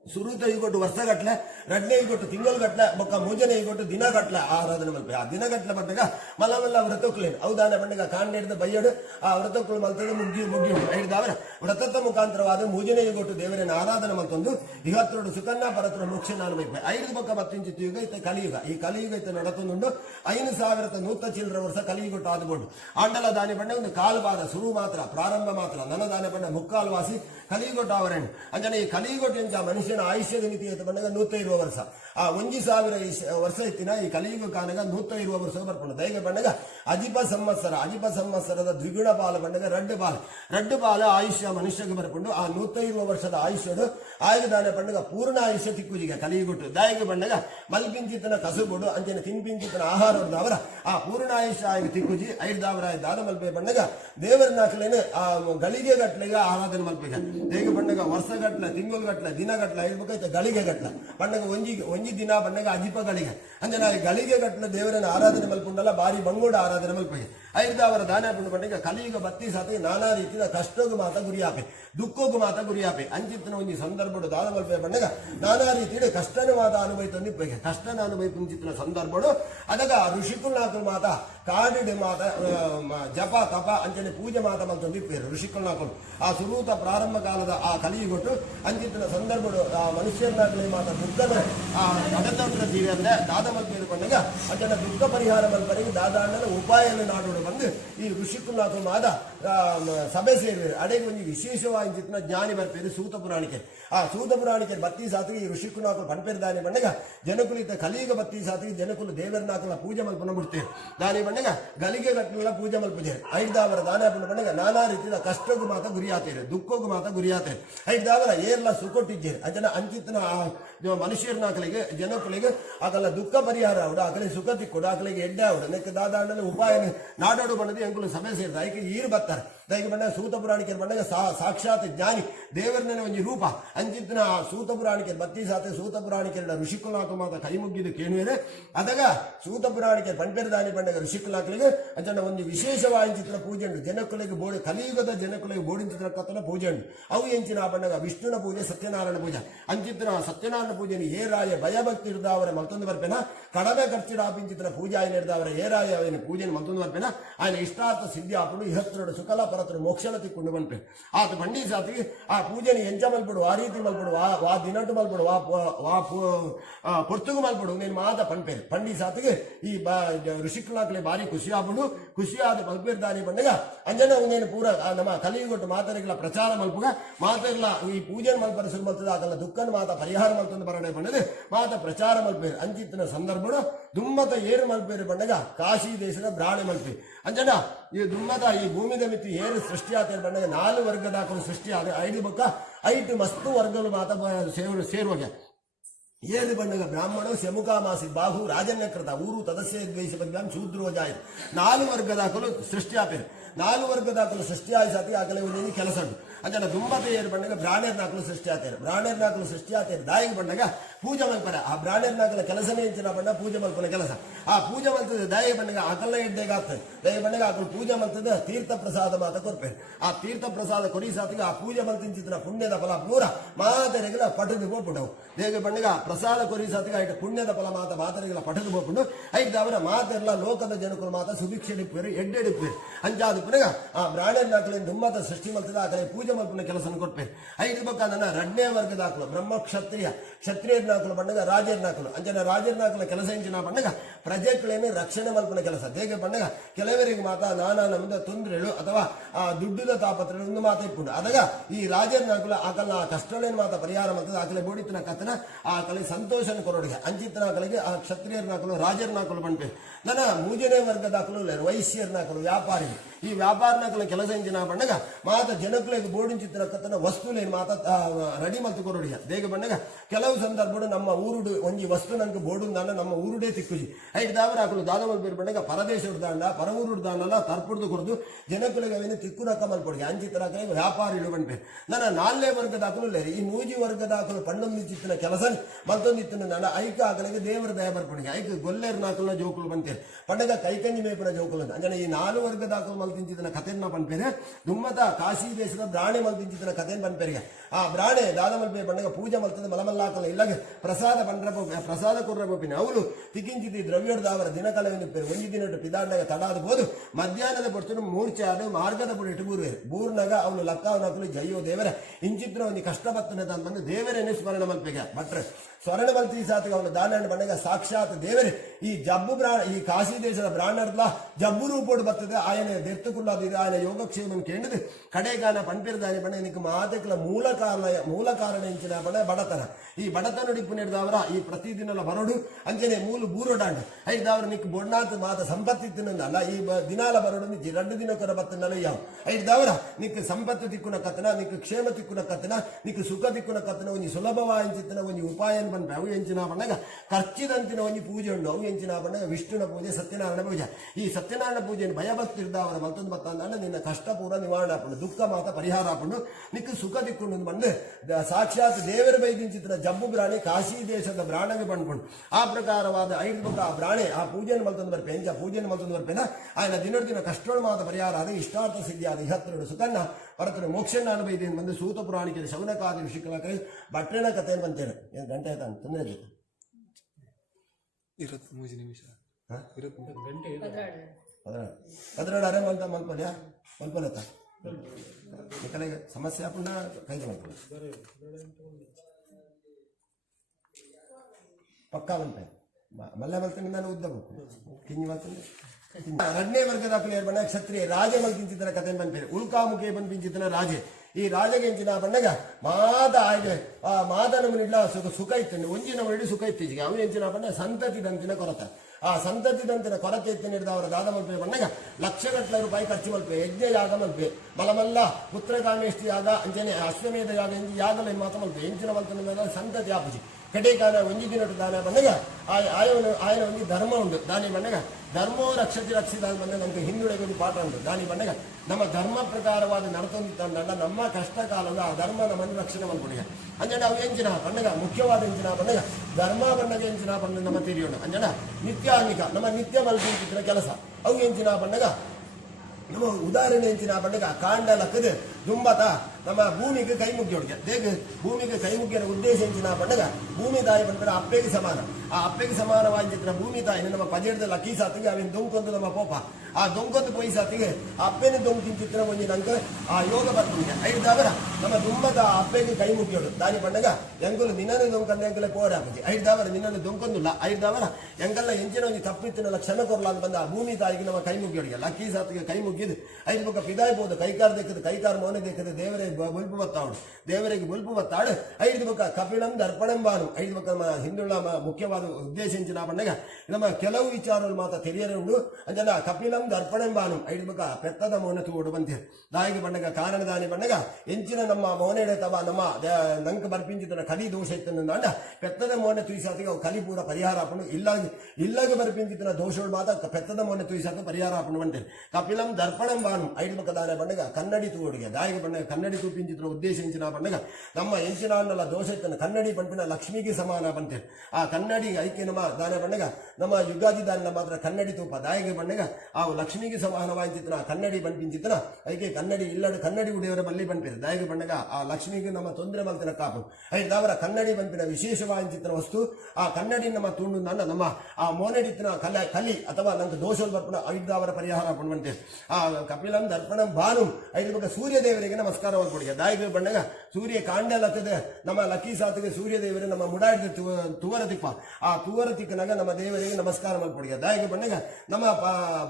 ಸುರೂತ ಯುಗೊಟ್ಟು ವರ್ಷಗಟ್ಲೆ ರಡ್ನೇ ಯುಗೊಟ್ಟು ತಿಂಗಳಗಟ್ಲೆ ಬೊಕ್ಕ ಮೂಜನೆ ಯುಗೊಟ್ಟು ದಿನಗಟ್ಲೆ ಆರಾಧನೆ ಮಲ್ಪೆ ಆ ದಿನಗಟ್ಲೆ ಬಂದಾಗ ಮಲಮಲ್ಲ ವ್ರತಕ್ಕುಲೇನು ಔದಾನ ಬಂದಾಗ ಕಾಂಡಿಡ್ದ ಬಯ್ಯಡು ಆ ವ್ರತಕ್ಕುಳು ಮಲ್ತದೆ ಮುಗ್ಗಿ ಹಿಡಿದವರ ವ್ರತದ ಮುಖಾಂತರವಾದ ಮೂಜನೆ ಯುಗೊಟ್ಟು ದೇವರಿನ ಆರಾಧನೆ ಮಲ್ತೊಂದು 22 ಸುಕನ್ನ ಪರತ್ರ ಮೋಕ್ಷನ ಅನುಭವಿಪೆ 5 ಬೊಕ್ಕ 10 ಯುಗ ಇತ್ತ ಕಲಿಯುಗ ಈ ಕಲಿಯುಗ ಇತ್ತ ನಡತೊಂದುಂಡು 5,100 ಚಿಲ್ಲರ ವರ್ಷ ಕಲಿಯುಗೊಟ್ಟು ಆದುಕೊಂಡು ಆಂಡಲ ದಾನಿ ಬಂಡ ಒಂದು ಕಾಲು ಪಾದ ಶುರು ಮಾತ್ರ ಪ್ರಾರಂಭ ಮಾತ್ರ ನನ್ನ ದಾನಿ ಬಂಡ ಮುಕ್ಕಾಲು ವಾಸಿ ಕಲಿಯುಗೊಟ್ಟು ಅವರೇನು ಅಂಜನೆ ಈ ಕಲಿಯುಗೊಟ್ಟು ಎಂಚ ಮನುಷ್ಯನ ಆಯುಷ್ಯದ ಮಿತಿ ಅಂತ ಬಂದಾಗ 120 ವರ್ಷ ಆ 1,000 ವರ್ಷ ಇತ್ತಿನ ಈ ಕಲಿಯುಗ ಕಾನಗ 120 ವರ್ಷ ಬರ್ಕೊಂಡು ದೈಗ ಬಂದಾಗ ಅಜಿಪ ಸಂವತ್ಸರದ ದ್ವಿಗುಣ ಬಾಲ ಬಂದಾಗ ರಡ್ಡು ಬಾಲ ಆಯುಷ್ಯ ಮನುಷ್ಯಗೆ ಬರ್ಕೊಂಡು ಆ 120 ವರ್ಷದ ಆಯುಷ್ಯಡು ಆಯುಧಾನ ಬಂದಾಗ ಪೂರ್ಣ ಆಯುಷ್ಯ ತಿಕ್ಕುಜಿಗೆ ಕಲಿಯುಗೊಟ್ಟು ದಾಯಿಗೆ ಬಂದಾಗ ಮಲ್ಪಿಂಚಿತನ ಕಸುಬುಡು ಅಂಚನೆ ತಿನ್ಪಿಂಚಿತನ ಆಹಾರ ಅವರ ಆ ಪೂರ್ಣ ಆಯುಷ್ಯ ಆಗಿ ತಿಕ್ಕುಜಿ 5,000 ದಾನ ಮಲ್ಪೆ ಬಂದಾಗ ದೇವರನ್ನ ಹಾಕಲೇನೆ ಆ ಗಳಿಗೆ ಗಟ್ಲೆಗೆ ಆರಾಧನೆ ಮಲ್ಪೆ ದೇಗ ಬಂದಾಗ ವರ್ಷಗಟ್ಲೆ ತಿಂಗಳಗಟ್ಲೆ ದಿನಗಟ್ಲೆ ಹೇಳ್ಬೇಕಾಯ್ತು ಗಳಿಗೆ ಗಟ್ಲ ಬಂದಾಗ ಒಂಜಿ ದಿನ ಬಂದಾಗ ಅಜಿಪ ಗಳಿಗೆ ಅಂದ್ರೆ ನಾ ಗಳಿಗೆ ಗಟ್ಲೆ ದೇವರನ್ನ ಆರಾಧನೆ ಮಲ್ಪುಂಡಲ್ಲ ಬಾರಿ ಬಂಗೋಡ ಆರಾಧನೆ ಮಲ್ಪೆ 5,000 ದಾನ ಪುಂಡು ಬಂದಾಗ ಕಲಿಯುಗ ಬತ್ತಿ ಸಾತಿ ನಾನಾ ರೀತಿಯ ಕಷ್ಟಗೂ ಮಾತ ಗುರಿಯಾಪೆ ದುಃಖಗೂ ಮಾತ ಗುರಿಯಾಪೆ ಅಂಚಿತ್ತಿನ ಒಂದು ಸಂದರ್ಭಡು ದಾನ ಮಲ್ಪೆ ಬಂದಾಗ ನಾನಾ ರೀತಿಯ ಕಷ್ಟನ ಮಾತ ಅನುಭವಿತೊಂದಿಪ್ಪೆಗೆ ಕಷ್ಟನ ಅನುಭವಿಸಿನ ಸಂದರ್ಭಡು ಅದಾಗ ಋಷಿಕುಲ್ನಾಕಲ್ ಮಾತ ಕಾಡಿಡೆ ಮಾತ ಜಪ ತಪ ಅಂಚನೆ ಪೂಜೆ ಮಾತ ಮಲ್ತೊಂದಿಪ್ಪೇರು ಋಷಿಕುಲ್ನಾಕಲ್ ಆ ಸುರೂತ ಪ್ರಾರಂಭ ಕಾಲದ ಆ ಕಲಿಯುಗೊಟ್ಟು ಅಂಚಿತ್ತಿನ ಸಂದರ್ಭಡು ಆ ಮನುಷ್ಯರನ್ನಾಗಲಿ ಮಾತ ದುಃಖದ ಆ ಕಡತಂತ್ರ ಜೀವಿ ಅಂದ್ರೆ ದಾದ ಮಲ್ಪೇರು ಬಂದಾಗ ಅಂಚನ ದುಃಖ ಪರಿಹಾರ ಮಲ್ಪರಿಗೆ ದಾದಾಂಡನ ಉಪಾಯನ ನಾಡೋಡು ಬಂದು ಈ ಋಷಿಕುಲ್ನಾಕಲ್ ಮಾದ ಸಭೆ ಸೇರಿವೆ ಅಡೆಗೆ ಒಂದು ವಿಶೇಷವಾಗಿ ಜ್ಞಾನಿ ಬರ್ಪೇರು ಸೂತ ಪುರಾಣಿಕೆ ಆ ಸೂತ ಪುರಾಣಿಕೆ ಬತ್ತಿ ಸಾತಿಗೆ ಈ ಋಷಿಕುಲ್ನಾಕಲ್ ಪಂಪೇರು ದಾನಿ ಬಂದಾಗ ಜನಕುಲಿತ ಕಲಿಯುಗ ಬತ್ತಿ ಸಾತಿಗೆ ಜನಕುಲು ದೇವರನಾಕಲ ಪೂಜೆ ಮಲ್ಪನ ಬಿಡ್ತೇವೆ ದಾನಿ ಬಂದಾಗ ಗಲಿಗೆ ಗಟ್ಟಲೆಲ್ಲ ಪೂಜೆ ಮಲ್ಪುಜೇರಿ 5,000 ದಾನ ಬಂದಾಗ ನಾನಾ ರೀತಿಯ ಕಷ್ಟಗೂ ಮಾತ ಗುರಿಯಾತೇರಿ ದುಃಖಗೂ ಮಾತ ಗುರಿಯಾತೇರಿ 5,000 ಏರ್ಲ ಸುಕೊಟ್ಟಿದ್ದೇರಿ ಅದನ್ನ ಅಂಚಿತ್ತಿನ ಮನುಷ್ಯರನಾಕಲಿಗೆ ಜನಕುಲಿಗೆ ಆಗಲ್ಲ ದುಃಖ ಪರಿಹಾರ ಅವಡು ಆಕಲಿಗೆ ಸುಖ ತಿಕ್ಕೊಡು ಆಕಲಿಗೆ ಎಡ್ಡೆ ಅವಡು ನೆಕ್ಕ ದಾದಾಂಡನ ಉಪಾಯ ನಾಡೋಡು ಬಂದದ್ದು ಎಂಕುಲು ಸಭೆ ಸೇರಿದ ಐಕೆ ಈರು ಬರ್ತಾರೆ ದೈಕ ಬಂದಾಗ ಸೂತ ಪುರಾಣಿಕರು ಬಂದಾಗ ಸಾಕ್ಷಾತ್ ಜ್ಞಾನಿ ದೇವರನ್ನೇ ಒಂದು ರೂಪ ಅಂಚಿತ್ತಿನ ಸೂತ ಪುರಾಣಿಕರು ಬತ್ತಿ ಸಾತೆ ಸೂತ ಪುರಾಣಿಕರ ಋಷಿಕುಲ್ನಾಕ ಮಾತ ಕೈ ಮುಗಿದು ಕೇಳುವೆ ಅದಾಗ ಸೂತ ಪುರಾಣಿಕರು ಪಂಪೇರು ದಾನಿ ಬಂದಾಗ ಋಷಿಕುಲ್ನಾಕಲಿಗೆ ಅಂಚನ ಒಂದು ವಿಶೇಷವಾದ ಪೂಜೆ ಉಂಟು ಜನಕುಲಿಗೆ ಬೋಡಿ ಕಲಿಯುಗದ ಜನಕುಲಿಗೆ ಬೋಡಿಂಚಿನ ಕತ್ತನ ಪೂಜೆ ಉಂಟು ಅವು ಎಂಚಿನ ಬಂದಾಗ ವಿಷ್ಣುನ ಪೂಜೆ ಸತ್ಯನಾರಾಯಣ ಪೂಜೆ ಅಂಚಿತ್ತಿನ ಸತ್ಯನಾರಾಯಣ ಪೂಜೆ ಏರಾಯ ಭಯಭಕ್ತಿ ಇರ್ದವರ ಮತ್ತೊಂದು ಬರ್ಪೇನ ಕಡಿಮೆ ಖರ್ಚಿಡ ಆಪಿಂಚಿತ್ತಿನ ಪೂಜೆ ಆಯ್ನ ಇರ್ದವರ ಏರಾಯ ಅವನ ಪೂಜೆ ಮತ್ತೊಂದು ಬರ್ಪೇನ ఆయన ಇಷ್ಟಾರ್ಥ ಸಿದ್ಧಿ ಆಪಡು 22 ಸುಕಲ ಪರತ್ರ ಮೋಕ್ಷನ ತಿಕ್ಕೊಂಡು ಬಂಪೆ ಆತ ಬಂಡಿ ಸಾತಿಗೆ ಆ ಪೂಜೆని ಎಂಜ ಮಲ್ಪಡು ಆ ರೀತಿ ಮಲ್ಪಡು ವಾ ದಿನಟ್ಟು ಮಲ್ಪಡು ವಾ ಪೊರ್ತುಗು ಮಲ್ಪಡು నేను ಮಾತ ಪಂಪೇರು ಪಂಡಿ ಸಾತಿಗೆ ಈ ಋಷಿಕುಲ್ನಾಕಲೆ ಬಾರಿ ಖುಷಿಯಾದ ಮಲ್ಪೇರು ದಾನಿ ಬಂದಾಗ ಅಂಜನ నేను ಪೂರ ನಮ್ಮ ಕಲಿಯುಗೊಟ್ಟು ಮಾತರಿಗಳ ಪ್ರಚಾರ ಮಲ್ಪುಗ ಮಾತರಿಗಳ ಈ ಪೂಜೆ ಮಲ್ಪರ ಸುರು ಮಲ್ತದ ಆಗಲ್ಲ ದುಃಖನ ಮಾತ ಪರಿಹಾರ ಮಲ್ತಂದು ಬರಡೆ ಬಂದದೆ ಮಾತ ಪ್ರಚಾರ ಮಲ್ಪೇರು ಅಂಚಿತ್ತಿನ ಸಂದರ್ಭಡು ದುಮ್ಮತ ಏರು ಮಲ್ಪೇರು ಬಂದಾಗ ಕಾಶಿ ದೇಶದ ಬ್ರಾಣೆ ಮಲ್ಪೆ ಅಂಜನ ಈ ದುಮ್ಮದ ಈ ಭೂಮಿದ ಮಿತಿ ಏರು ಸೃಷ್ಟಿ ಆತ ಬಂದಾಗ 4 ವರ್ಗದ ಸೃಷ್ಟಿ ಆದ 5 ಬೊಕ್ಕ 5 ಮಸ್ತು ವರ್ಗಗಳು ಮಾತ ಸೇರುವಾಗ ಏಳು ಬಂದಾಗ ಬ್ರಾಹ್ಮಣೋ ಶಮುಕಾಮಾಸಿ ಬಾಹು ರಾಜನ್ಯಕೃತ ಊರು ತದಸ್ಯ ದ್ವೇಷ ಬದ್ಯಾಂ ಶೂದ್ರೋಜಾಯ 4 ವರ್ಗದ ಸೃಷ್ಟಿ ಆಪೇರು 4 ವರ್ಗದ ಸೃಷ್ಟಿ ಆಗಿ ಸಾತಿ ಆಗಲೇ ಒಂದು ಕೆಲಸ ಉಂಟು ಅಂಜನ ದುಮ್ಮತ ಏರು ಬಂದಾಗ ಬ್ರಾಹ್ಮಣರ್ನಾಕಲು ಸೃಷ್ಟಿ ಆತೇರು ದಾಯಿಗೆ ಬಂದಾಗ ಪೂಜೆ ಮಲ್ಪನೆ ಆ ಬ್ರಾಹ್ಮಣನಾಗಲ ಕೆಲಸನೇ ಇಂಚಿನ ಬಣ್ಣ ಪೂಜೆ ಮಲ್ಪನೆ ಕೆಲಸ ಆ ಪೂಜೆ ಮಲ್ತದ ದಯ ಬಣ್ಣಗ ಆಕಲ್ಲ ಇಡ್ಡೆಗೆ ಆಗ್ತದೆ ದಯ ಬಣ್ಣಗ ಆಕಳು ಪೂಜೆ ಮಲ್ತದ ತೀರ್ಥ ಪ್ರಸಾದ ಮಾತ ಕೊರ್ಪೇನೆ ಆ ತೀರ್ಥ ಪ್ರಸಾದ ಕೊಡಿ ಸಾತಿಗೆ ಆ ಪೂಜೆ ಮಲ್ತಿಂಚಿನ ಪುಣ್ಯದ ಫಲ ಪೂರ ಮಾತರೆಗಳ ಪಟದು ಹೋಗ್ಬಿಟ್ಟವು ದೇಗ ಬಣ್ಣಗ ಪ್ರಸಾದ ಕೊರಿ ಸಾತಿಗೆ ಐಟ ಪುಣ್ಯದ ಫಲ ಮಾತರೆಗಳ ಪಟದು ಹೋಗ್ಬಿಟ್ಟು ಐದು ಅವರ ಮಾತೆಲ್ಲ ಲೋಕದ ಜನಕರು ಮಾತ ಸುಭಿಕ್ಷೆಡಿಪ್ಪೇರು ಎಡ್ಡೆಡಿಪ್ಪೇರು ಅಂಚಾದ ಪುನಗ ಆ ಬ್ರಾಹ್ಮಣನಾಕಲಿಂದ ದುಮ್ಮತ ಸೃಷ್ಟಿ ಮಲ್ತದ ಆ ಕಡೆ ಪೂಜೆ ಮಲ್ಪನ ಕೆಲಸ ಕೊಡ್ಪೇರು ಐದು ಬಕ್ಕ ನನ್ನ ರಡ್ನೇ ವರ್ಗದ ಹಾಕಲು ಬ್ರಹ್ಮ ಕ್ಷತ್ರಿಯರ್ನಾಕಲು ಬಣ್ಣಗ ರಾಜರ್ನಾಕಲು ಅಂಚನ ರಾಜರ್ನಾಕಲ ಕೆಲಸ ಇಂಚಿನ ಬಣ್ಣಗ ಪ್ರಜೆಗಳೇನೆ ರಕ್ಷಣೆ ಮಲ್ಪನ ಕೆಲಸ ದೇಗ ಬಣ್ಣಗ ಕೆಲವರಿಗೆ ಮಾತ ನಾನಾ ನಮ್ದ ತೊಂದರೆಗಳು ಅಥವಾ ಆ ದುಡ್ಡುದ ತಾಪತ್ರೆ ಒಂದು ಮಾತ ಇಪ್ಪುಂಡು ಅದಾಗ ಈ ರಾಜರ್ನಾಕಲು ಆಕಲ ಕಷ್ಟಗಳೇನು ಮಾತ ಪರಿಹಾರ ಮಾಡ್ತದೆ ಆಕಲೆ ಬೋಡಿತನ ಕತ್ತನ ಆ ಕಲೆ ಸಂತೋಷನ ಕೊರೋಡಿಗೆ ಅಂಚಿತನ ಕಲೆಗೆ ಆ ಕ್ಷತ್ರಿಯರ್ನಾಕಲು ರಾಜರ್ನಾಕಲು ಬಣ್ಪೆ ನನ್ನ ಮೂಜನೇ ವರ್ಗದ ಹಾಕಲು ವೈಶ್ಯರ್ನಾಕಲು ವ್ಯಾಪಾರಿ ಈ ವ್ಯಾಪಾರನಾಕಲ ಕೆಲಸ ಇಂಚಿನ ಬಣ್ಣಗ ಮಾತ ಜನಗಳಿಗೆ ಬೋಡಿಂಚಿತ್ತಿನ ಕತ್ತನ ವಸ್ತುಲೇನು ಮಾತ ರೆಡಿ ಮಲ್ತು ಕೊರೋಡಿಗೆ ದೇಗ ಬಣ್ಣಗ ಕೆಲವು ಸಂದರ್ಭ ನಮ್ಮ ಊರುಡು ಒಂಜಿ ವಸ್ತು ನಂಗೆ ಬೋಡುಂದಾಂಡ ನಮ್ಮ ಊರುಡೇ ತಿಕ್ಕುಜಿ ಐದು ದಾವರ ಹಾಕಲು ದಾದಮಲ್ ಬೇರು ಬಣ್ಣಗ ಪರದೇಶ ಉಡ್ದಾಂಡ ಪರವೂರು ಉಡ್ದಾಂಡಲ್ಲ ತರ್ಪುಡ್ದು ಕೊರದು ಜನಗಳಿಗೆ ಅವೇನು ತಿಕ್ಕು ರೊಕ್ಕ ಮಲ್ಪೊಡಿಗೆ ಅಂಚಿತರ ವ್ಯಾಪಾರಿಗಳು ಬಣ್ಪೆ ನನ್ನ ನಾಲ್ನೇ ವರ್ಗದ ಹಾಕಲು ಲೇರಿ ಈ ಮೂಜಿ ವರ್ಗದ ಹಾಕಲು ಪಣ್ಣೊಂದಿತ್ತಿನ ಕೆಲಸ ಮತ್ತೊಂದಿತ್ತಿನ ನನ್ನ ಐಕ ಹಾಕಲಿಗೆ ದೇವರ ದಯ ಬರ್ಪೊಡಿಗೆ ಐಕ ಗೊಲ್ಲೇರ್ ನಾಕಲ್ನ ಜೋಕುಲು ಬಂತೇರಿ ಪಣ್ಣಗ ಕೈಕಂಜಿ ಮೇಪನ ಜೋಕುಲು ಅಂಜನ ಈ 4 ವರ್ಗದ ಹಾಕಲು ಮಲ್ತಿಂಚಿನ ಕಥೆನ ಪನ್ಪೇರೆ ದುಮ್ಮತ ಕಾಶಿ ದೇಶದ ಬ್ರಾಣೆ ಮಲ್ತಿಂಚಿನ ಕಥೆನ ಪನ್ಪೇರಿಗೆ ಆ ಬ್ರಾಣೆ ದಾದಮಲ್ಪೆ ಬಣ್ಣಗ ಪೂಜೆ ಮಲ್ತದ ಮಲಮಲ್ಲಾಕಲ ಇಲ್ಲಾಗೆ ಪ್ರಸಾದ ಪಂಡ್ರ ಪ್ರಸಾದ ಕೊರ್ರ ಗೋಪಿನ ಅವಳು ತಿಕ್ಕಿಂಚಿತಿ ದ್ರವ್ಯದಾವರ ದಿನಕಲವನ್ನು ಒಂಜಿ ದಿನ ಪಿದಾಂಡಗ ತಡಾದ ಬೋದು ಮಧ್ಯಾಹ್ನದ ಪಡ್ತು ಮೂರ್ಛೆ ಆದ ಮಾರ್ಗದ ಪುಡಿ ಇಟ್ಟು ಬೂರ್ನಾಗ ಅವನು ಲಕ್ಕಾವನಕಲು ಜಯ್ಯೋ ದೇವರ ಇಂಚಿತ್ರ ಒಂದು ಕಷ್ಟ ಬತ್ತನದ ಅಂತ ಬಂದು ದೇವರೇನೆ ಸ್ಮರಣ ಮಲ್ಪೆಗೆ ಭಟ್ರೆ ಸ್ವರ್ಣ ಮಲ್ತಿ ಸಾತಿಗೆ ಅವನು ದಾನ ಬಣ್ಣಗ ಸಾಕ್ಷಾತ್ ದೇವರೇ ಈ ಜಬ್ಬು ಈ ಕಾಶಿ ದೇಶದ ಬ್ರಾಹ್ಮಣರ್ಲ ಜಬ್ಬು ರೂಪೋಡು ಬರ್ತದೆ ಆಯನ ದೆರ್ತುಕುಳ್ಳಾದಿದೆ ಆಯನ ಯೋಗಕ್ಷೇಮನ್ ಕೇಳಿದು ಕಡೆಗಾನ ಪಂಪಿರದಾನೆ ಬಣ್ಣ ನಿನಗೆ ಮಾತಕಲ ಮೂಲ ಕಾರಣ ಇಂಚಿನ ಬಣ್ಣ ಬಡತನ ಈ ಬಡತನ ಡಿಪ್ಪುನಿಡ್ದವರ ಈ ಪ್ರತಿದಿನ ಬರೋಡು ಅಂಚನೆ ಮೂಲ ಬೂರೋಡಾಂಡು ಐದವರ ನಿಕ್ ಬೊಣ್ಣಾತ್ ಮಾತ ಸಂಪತ್ತಿತ್ತಿನಲ್ಲ ಈ ದಿನಾಲ ಬರೋಡು ನಿಜ 2 ದಿನಕ್ಕೊರ ಬತ್ತನಲ್ಲ ಯಾವ ಐದವರ ನಿಕ್ ಸಂಪತ್ತು ತಿಕ್ಕುನ ಕತ್ತನ ನಿಕ್ ಕ್ಷೇಮ ತಿಕ್ಕುನ ಕತ್ತನ ನಿಕ್ ಸುಖ ತಿಕ್ಕುನ ಕತ್ತನ ಒಂದು ಸುಲಭವಾಯಿನ ಒಂದು ಉಪಾಯ ಬಂದ್ರೆ ಅವು ಎಂಚಿನ ಬಣ್ಣಗ ಖರ್ಚಿದಂತಿನ ಒಂದು ಪೂಜೆ ಉಂಡು ಅವು ಎಂಚಿನ ಬಣ್ಣಗ ವಿಷ್ಣುನ ಪೂಜೆ ಸತ್ಯನಾರಾಯಣ ಪೂಜೆ ಈ ಸತ್ಯನಾರಾಯಣ ಪೂಜೆಯನ್ನು ಭಯಭಕ್ತಿ ಇರ್ದವರ ಮತ್ತೊಂದು ಬತ್ತ ನಿನ್ನ ಕಷ್ಟ ಪೂರ ನಿವಾರಣೆ ಹಾಕೊಂಡು ದುಃಖ ಮಾತ ಪರಿಹಾರ ಹಾಕೊಂಡು ನಿಕ್ಕ ಸುಖ ದಿಕ್ಕೊಂಡು ಬಂದು ಸಾಕ್ಷಾತ್ ದೇವರ ಬೈದಿಂಚಿತ್ರ ಜಬ್ಬು ಬ್ರಾಣಿ ಕಾಶಿ ದೇಶದ ಬ್ರಾಣಗೆ ಬಂದ್ಕೊಂಡು ಆ ಪ್ರಕಾರವಾದ 5 ಬುಕ್ಕ ಆ ಬ್ರಾಣೆ ಆ ಪೂಜೆಯನ್ನು ಮಲ್ತೊಂದು ಬರ್ಪೆ ಎಂಚ ಪೂಜೆಯನ್ನು ಮಲ್ತೊಂದು ಬರ್ಪೇನ ಆಯ್ನ ದಿನ ಕಷ್ಟೋಳು ಮಾತ ಪರಿಹಾರ ಆದ ಇಷ್ಟಾರ್ಥ ಸಿದ್ಧಿ ಆದ 22 ಸುಖನ್ನ ಹೊರತನ ಮೋಕ್ಷನ ಅನುಭವಿದ್ದೇನೆ ಬಂದು ಸೂತ ಪುರಾಣಿಕೆ ಶೌನಕಾದಿ ಋಷಿಗಳ ಕೈ ಭಟ್ರನ ಕಥೆಯನ್ನು ಬಂತೇನೆ ಗಂಟೆ ಆಯ್ತಾ ತೊಂದರೆ 23 ನಿಮಿಷ 23 ಗಂಟೆ 16 ಅರೆ ಮಲ್ಪಲ್ಯಾ ಮಲ್ಪಲತ್ತ ಕಲೆಗೆ ಸಮಸ್ಯೆ ಹಾಕೊಂಡ ಕೈಗೆ ಮಲ್ಪಲ್ಲ ಪಕ್ಕಾ ಮಲ್ಪೆ ಮಲ್ಲ ಮಲ್ತಂಗೆ ನಾನು ಉದ್ದಬೇಕು ಕಿಂಜಿ ಮಲ್ತಂಗೆ 2ನೇ ವರ್ಗದ ಬಣ್ಣ ಕ್ಷತ್ರಿಯ ರಾಜ ಮಲ್ತಿಂಚಿತನ ಕಥೆ ಬಂದ್ಪೇರೆ ಉಲ್ಕಾಮುಖೆ ಬಂದ್ಪಿಂಚಿತನ ರಾಜೆ ಈ ರಾಜಗೆ ಎಂಚಿನ ಬಣ್ಣಗ ಮಾತ ಆಯ್ಕೆ ಆ ಮಾತನ ಮುನಿಡ್ಲ ಸುಖ ಇತ್ತು ಒಂಜಿನ ಮುನಿಡಿ ಸುಖ ಇತ್ತೀಚೆಗೆ ಅವನು ಎಂಚಿನ ಬಣ್ಣ ಸಂತತಿದಂತಿನ ಕೊರತೆ ಆ ಸಂತತಿದಂತಿನ ಕೊರತೆ ಎತ್ತಿ ನೀಡಿದ ಅವರ ದಾದ ಮಲ್ಪೆ ಬಣ್ಣಗ ಲಕ್ಷಗಟ್ಟಲೆ ರೂಪಾಯಿ ಖರ್ಚು ಮಲ್ಪೆ ಯಜ್ಞ ಯಾಗ ಮಲ್ಪೆ ಮಲಮಲ್ಲ ಪುತ್ರಕಾಮೇಷ್ಟಿ ಯಾಗ ಅಂಚನೆ ಅಶ್ವಮೇಧ ಯಾಗ ಯಾಗಲ ಮಾತ ಮಲ್ಪೆ ಎಂಚಿನ ಮಲ್ತನ ಸಂತತಿ ಆಪುಜಿ ಕಡೆಗಾನ ಒಂಜಿ ದಿನಟ್ಟು ದಾನ ಬಣ್ಣಗ ಆಯನ ಒಂದು ಧರ್ಮ ಉಂಟು ದಾನಿ ಬಣ್ಣಗ ಧರ್ಮೋ ರಕ್ಷಿತ ಬಂದ ನಮ್ಗೆ ಹಿಂದುಳಿಗೆ ಒಂದು ಪಾಠ ಉಂಟು ದಾನಿ ಬಣ್ಣಗ ನಮ್ಮ ಧರ್ಮ ಪ್ರಕಾರವಾದ ನಡತೊಂದಿತ್ತಂದಲ್ಲ ನಮ್ಮ ಕಷ್ಟ ಕಾಲದ ಆ ಧರ್ಮ ನಮ್ಮನ್ನು ರಕ್ಷಣೆ ಮಾಡ್ಕೊಡಿಗೆ ಅಂಜನ ಅವು ಎಂಚಿನ ಬಣ್ಣಗ ಮುಖ್ಯವಾದ ಎಂಚಿನ ಬಣ್ಣಗ ಧರ್ಮ ಬಣ್ಣಗ ಎಂಚಿನ ಬಣ್ಣ ನಮ್ಮ ತಿರಿಯೋಣ ಅಂಜನ ನಿತ್ಯ ಅನಿಕ ನಮ್ಮ ನಿತ್ಯ ಮಲ್ಪಿಂಚಿನ ಕೆಲಸ ಅವು ಎಂಚಿನ ಬಣ್ಣಗ ನಮ್ಮ ಉದಾಹರಣೆ ಎಂಚಿನ ಬಣ್ಣಗ ಕಾಂಡ ಲಕ್ಕದ ದುಂಬತ ನಮ್ಮ ಭೂಮಿಗೆ ಕೈ ಮುಗ್ಗಿಯೊಳಗೆ ದೇಗ ಭೂಮಿಗೆ ಕೈ ಮುಗ್ಗಿಯ ಉದ್ದೇಶ ಎಂಚಿನ ಬಣ್ಣಗ ಭೂಮಿ ತಾಯಿ ಬಂದ್ರೆ ಅಪ್ಪೆಗೆ ಸಮಾನ ಆ ಅಪ್ಪೆಗೆ ಸಮಾನವಾಗಿದ್ದ ಭೂಮಿ ತಾಯಿನ ನಮ್ಮ ಪಜೆಡ್ದಲ್ಲಿ ಅಕ್ಕಿ ಸಾತಿಗೆ ಅವೇನು ದೊಂಕೊಂದು ನಮ್ಮ ಪೋಪ ಆ ದೊಂಕೊಂದು ಪೊಯ್ ಸಾತಿಗೆ ಅಪ್ಪೆನ ದೊಂಕಿಂಚಿತ್ರ ಒಂಜಿ ನಂಗೆ ಆ ಯೋಗ ಬರ್ತದೆ 5 ದಾವರ ನಮ್ಮ ದುಂಬದ ಅಪ್ಪೆಗೆ ಕೈ ಮುಗ್ಗಿಯೋಡು ದಾನಿ ಬಣ್ಣಗ ಎಂಗಲು ನಿನ್ನನ್ನು ದೊಂಕಂದ ಎಂಗಲೆ ಪೋರ ಹಾಕಿ 5 ದಾವರ ನಿನ್ನನ್ನು ದೊಂಕೊಂದಿಲ್ಲ 5 ದಾವರ ಎಂಗಲ್ಲ ಎಂಚಿನ ಒಂದು ತಪ್ಪಿತ್ತಿನಲ್ಲ ಕ್ಷಮ ಕೊರಲ ಅಂತ ಬಂದ ಆ ಭೂಮಿ ತಾಯಿಗೆ ನಮ್ಮ ಕೈ ಮುಗ್ಗಿಯೋಡಿಗೆ ಅಕ್ಕಿ ಸಾತಿಗೆ ಕೈ ಮುಗಿದು 5 ಬುಕ್ಕ ಪಿದಾಯ್ಬೋದು ಕೈಕಾರ ದೇಕದು ಕೈಕಾರ ಮೋನೆ ದೇಕದು ದೇವರೇ ಬುಲ್ಪು ಬತ್ತಾವಡು ದೇವರಿಗೆ ಬುಲ್ಪು ಬತ್ತಾಡು 5 ಬುಕ್ಕ ಕಪಿಳಂ ದರ್ಪಣಂ ಬಾನು 5 ಬುಕ್ಕ ಹಿಂದುಳ ಮುಖ್ಯವಾದ ವಿಶೇಷವಾದ ಉದ್ದೇಶಿಂచిన ಪಂಡಗ ನಮ್ಮ ಕೆಲವು ವಿಚಾರಗಳು ಮಾತ್ರ ತೆರೆಯರೆ ಉಂಡು ಅಂಜನ ಕಪಿಲಂ ದರ್ಪಣಂ ಬಾನು ಐಡ್ಬೇಕ ಪೆತ್ತದ ಮೌನ ತೂಡು ಬಂತೀರಿ ದಾಯಿಗೆ ಪಂಡಗ ಕಾರಣ ದಾನಿ ಪಂಡಗ ಎಂಚಿನ ನಮ್ಮ ಮೌನೆಡೆ ತವ ನಮ್ಮ ನಂಕ ಬರ್ಪಿಂಚಿದ ಕಲಿ ದೋಷ ಇತ್ತು ಅಂಡ ಪೆತ್ತದ ಮೌನ ತುಯಿಸಾತಿಗೆ ಅವು ಕಲಿ ಪೂರ ಪರಿಹಾರ ಹಾಕೊಂಡು ಇಲ್ಲಾಗ ಬರ್ಪಿಂಚಿನ ದೋಷಗಳು ಮಾತ್ರ ಪೆತ್ತದ ಮೌನ ತುಯಿಸಾಕ ಪರಿಹಾರ ಹಾಕೊಂಡು ಬಂತೀರಿ ಕಪಿಲಂ ದರ್ಪಣಂ ಬಾನು ಐಡ್ಬೇಕ ದಾನೆ ಪಂಡಗ ಕನ್ನಡಿ ತೂಡಿಗೆ ದಾಯಿಗೆ ಪಂಡಗ ಕನ್ನಡಿ ತೂಪಿಂಚಿನ ಉದ್ದೇಶಿಂಚಿನ ಪಂಡಗ ನಮ್ಮ ಎಂಚಿನ ಅನ್ನಲ್ಲ ದೋಷ ಇತ್ತು ಕನ್ನಡಿ ಪಂಪಿನ ಲಕ್ಷ್ಮಿಗೆ ಸಮಾನ ಬಂತೇವೆ ಆ ಕನ್ನಡಿ ಐಕ್ಯ ನಮ್ಮ ದಾನ ಬಣ್ಣಗ ನಮ್ಮ ಯುಗಾದಿ ದಾನ ಮಾತ್ರ ಕನ್ನಡಿ ತೂಪ ದಾಯಿಗೆ ಬಣ್ಣಗ ಆ ಲಕ್ಷ್ಮಿಗೆ ಸಮಾನವಾಯಿತಿನ ಕನ್ನಡಿ ಬಂಪಿಂಚಿತನ ಐಕೆ ಕನ್ನಡಿ ಇಲ್ಲಡು ಕನ್ನಡಿ ಉಡಿಯವರ ಬಲ್ಲಿ ಬಂಪಿದೆ ದಾಯಿಗೆ ಬಣ್ಣಗ ಆ ಲಕ್ಷ್ಮಿಗೆ ನಮ್ಮ ತೊಂದರೆ ಮಲ್ತಿನ ಕಾಪು ಐದವರ ಕನ್ನಡಿ ಬಂಪಿನ ವಿಶೇಷವಾಯಿತಿನ ವಸ್ತು ಆ ಕನ್ನಡಿ ನಮ್ಮ ತುಂಡು ನನ್ನ ನಮ್ಮ ಆ ಮೋನೆಡಿತಿನ ಕಲಿ ಅಥವಾ ನಂಗೆ ದೋಷ ಬರ್ಪಣ ಐದವರ ಪರಿಹಾರ ಪಡುವಂತೆ ಆ ಕಪಿಲಂ ದರ್ಪಣಂ ಬಾನು ಐದು ಬಗ್ಗೆ ಸೂರ್ಯ ದೇವರಿಗೆ ನಮಸ್ಕಾರ ಕೊಡಿಗೆ ದಾಯಿಗೆ ಬಣ್ಣಗ ಸೂರ್ಯ ಕಾಂಡಲತ್ತದೆ ನಮ್ಮ ಲಕ್ಕಿ ಸಾತಿಗೆ ಸೂರ್ಯ ದೇವರೇ ನಮ್ಮ ಮುಡಾಡಿದ ತುವರ ತಿಪ್ಪ ಆ ತುವರ ತಿಕ್ಕನಾಗ ನಮ್ಮ ದೇವರಿಗೆ ನಮಸ್ಕಾರ ಮಾಡ್ಕೊಡಿಗೆ ದಾಯಿಗೆ ಬಣ್ಣಗ ನಮ್ಮ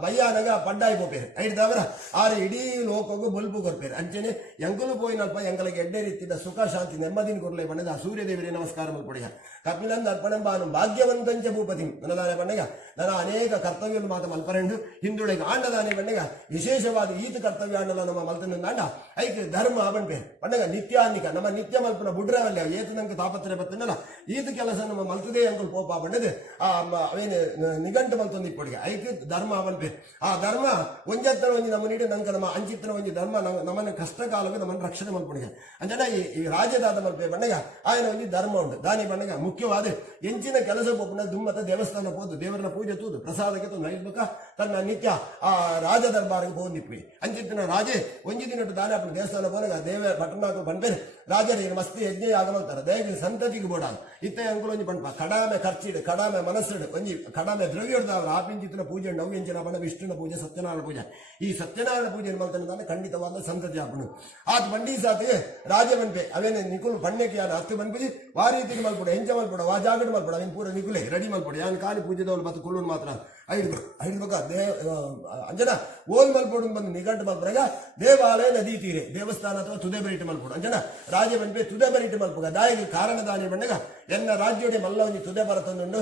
ಬಯ್ಯಾನಾಗ ಪಡ್ಡಾಯಿ ಹೋಗ್ಬೇರೆ ಐದವರ ಆರು ಇಡೀ ಲೋಕಗೂ ಬಲ್ಪು ಕೊಡ್ಬೇರೆ ಅಂಚೆನೆ ಎಂಕಲು ಪೋಯಿನಲ್ಪ ಎಂಗಳಿಗೆ ಎಡ್ಡೆ ರೀತಿಯ ಸುಖ ಶಾಂತಿ ನೆಮ್ಮದಿನ ಕೊಡ್ಲೇ ಬಣ್ಣದ ಆ ಸೂರ್ಯ ದೇವರಿಗೆ ನಮಸ್ಕಾರ ಮಾಡ್ಕೊಡಿಗೆ ಕಪಿಲಂ ದರ್ಪಣಂ ಬಾನು ಭಾಗ್ಯವಂತಂಚ ಭೂಪತಿ ನನ್ನದಾನೆ ಬಣ್ಣಗ ನನ್ನ ಅನೇಕ ಕರ್ತವ್ಯಗಳು ಮಾತ ಮಲ್ಪರೆಂಡು ಹಿಂದುಳಿಗೆ ಆಂಡದಾನೆ ಬಣ್ಣಗ ವಿಶೇಷವಾದ ಈತ ಕರ್ತವ್ಯ ಆಂಡಲ ನಮ್ಮ ಮಲ್ತನ ಆಂಡ ಐಕೆ ಧರ್ಮ ಬಣ್ಪೇರು ಬಣ್ಣಗ ನಿತ್ಯಾನ್ನಿಕ ನಮ್ಮ ನಿತ್ಯ ಮಲ್ಪನ ಬುಡ್ರವಲ್ಲ ಏತು ನಂಗೆ ತಾಪತ್ರೆ ಬತ್ತನಲ್ಲ ಈತ ಕೆಲಸ ನಮ್ಮ ಮಲ್ತದೇ ಅಂಕಲ್ ಪೋಪ ಬಣ್ಣದೆ ಆ ಅವೇನು ನಿಘಂಟು ಮಲ್ತೊಂದು ಇಪ್ಪಡಿಗೆ ಐಕೆ ಧರ್ಮ ಬಣ್ಪೇರು ಆ ಧರ್ಮ ಒಂಜತ್ತನ ಒಂಜಿ ನಮ್ಮ ನೀಡಿ ನಂಗೆ ನಮ್ಮ ಅಂಚಿತ್ತನ ಒಂಜಿ ಧರ್ಮ ನಮ್ಮನ್ನು ಕಷ್ಟ ಕಾಲಕ್ಕೆ ನಮ್ಮನ್ನು ರಕ್ಷಣೆ ಮಲ್ಪಡಿಗೆ ಅಂಜನ ಈ ರಾಜ್ಯದಾದ ಮಲ್ಪೆ ಬಣ್ಣಗ ಆಯ್ನ ಒಂಜಿ ಧರ್ಮ ಉಂಟು ದಾನಿ ಬಣ್ಣಗ ಮುಖ್ಯವಾದ ಎಂಚಿನ ಕೆಲಸ ಪೋಪನ ದುಮ್ಮತ್ತ ದೇವಸ್ಥಾನ ಹೋದು ದೇವರನ್ನ ಪೂಜೆ ತೂದು ಪ್ರಸಾದಕ್ಕೆ ತಂದು ನೈಲ್ಬೇಕ ತನ್ನ ನಿತ್ಯ ಆ ರಾಜ ದರ್ಬಾರಿಗೆ ಹೋಗಿದ್ವಿ ಅಂಚಿತ್ತಿನ ರಾಜೆ ಒಂಜಿ ದಿನ ದಾನ ದೇವಸ್ಥಾನ ಹೋದಾಗ ದೇವ ಪಟ್ಟಣಕ್ಕೆ ಬಂದ್ಬೇರೆ ರಾಜರಿಗೆ ಮಸ್ತಿ ಯಜ್ಞ ಆಗಮಲ್ತಾರೆ ದಯಗೆ ಸಂತತಿಗೆ ಬೋಡ ಇತ್ತೆ ಅಂಕುಲು ಒಂಜಿ ಪಂಪ ಕಡಾಮೆ ಖರ್ಚಿಡು ಕಡಾಮೆ ಮನಸ್ಸಿಡು ಒಂಜಿ ಕಡಾಮೆ ದ್ರವ್ಯದ ಆಪಿಂಚಿತ್ತಿನ ಪೂಜೆ ನವ್ವು ಎಂಚಿನ ಬಣ್ಣ ವಿಷ್ಣುನ ಪೂಜೆ ಸತ್ಯನಾರಾಯಣ ಪೂಜೆ ಈ ಸತ್ಯನಾರಾಯಣ ಪೂಜೆ ಮಾಡ್ತಾನೆ ಖಂಡಿತವಾದ ಸಂತತಿ ಹಾಪಣು ಆತ ಬಂಡಿ ಸಾತಿಗೆ ರಾಜ ಬಂಪೆ ಅವೇನೆ ನಿಕುಲ್ ಪಣ್ಯಕ್ಕೆ ಯಾರು ಹತ್ತು ಬಂದ್ಬಿಡಿ ವಾರೀತಿಗೆ ಮಲ್ಪಡ ಹೆಂಚ ಮಲ್ಪಡ ವಾ ಜಾಗಡ್ ಮಲ್ಪಡ ಅವೇನು ಪೂರ ನಿಕುಲೆ ರೆಡಿ ಮಲ್ಪಡ ಯಾನು ಕಾಲಿ ಪೂಜೆದವನು ಮತ್ತು ಕುಳ್ಳೂನು ಮಾತ್ರ ಐಡ್ಬೇಕ ಅಂಜನ ಓಲ್ ಮಲ್ಪಡು ಬಂದು ನಿಘಂಟು ಮಲ್ಪರಾಗ ದೇವಾಲಯ ನದಿ ತೀರೆ ದೇವಸ್ಥಾನ ಅಥವಾ ತುದೆ ಬರಿಟ್ಟು ಮಲ್ಪಡು ಅಂಜನ ರಾಜ ಬಂಪೆ ತುದೆ ಬರಿಟ್ಟು ಮಲ್ಪಗ ದಾಯಿಗೆ ಕಾರಣ ದಾನಿ ಬಣ್ಣಗ ಎನ್ನ ರಾಜ್ಯೋಡೆ ಮಲ್ಲ ಒಂಜಿ ತುದೆ ಬರತಂದು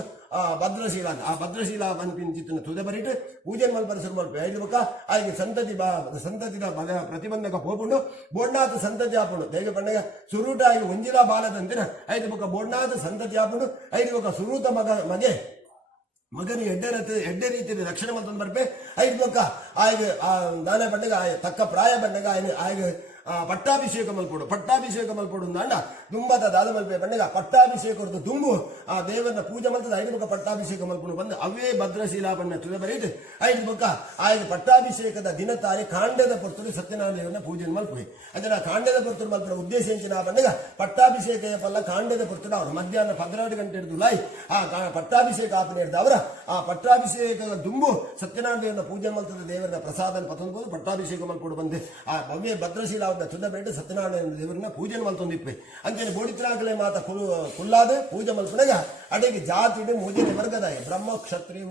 ಭದ್ರಶೀಲ ಆ ಭದ್ರಶೀಲ ಬಂಪಿನ ತುದೆ ಬರಿಟ್ಟು ಪೂಜೆ ಮಲ್ಪರಿಸಲು ಮಲ್ಪೆ ಐಡ್ಬೇಕ ಆಯ್ಕೆ ಸಂತತಿದ ಪ್ರತಿಬಂಧಕ ಹೋಗ್ಬಿಟ್ಟು ಬೋಡ್ನಾಥ ಸಂತತಿ ಹಾಪುಂಡು ದೈವ ಬಣ್ಣಗ ಸುರೂಟ ಆಗಿ ಒಂಜಿಲ ಬಾಲದಂತಿನ ಐಡ್ಬೇಕ ಬೋಡ್ನಾಥ ಸಂತತಿ ಹಾಪುಂಡು ಐಡ್ಬೇಕ ಸುರೂತ ಮಗೆ ಮಗನ ಎಡ್ಡೆ ರೀತಿಯಲ್ಲಿ ರಕ್ಷಣೆ ಮಾಡ್ಕೊಂಡು ಬರ್ಬೇ ಐಡ್ಬೇಕ ಆಯ್ಗೆ ದಾನ ಬಂಡಗ ತಕ್ಕ ಪ್ರಾಯ ಬಂಡಗ ಆಯ್ಗೆ ಪಟ್ಟಾಭಿಷೇಕ ಮಲ್ಪಡು ಅಂಡ ದುಂಬದ ದಾದ ಮಲ್ಪೆ ಬಂಡಗ ಪಟ್ಟಾಭಿಷೇಕ ದುಂಬು ಆ ದೇವರನ್ನ ಪೂಜೆ ಮಾಡ್ತದೆ ಐಡ್ಬೇಕ ಪಟ್ಟಾಭಿಷೇಕ ಮಲ್ಪಡು ಬಂದು ಅವೇ ಭದ್ರಶೀಲಾ ಬಣ್ಣ ತುಲೆ ಬರೀತು ಐಡ್ಬೇಕ ಆಯ್ಗೆ ಪಟ್ಟಾಭಿಷೇಕದ ದಿನ ತಾರಿ ಕಾಂಡದ ಪೊರ್ತರು ಸತ್ಯನಾರಾಯಣ ದೇವರನ್ನ ಪೂಜೆ ಮಲ್ಪುವೆ ಅದನ್ನ ಕಾಂಡದ ಪೊರ್ತರು ಮಲ್ಪಡ ಉದ್ದೇಶ ಎಂಚಿನ ಬಂಡಗ ಪಟ್ಟಾಭಿಷೇಕ ಪಲ್ಲ ಕಾಂಡದ ಪೊರ್ತರು ಅವರು ಮಧ್ಯಾಹ್ನ 12 ಗಂಟೆ ಹಿಡಿದು ಲೈ ಆ ಪಟ್ಟಾಭಿಷೇಕ ಆತನ ಹಿಡಿದ ಅವರ ಆ ಪಟ್ಟಾಭಿಷೇಕದ ದುಂಬು ಸತ್ಯನಾರಾಯಣ ದೇವರನ್ನ ಪೂಜೆ ಮಲ್ತದ ದೇವರನ್ನ ಪ್ರಸಾದ ಪತಂಬೋದು ಪಟ್ಟಾಭಿಷೇಕ ಮಲ್ಪಡು ಬಂದೆ ಆ ಭವ್ಯ ಭದ್ರಶೀಲಾ ತುದ ಬೇಡ ಸತ್ಯನಾರಾಯಣ ದೇವರನ್ನ ಪೂಜೆ ಮಲ್ತೊಂದಿಪ್ಪೆ ಅಂಚನೆ ಬೋಡಿತ್ರಾಗಲೇ ಮಾತ ಕುಲ್ಲಾದ ಪೂಜೆ ಮಲ್ಪನಾಗ ಅಡೆಗೆ ಜಾತಿ ಮೂಜನೆ ವರ್ಗದಾಯ ಬ್ರಹ್ಮ ಕ್ಷತ್ರಿಯ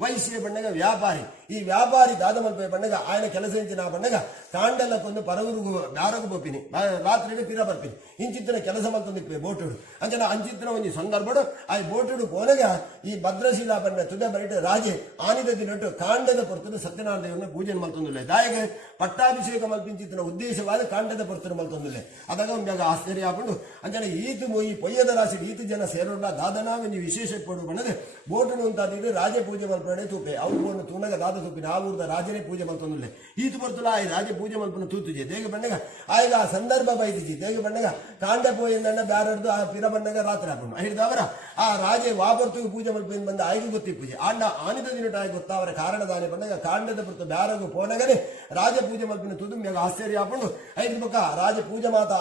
ವೈಶ್ಯ ಬಣ್ಣಗ ವ್ಯಾಪಾರಿ ಈ ವ್ಯಾಪಾರಿ ದಾದ ಮಲ್ಪೆ ಬಣ್ಣಗ ఆయన ಕೆಲಸ ಇಂಚಿನ ಬಣ್ಣಗ ಕಾಂಡಲಕ್ಕೊಂದು ಪರಗುರುಗು ಬ್ಯಾರಗು ಬೋಪಿನಿ ರಾತ್ರಿ ಪಿರ ಬರ್ಪಿನಿ ಇಂಚಿತ್ತಿನ ಕೆಲಸ ಮಲ್ತೊಂದಿಪ್ಪೆ ಬೋಟುಡು ಅಂಚನ ಅಂಚಿತ್ತಿನ ಒಂದು ಸಂದರ್ಭಡು ಆ ಬೋಟುಡು ಕೋನಗ ಈ ಭದ್ರಶೀಲಾ ಬಣ್ಣ ತುದ ಬರಿಟ ರಾಜೆ ಆನಿದ ದಿನಟ್ಟು ಕಾಂಡದ ಪೊರ್ತದ ಸತ್ಯನಾರಾಯಣ ದೇವರನ್ನ ಪೂಜೆ ಮಲ್ತೊಂದಿಲ್ಲ ದಾಯಗೆ ಪಟ್ಟಾಭಿಷೇಕ ಮಲ್ಪಿಂಚಿತ್ತಿನ ಉದ್ದೇಶವಾದ ಕಾಂಡದ ಪೊರ್ತರು ಮಲ್ತೊಂದಿಲ್ಲ ಅದಾಗ ಒಂದು ಆಶ್ಚರ್ಯ ಹಾಕೊಂಡು ಅಂಚನೆ ಈತು ಈ ಪೊಯ್ಯದ ರಾಶಿ ಈತು ಜನ ಸೇರೋಲ್ಲ ದಾದನ ಒಂದು ವಿಶೇಷ ಪಡು ಬಣ್ಣದೆ ಬೋಟುನು ಅಂತಾದಿದ್ದು ರಾಜ ಪೂಜೆ ಮಲ್ಪನೆ ತೂಪೆ ಅವ್ರು ಬೋನು ತೂನಗ ದಾದ ತೂಪಿನ ಆ ಊರದ ರಾಜನೇ ಪೂಜೆ ಮಲ್ತೊಂದಿಲ್ಲ ಈತು ಬರ್ತಲ್ಲ ಆ ರಾಜ ಪೂಜೆ ಮಲ್ಪನ ತೂತುಜೆ ದೇಗ ಬಣ್ಣಗ ಆಗ ಆ ಸಂದರ್ಭ ಬೈದಿಜಿ ದೇಗ ಬಣ್ಣಗ ಕಾಂಡ ಪೋಯಿಂದ ಬ್ಯಾರಡ್ದು ಆ ಪಿರ ಬಣ್ಣಗ ರಾತ್ರಿ ಹಾಕೊಂಡು ಹಿಡಿದವರ ಆ ರಾಜೆ ವಾಬರ್ತು ಪೂಜೆ ಮಲ್ಪೆಯಿಂದ ಬಂದ ಆಯ್ಕೆ ಗೊತ್ತಿ ಪೂಜೆ ಆಂಡ ಆನಿದ ದಿನಟ ಆಗಿ ಗೊತ್ತ ಅವರ ಕಾರಣದಾನೆ ಬಂದಾಗ ಕಾಂಡದ ಪುರ್ತು ಬ್ಯಾರಗು ಪೋನಗನೆ ರಾಜ ಪೂಜೆ ಮಲ್ಪಿನ ತುದು ಮ್ಯಾಗ ಆಶ್ಚರ್ಯ ಹಾಕೊಂಡು ಐದು ಬಕ ರಾಜ ಪೂಜೆ ಮಾತ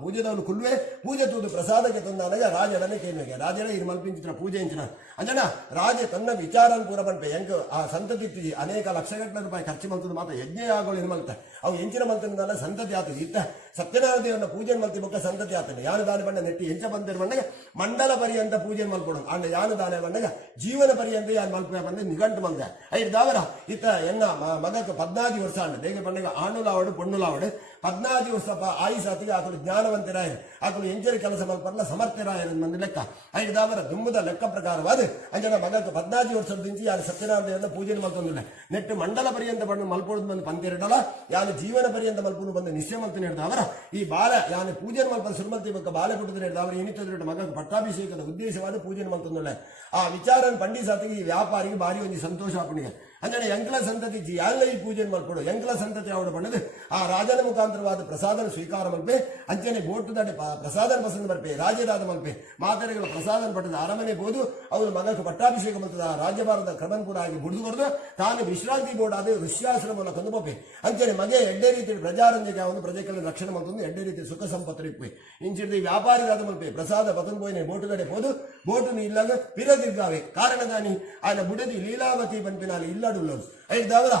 ಪೂಜೆದವನು ಕುಲ್ವೆ ಪೂಜೆ ತೂದು ಪ್ರಸಾದಕ್ಕೆ ತಂದಾಗ ರಾಜಡನೆ ಕೇಳ್ಮೇಗೆ ರಾಜನ ಇದು ಮಲ್ಪಿಂಚಿನ ಪೂಜೆ ಇಂಚಿನ ಅಂಜನ ರಾಜ ತನ್ನ ವಿಚಾರನ ಪೂರ ಬಂಪೆ ಹೆಂಗ ಆ ಸಂತತಿ ಅನೇಕ ಲಕ್ಷಗಟ್ಟಲೆ ರೂಪಾಯಿ ಖರ್ಚು ಮಲ್ತದ ಮಾತ್ರ ಯಜ್ಞ ಆಗೋಳು ಇದು ಮಲ್ತ ಅವು ಎಂಚಿನ ಮಲ್ತನ ಸಂತತಿ ಆತದ ಇತ್ತ ಸತ್ಯನಾರಾಯಣ ದೇವರನ್ನ ಪೂಜೆ ಮಲ್ತಿ ಬೊಕ್ಕ ಸಂತತಿ ಆತನೆ ಯಾನು ದಾನ ಬಣ್ಣ ನೆಟ್ಟಿ ಎಂಚ ಬಂದಿರ ಬಣ್ಣಗ ಮಂಡಲ ಪರ್ಯಂತ ಪೂಜೆ ಮಲ್ಪಡು ಅಂಡ ಯಾನು ದಾನ ಬಣ್ಣಗ ಜೀವನ ಪರ್ಯಂತ ಯಾರು ಮಲ್ಪೆ ಬಂದ ನಿಘಂಟು ಮಂದ ಐದು ದಾವರ ಇತ್ತ ಎನ್ನ ಮಗಕ್ಕೆ 14 ವರ್ಷ ಅಂಡ ದೇಗ ಬಣ್ಣಗ ಆಣುಲಾವಡು ಪೊಣ್ಣುಲಾವಡು 14 ವರ್ಷ ಆಯುಸಾತಿಗೆ ಆಕಳು ಜ್ಞಾನವಂತರಾಯರು ಆಕಳು ಎಂಜರಿ ಕೆಲಸ ಮಲ್ಪರ್ಲ ಸಮರ್ಥರಾಯರು ಮಂದು ಲೆಕ್ಕ ಐದು ದಾವರ ದುಂಬುದ ಲೆಕ್ಕ ಪ್ರಕಾರವಾದ ಅಂಜನ ಮಗಕ್ಕೆ 14 ವರ್ಷದ ದಿಂಚಿ ಯಾರು ಸತ್ಯನಾರಾಯಣ ದೇವರನ್ನ ಪೂಜೆ ಮಲ್ತೊಂದಿಲ್ಲ ನೆಟ್ಟು ಮಂಡಲ ಪರ್ಯಂತ ಬಂದು ಮಲ್ಪೊಡು ಬಂದು ಪಂತಿರಡಲ್ಲ ಯಾನು ಜೀವನ ಪರ್ಯಂತ ಮಲ್ಪುನು ಬಂದು ನಿಶ್ಚಯ ಮಲ್ತು ನೀಡಿದವರ ಈ ಬಾಲ ಯಾನು ಪೂಜೆ ಮಲ್ಪ ಸುರುಮಲ್ತಿ ಬಕ್ಕ ಬಾಲ ಕೊಟ್ಟು ನೀಡಿದವರು ಏನಿತ್ತಂದ್ರೆ ಮಗ ಪಟ್ಟಾಭಿಷೇಕದ ಉದ್ದೇಶವಾದ ಪೂಜೆ ಮಲ್ತೊಂದಿಲ್ಲ ಆ ವಿಚಾರ ಪಂಡಿಸಾತಿಗೆ ಈ ವ್ಯಾಪಾರಿಗೆ ಬಾರಿ ಒಂದು ಸಂತೋಷ ಆಪಣಿಗೆ ಅಂದ್ರೆ ಎಂಕ್ಲ ಸಂತತಿ ಎಲ್ಲ ಈ ಪೂಜೆ ಮಲ್ಪಡು ಎಂಕ್ಲ ಸಂತತಿ ಅವಳು ಬಣ್ಣದು ಆ ರಾಜನ ಮುಖಾಂತರವಾದ ಪ್ರಸಾದನ ಸ್ವೀಕಾರ ಮಲ್ಪೆ ಅಂಚನೆ ಬೋಟು ದಾಟೆ ಪ್ರಸಾದನ ಪಸಂದ್ ಮಲ್ಪೆ ರಾಜ್ಯದಾದ ಮಲ್ಪೆ ಮಾತರೆಗಳ ಪ್ರಸಾದನ ಪಟ್ಟದ ಅರಮನೆ ಬೋದು ಅವನು ಮಗಕ್ಕೆ ಪಟ್ಟಾಭಿಷೇಕ ಮಲ್ತದ ರಾಜ್ಯಭಾರದ ಕ್ರಮನ್ಪುರ ಆಗಿ ಬುಡಿದು ಬರೆದು ತಾನು ವಿಶ್ರಾಂತಿ ಬೋರ್ಡ್ ಆದ ಋಷ್ಯಾಶ್ರಮವನ್ನು ಕಂದುಪೆ ಅಂಚನೆ ಮಗೆ ಎಡ್ಡೆ ರೀತಿ ಪ್ರಜಾರಂಜಕ್ಕೆ ಅವನು ಪ್ರಜೆಗಳ ರಕ್ಷಣೆ ಮಲ್ತೊಂದು ಎಡ್ಡೆ ರೀತಿ ಸುಖ ಸಂಪತ್ತು ಇಪ್ಪೆ ಇಂಚಿಡ್ದು ವ್ಯಾಪಾರಿಗಾದ ಮಲ್ಪೆ ಪ್ರಸಾದ ಪತನ್ ಪೋಯಿನ ಬೋಟು ದಡೆ ಹೋದು ಬೋಟು ಇಲ್ಲಾಗ ಪಿರದಿರ್ಗಾವೆ ಕಾರಣದಾನಿ ಆಯ್ನ ಬುಡದಿ ಲೀಲಾವತಿ ಪಂಪಿನಲ್ಲಿ ಇಲ್ಲಡುಳ್ಳದು ಐದು ದಾವರ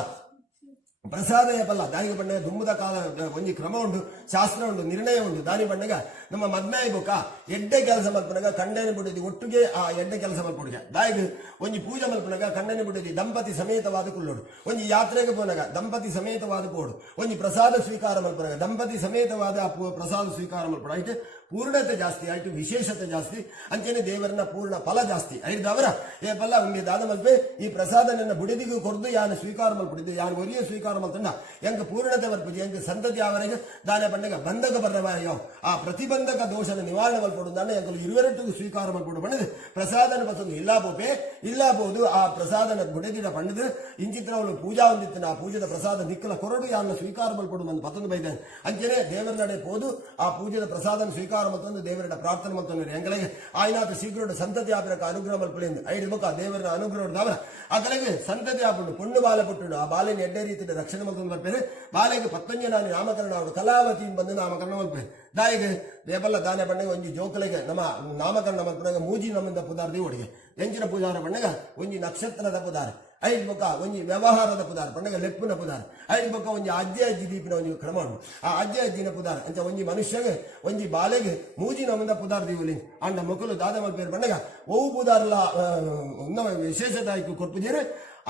ಪ್ರಸಾದ ಪಲ್ಲ ದಾನಿ ಬಣ್ಣ ದುಂಬುದ ಕಾಲ ಒಂಜಿ ಕ್ರಮ ಉಂಟು ಶಾಸ್ತ್ರ ಉಂಟು ನಿರ್ಣಯ ಉಂಟು ದಾನಿ ಬಣ್ಣಗ ನಮ್ಮ ಮದ್ನಾಯಿ ಬೊಕ್ಕ ಎಡ್ಡೆ ಕೆಲಸ ಮಲ್ಪನಾಗ ಕಣ್ಣನೆ ಬಿಡದಿ ಒಟ್ಟಿಗೆ ಆ ಎಡ್ಡೆ ಕೆಲಸ ಮಲ್ಪುಡಿಗೆ ದಾಯಿಗೆ ಒಂಜಿ ಪೂಜೆ ಮಲ್ಪನಾಗ ಕಣ್ಣನೆ ಬಿಡದಿ ದಂಪತಿ ಸಮೇತವಾದ ಕುಳ್ಳೋಡು ಒಂಜಿ ಯಾತ್ರೆಗೆ ಪೋನಾಗ ದಂಪತಿ ಸಮೇತವಾದ ಪೋಡು ಒಂಜಿ ಪ್ರಸಾದ ಸ್ವೀಕಾರ ಮಲ್ಪನಾಗ ದಂಪತಿ ಸಮೇತವಾದ ಪ್ರಸಾದ ಸ್ವೀಕಾರ ಮಲ್ಪಡ ಆಯ್ತು ಪೂರ್ಣತೆ ಜಾಸ್ತಿ ಆಯ್ತು ವಿಶೇಷತೆ ಜಾಸ್ತಿ ಅಂಚೆನೆ ದೇವರನ್ನ ಪೂರ್ಣ ಫಲ ಜಾಸ್ತಿ ಐದವರ ಏ ಫಲ ಉಂಗೆ ದಾದ ಮಲ್ಪೆ ಈ ಪ್ರಸಾದ ನನ್ನ ಬುಡಿದಿಗೂ ಕೊರ್ದು ಯಾನು ಸ್ವೀಕಾರ ಮಲ್ಪಡಿದ್ದೆ ಯಾನು ಒರಿಯ ಸ್ವೀಕಾರ ಮಲ್ತಂಡ ಎಂಗ ಪೂರ್ಣತೆ ಮಲ್ಪಡಿ ಎಂಗ ಸಂತತಿ ಅವರಿಗೆ ದಾನೆ ಬಂಡಗ ಬಂಧಕ ಬರ್ರವಾಯೋ ಆ ಪ್ರತಿಬಂಧಕ ದೋಷದ ನಿವಾರಣೆ ಮಲ್ಪಡು ದಾನೆ ಎಂಗಲು ಇರುವರೆಟ್ಟಿಗೂ ಸ್ವೀಕಾರ ಮಲ್ಪಡು ಬಣ್ಣದು ಪ್ರಸಾದನ ಬಸಂದು ಇಲ್ಲ ಬೋಪೆ ಇಲ್ಲ ಬೋದು ಆ ಪ್ರಸಾದನ ಬುಡೆದಿಡ ಬಣ್ಣದು ಇಂಚಿತ್ರ ಅವಳು ಪೂಜಾ ಹೊಂದಿತ್ತಿನ ಆ ಪೂಜದ ಪ್ರಸಾದ ನಿಕ್ಕಲ ಕೊರಡು ಯಾನ ಸ್ವೀಕಾರ ಮಲ್ಪಡು ಬಂದು ಪತಂದು ಬೈದಾನೆ ಅಂಚೆನೆ ದೇವರ ನಡೆ ಹೋದು ಆ ಪೂಜದ ಪ್ರಸಾದನ ಸ್ವೀಕಾರ ಮತ್ತೊಂದು ದೇವರ ಪ್ರಾರ್ಥನೆ ಮತ್ತೊಂದು ಎಂಗಳಿಗೆ ಆಯ್ನಾಥ ಶೀಘ್ರ ಸಂತತಿ ಆಪರಕ ಅನುಗ್ರಹ ಮಲ್ಪಳಿಂದ ಐದು ಮುಖ ದೇವರ ಅನುಗ್ರಹ ಅಗಲಿಗೆ ಸಂತತಿ ಆಪುಂಡು ಪುಣ್ಣು ಬಾಲ ಪುಟ್ಟು ಆ ಬಾಲಿನ ಎಡ್ಡೆ ರೀತಿಯ ರಕ್ಷಣೆ ಮಲ್ಪೊಂದು ಮಲ್ಪೇರೆ ಬಾಲೆಗೆ 15 ನಾನು ನಾಮಕರಣ ಅವಳು ಕಲಾವತಿ ಬಂದು ನಾಮಕರಣ ಮಲ್ಪೆ ದಾಯಿಗೆ ದೇವಲ್ಲ ದಾನೆ ಬಣ್ಣಗೆ ಒಂಜಿ ಜೋಕಲೆಗೆ ನಮ್ಮ ನಾಮಕರಣ ಮಲ್ಪನಾಗ ಮೂಜಿ ನಮ್ಮಿಂದ ಪುದಾರ್ದಿ ಒಡಿಗೆ ಎಂಚಿನ ಪೂಜಾರ ಬಣ್ಣಗ ಒಂಜಿ ನಕ್ಷತ್ರದ ಪುದಾರ ಐದು ಬೊಕ್ಕ ಒಂಜಿ ವ್ಯವಹಾರದ ಪುದಾರ ಪಂಡಗ ಲೆಪ್ಪುನ ಪುದಾರ ಐದು ಬೊಕ್ಕ ಒಂಜಿ ಅಜ್ಜಿ ದೀಪಿನ ಒಂಜಿ ಕ್ರಮ ಉಂಟು ಆ ಅಜ್ಜಿನ ಪುದಾರ ಅಂಚ ಒಂಜಿ ಮನುಷ್ಯಗೆ ಒಂಜಿ ಬಾಲೆಗೆ ಮೂಜಿ ನಮ್ಮಿಂದ ಪುದಾರ ದೀವಲಿ ಅಂಡ ಮಕ್ಕಳು ದಾದ ಮಲ್ಪೇರು ಪಂಡಗ ಓವು ಪುದಾರ್ಲ ವಿಶೇಷತೆ ಆಯ್ತು ಕೊಟ್ಪುಜೇರೆ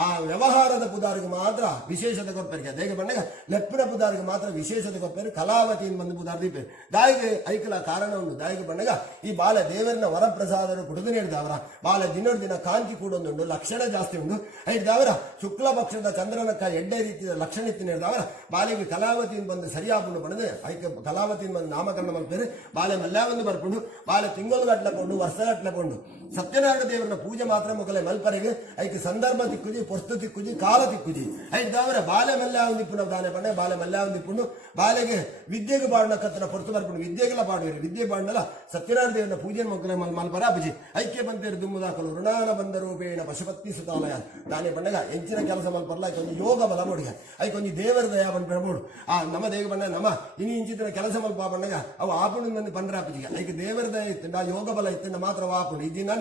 ಆ ವ್ಯವಹಾರದ ಪುದಾರಿಗೆ ಮಾತ್ರ ವಿಶೇಷತೆ ಕೊಪ್ಪರಿಗೆ ದೇಗ ಬಣ್ಣಗ ಲೆಪ್ಪಿನ ಪುದಾರಿಗೆ ಮಾತ್ರ ವಿಶೇಷತೆ ಕೊಪ್ಪರು ಕಲಾವತಿಯಿಂದ ಬಂದು ಪುದಾರ ದೀಪೇರು ದಾಯಿಗೆ ಐಕಲ ಕಾರಣ ಉಂಟು ದಾಯಿಗೆ ಬಣ್ಣಗ ಈ ಬಾಲ ದೇವರನ್ನ ವರಪ್ರಸಾದರು ಕುಡಿದು ನೀಡಿದವರ ಬಾಲ ದಿನೋಡು ದಿನ ಕಾಂತಿ ಕೂಡೊಂದುಂಟು ಲಕ್ಷಣ ಜಾಸ್ತಿ ಉಂಟು ಐದವರ ಶುಕ್ಲ ಪಕ್ಷದ ಚಂದ್ರನಕ್ಕ ಎಡ್ಡೆ ರೀತಿಯ ಲಕ್ಷಣ ಇತ್ತು ನೀಡಿದವರ ಬಾಲೆಗೆ ಕಲಾವತಿಯಿಂದ ಬಂದು ಸರಿಯಾಪುಂಡು ಬಣ್ಣದೆ ಐಕ ಕಲಾವತಿಯಿಂದ ಬಂದು ನಾಮಕರಣ ಮಲ್ಪೇರು ಬಾಲೆ ಮಲ್ಯಾವಂದು ಬರ್ಕೊಂಡು ಬಾಲೆ ತಿಂಗಳು ಗಟ್ಲಕೊಂಡು ವರ್ಷ ಗಟ್ಲಕೊಂಡು ಸತ್ಯನಾರಾಯಣ ದೇವರನ್ನ ಪೂಜೆ ಮಾತ್ರ ಮುಗಲೆ ಮಲ್ಪರೆಗೆ ಐಕೆ ಸಂದರ್ಭ ತಿಕ್ಕುಜಿ ಪೊಸ್ತು ತಿಕ್ಕುಜಿ ಕಾಲ ತಿಕ್ಕುಜಿ ಐದವರ ಬಾಲೆ ಮಲ್ಯಾವಂದಿಪ್ಪು ನಾವು ದಾನೆ ಪಂಡೆ ಬಾಲೆ ಮಲ್ಯಾವಂದಿಪ್ಪುಂಡು ಬಾಲೆಗೆ ವಿದ್ಯೆಗೆ ಬಾಡಿನ ಕತ್ತನ ಪೊರ್ತು ಬರ್ಕೊಂಡು ವಿದ್ಯೆಗೆಲ್ಲ ಬಾಡುವರು ವಿದ್ಯೆ ಬಾಡಿನಲ್ಲ ಸತ್ಯನಾರಾಯಣ ದೇವರನ್ನ ಪೂಜೆ ಮುಗಲೆ ಮಲ್ಪರ ಅಪಜಿ ಐಕ್ಯ ಬಂತೇರು ದುಮ್ಮುದಾಕಲು ಋಣಾನ ಬಂದ ರೂಪೇಣ ಪಶುಪತ್ನಿ ಸುತಾಲಯ ದಾನೆ ಪಂಡಗ ಎಂಚಿನ ಕೆಲಸ ಮಲ್ಪರ್ಲ ಐಕೊಂದು ಯೋಗ ಬಲ ಬೋಡಿಗೆ ಐಕೊಂದು ದೇವರ ದಯಾ ಬಂದ್ಬಿಡ್ಬೋದು ಆ ನಮ್ಮ ದೇವ ಬಣ್ಣ ನಮ್ಮ ಇನಿ ಇಂಚಿನ ಕೆಲಸ ಮಲ್ಪ ಬಣ್ಣಗ ಅವು ಆಪುಣ ಮಂದಿ ಪಂಡ್ರ ಅಪಜಿಗೆ ಐಕೆ ದೇವರ ದಯ ಇತ್ತು ಯೋಗ ಬಲ ಇತ್ತು ಮಾತ್ರ ಆಪುಣ ಇದ್ದಿನ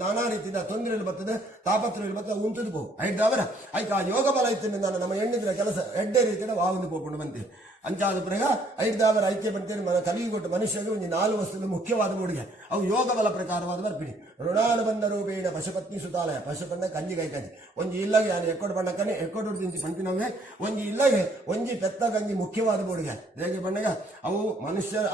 ನಾನಾ ರೀತಿಯ ತೊಂದರೆಗಳು ಬರ್ತದೆ ತಾಪತ್ರಗಳು ಬರ್ತದೆ ಉಂಟದು ಪೋ ಐದವರ ಐಕ ಆ ಯೋಗ ಬಲ ಇತ್ತು ನಮ್ಮ ಹೆಣ್ಣಿದ್ರ ಕೆಲಸ ಎಡ್ಡೆ ರೀತಿಯ ವಾಹನ ಪೋಕೊಂಡು ಬಂತೀವಿ ಅಂಚಾದ ಪ್ರಗ ಐದವರ ಐಕ್ಯ ಬಂತೇನೆ ಕಲಿಯುಗೊಟ್ಟು ಮನುಷ್ಯಗೆ ಒಂದು 4 ವಸ್ತುಗಳು ಮುಖ್ಯವಾದ ಮೂಡಿಗೆ ಅವು ಯೋಗ ಬಲ ಪ್ರಕಾರವಾದ ಬರ್ಪಿಡಿ ಋಣಾನು ಬಂದ ರೂಪೇಣ ಪಶುಪತ್ನಿ ಸುತಾಲಯ ಪಶುಪನ್ನ ಕಂಜಿ ಕೈಕಂಜಿ ಒಂಜಿ ಇಲ್ಲಗೆ ನಾನು ಎಕ್ಕೋಡು ಬಣ್ಣಕ್ಕನೆ ಎಕ್ಕೋಡು ತಿಂತಿ ಪಂಪಿನವೇ ಒಂಜಿ ಇಲ್ಲಗೆ ಒಂಜಿ ಪೆತ್ತ ಗಂಜಿ ಮುಖ್ಯವಾದ ಮೂಡಿಗೆ ಹೇಗೆ ಬಣ್ಣಗ ಅವು ಮನುಷ್ಯ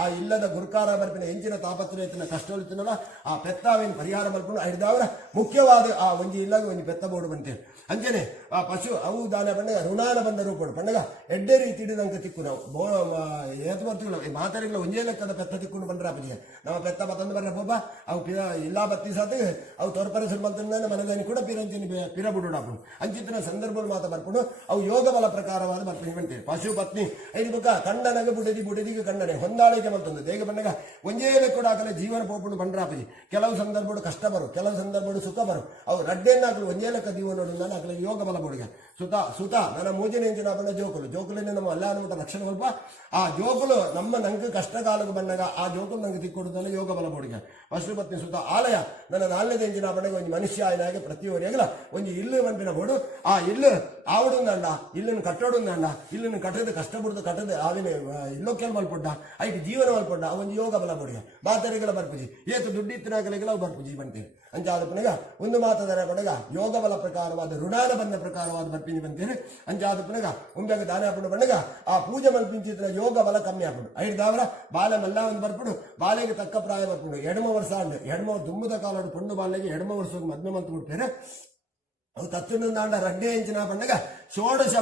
ಆ ಇಲ್ಲದ ಗುರುಕಾರ ಬರ್ಪಿನ ಎಂಚಿನ ತಾಪತ್ರ ಎತ್ತಿನ ಕಷ್ಟ ಇತ್ತಿನಲ್ಲ ಆ ಪೆತ್ತಾವೇನು ಪರಿಹಾರ ಮಲ್ಪುಂಡು ಐದವರ ಮುಖ್ಯವಾದ ಆ ಒಂಜಿ ಇಲ್ಲಗೆ ಒಂಜಿ ಪೆತ್ತ ಬೋರ್ಡು ಬಂತೇವೆ ಅಂಚನೆ ಆ ಪಶು ಅವು ದಾನ ಪಂಡಗ ಋಣಾನ ಬಂದ ರೂಪಡು ಪಂಡಗ ಎಡ್ಡೆ ರೀತಿ ನಂಗೆ ತಿಕ್ಕು ನಾವು ಏತು ಬರ್ತೀವಿ ಮಾತಾಡಿಗಳ ಒಂಜೇ ಲೆಕ್ಕದ ಪೆತ್ತ ತಿಕ್ಕೊಂಡು ಬಂದ್ರೆ ಅಪ್ಪಜಿಗೆ ನಮ್ಮ ಪೆತ್ತ ಮತ್ತೊಂದು ಬರ್ರೆ ಪೋಪ ಅವು ಇಲ್ಲ ಬತ್ತಿ ಸಾತಿಗೆ ಅವು ತೋರ್ಪರಿಸಲು ಬಂತಂದ್ರೆ ಮನದಾನಿ ಕೂಡ ಪಿರಂಚಿನ ಪಿರ ಬಿಡೋಣ ಅಂಚಿತ್ತಿನ ಸಂದರ್ಭಗಳು ಮಾತಾ ಬರ್ಕೊಂಡು ಅವು ಯೋಗ ಬಲ ಪ್ರಕಾರವಾದ ಬರ್ತೀನಿ ಬಂತೇವೆ ಪಶು ಪತ್ನಿ ಐದು ಬುಕ್ಕ ಕಂಡನಗ ಬುಡಿದಿಗೆ ಕಂಡನೆ ಹೊಂದಾಳಿಕೆ ಮತ್ತೊಂದು ದೇಗ ಬಂದಾಗ ಒಂಜೇ ಲೆಕ್ಕ ಹಾಕಲೆ ಜೀವನ ಪೋಪುಂಡು ಬಂದ್ರೆ ಅಪ್ಪಜಿ ಕೆಲವು ಸಂದರ್ಭಗಳು ಕಷ್ಟ ಬರು ಕೆಲವು ಸಂದರ್ಭಗಳು ಸುಖ ಬರು ಅವು ರಡ್ಡೆನ್ನಾಗಲು ಒಂಜೇ ಲೆಕ್ಕ ಜೀವನ ಆಗಲಿ ಯೋಗ ಬಲ ಬೋಡಿಗೆ ಸುತ ನನ್ನ ಮೂಜನೆ ಎಂಚಿನ ಬಂದ ಜೋಕುಲಿನ ನಮ್ಮ ಅಲ್ಲ ಅನ್ಬಿಟ್ಟ ಲಕ್ಷಣ ಸ್ವಲ್ಪ ಆ ಜೋಕುಲು ನಮ್ಮ ನಂಗೆ ಕಷ್ಟ ಕಾಲಕ್ಕೆ ಬಂದಾಗ ಆ ಜೋಕುಲು ನಂಗೆ ತಿಕ್ಕೊಡುದಲ್ಲ ಯೋಗ ಬಲ ಬೋಡಿಗೆ ಪಶುಪತ್ನಿ ಸುತ ಆಲಯ ನನ್ನ 4ನೇ ಎಂಚಿನ ಬಂದಾಗ ಒಂದು ಮನುಷ್ಯ ಆಯ್ನಾಗೆ ಪ್ರತಿಯೊಬ್ಬರಿಯಾಗಲ್ಲ ಒಂದು ಇಲ್ಲು ಬಂಪಿನ ಬೋಡು ಆ ಇಲ್ಲು ఆవిడుందండ ఇల్లును కట్టడుందండ ఇల్లును కట్టదు కష్టపడుతూ కట్టదు ఆవిన ఇల్లొక్కేలు మల్పొడ్డ ఐటి జీవನ ಮಲ್ಪೊಡ್ಡ ಅವನು ಯೋಗ ಬಲ ಬಡಿಯ ಬಾತರಿಗಳ ಬರ್ಪುಜಿ ಏತು ದುಡ್ಡು ಇತ್ತಿನಾಗಲಿಗಳ ಬರ್ಪುಜಿ ಬಂತೇನೆ ಅಂಚಾದ ಪುನಗ ಒಂದು ಮಾತದರ ಪಡಗ ಯೋಗ ಬಲ ಪ್ರಕಾರವಾದ ಋಣಾನ ಬಂದ ಪ್ರಕಾರವಾದ ಬರ್ಪಿಂಜಿ ಬಂತೇನೆ ಅಂಚಾದ ಪುನಗ ಉಂಬೆಗ ದಾನ ಹಾಪುಡು ಬಣ್ಣಗ ಆ ಪೂಜೆ ಮಲ್ಪಿಂಚಿದ್ರ ಯೋಗ ಬಲ ಕಮ್ಮಿ ಹಾಪುಡು ಐದು ದಾವರ ಬಾಲ ಮಲ್ಲ ಒಂದು ಬರ್ಪುಡು ಬಾಲೆಗೆ ತಕ್ಕ ಪ್ರಾಯ ಬರ್ಪುಡು ಎಡಮ ವರ್ಷ ಅಂಡ್ ಎಡಮ ದುಂಬುದ ಕಾಲಡು ಪೊಂಡು ಬಾಲೆಗೆ ಎಡಮ ವರ್ಷಕ್ಕೆ ಮದ್ಮೆ ಮಲ್ತು ಬಿಡ್ತೇನೆ ಅವು ತತ್ತುನಿಂದಾಂಡ 2 ಇಂಚಿನ ಪಂಡಗ ಷೋಡಶ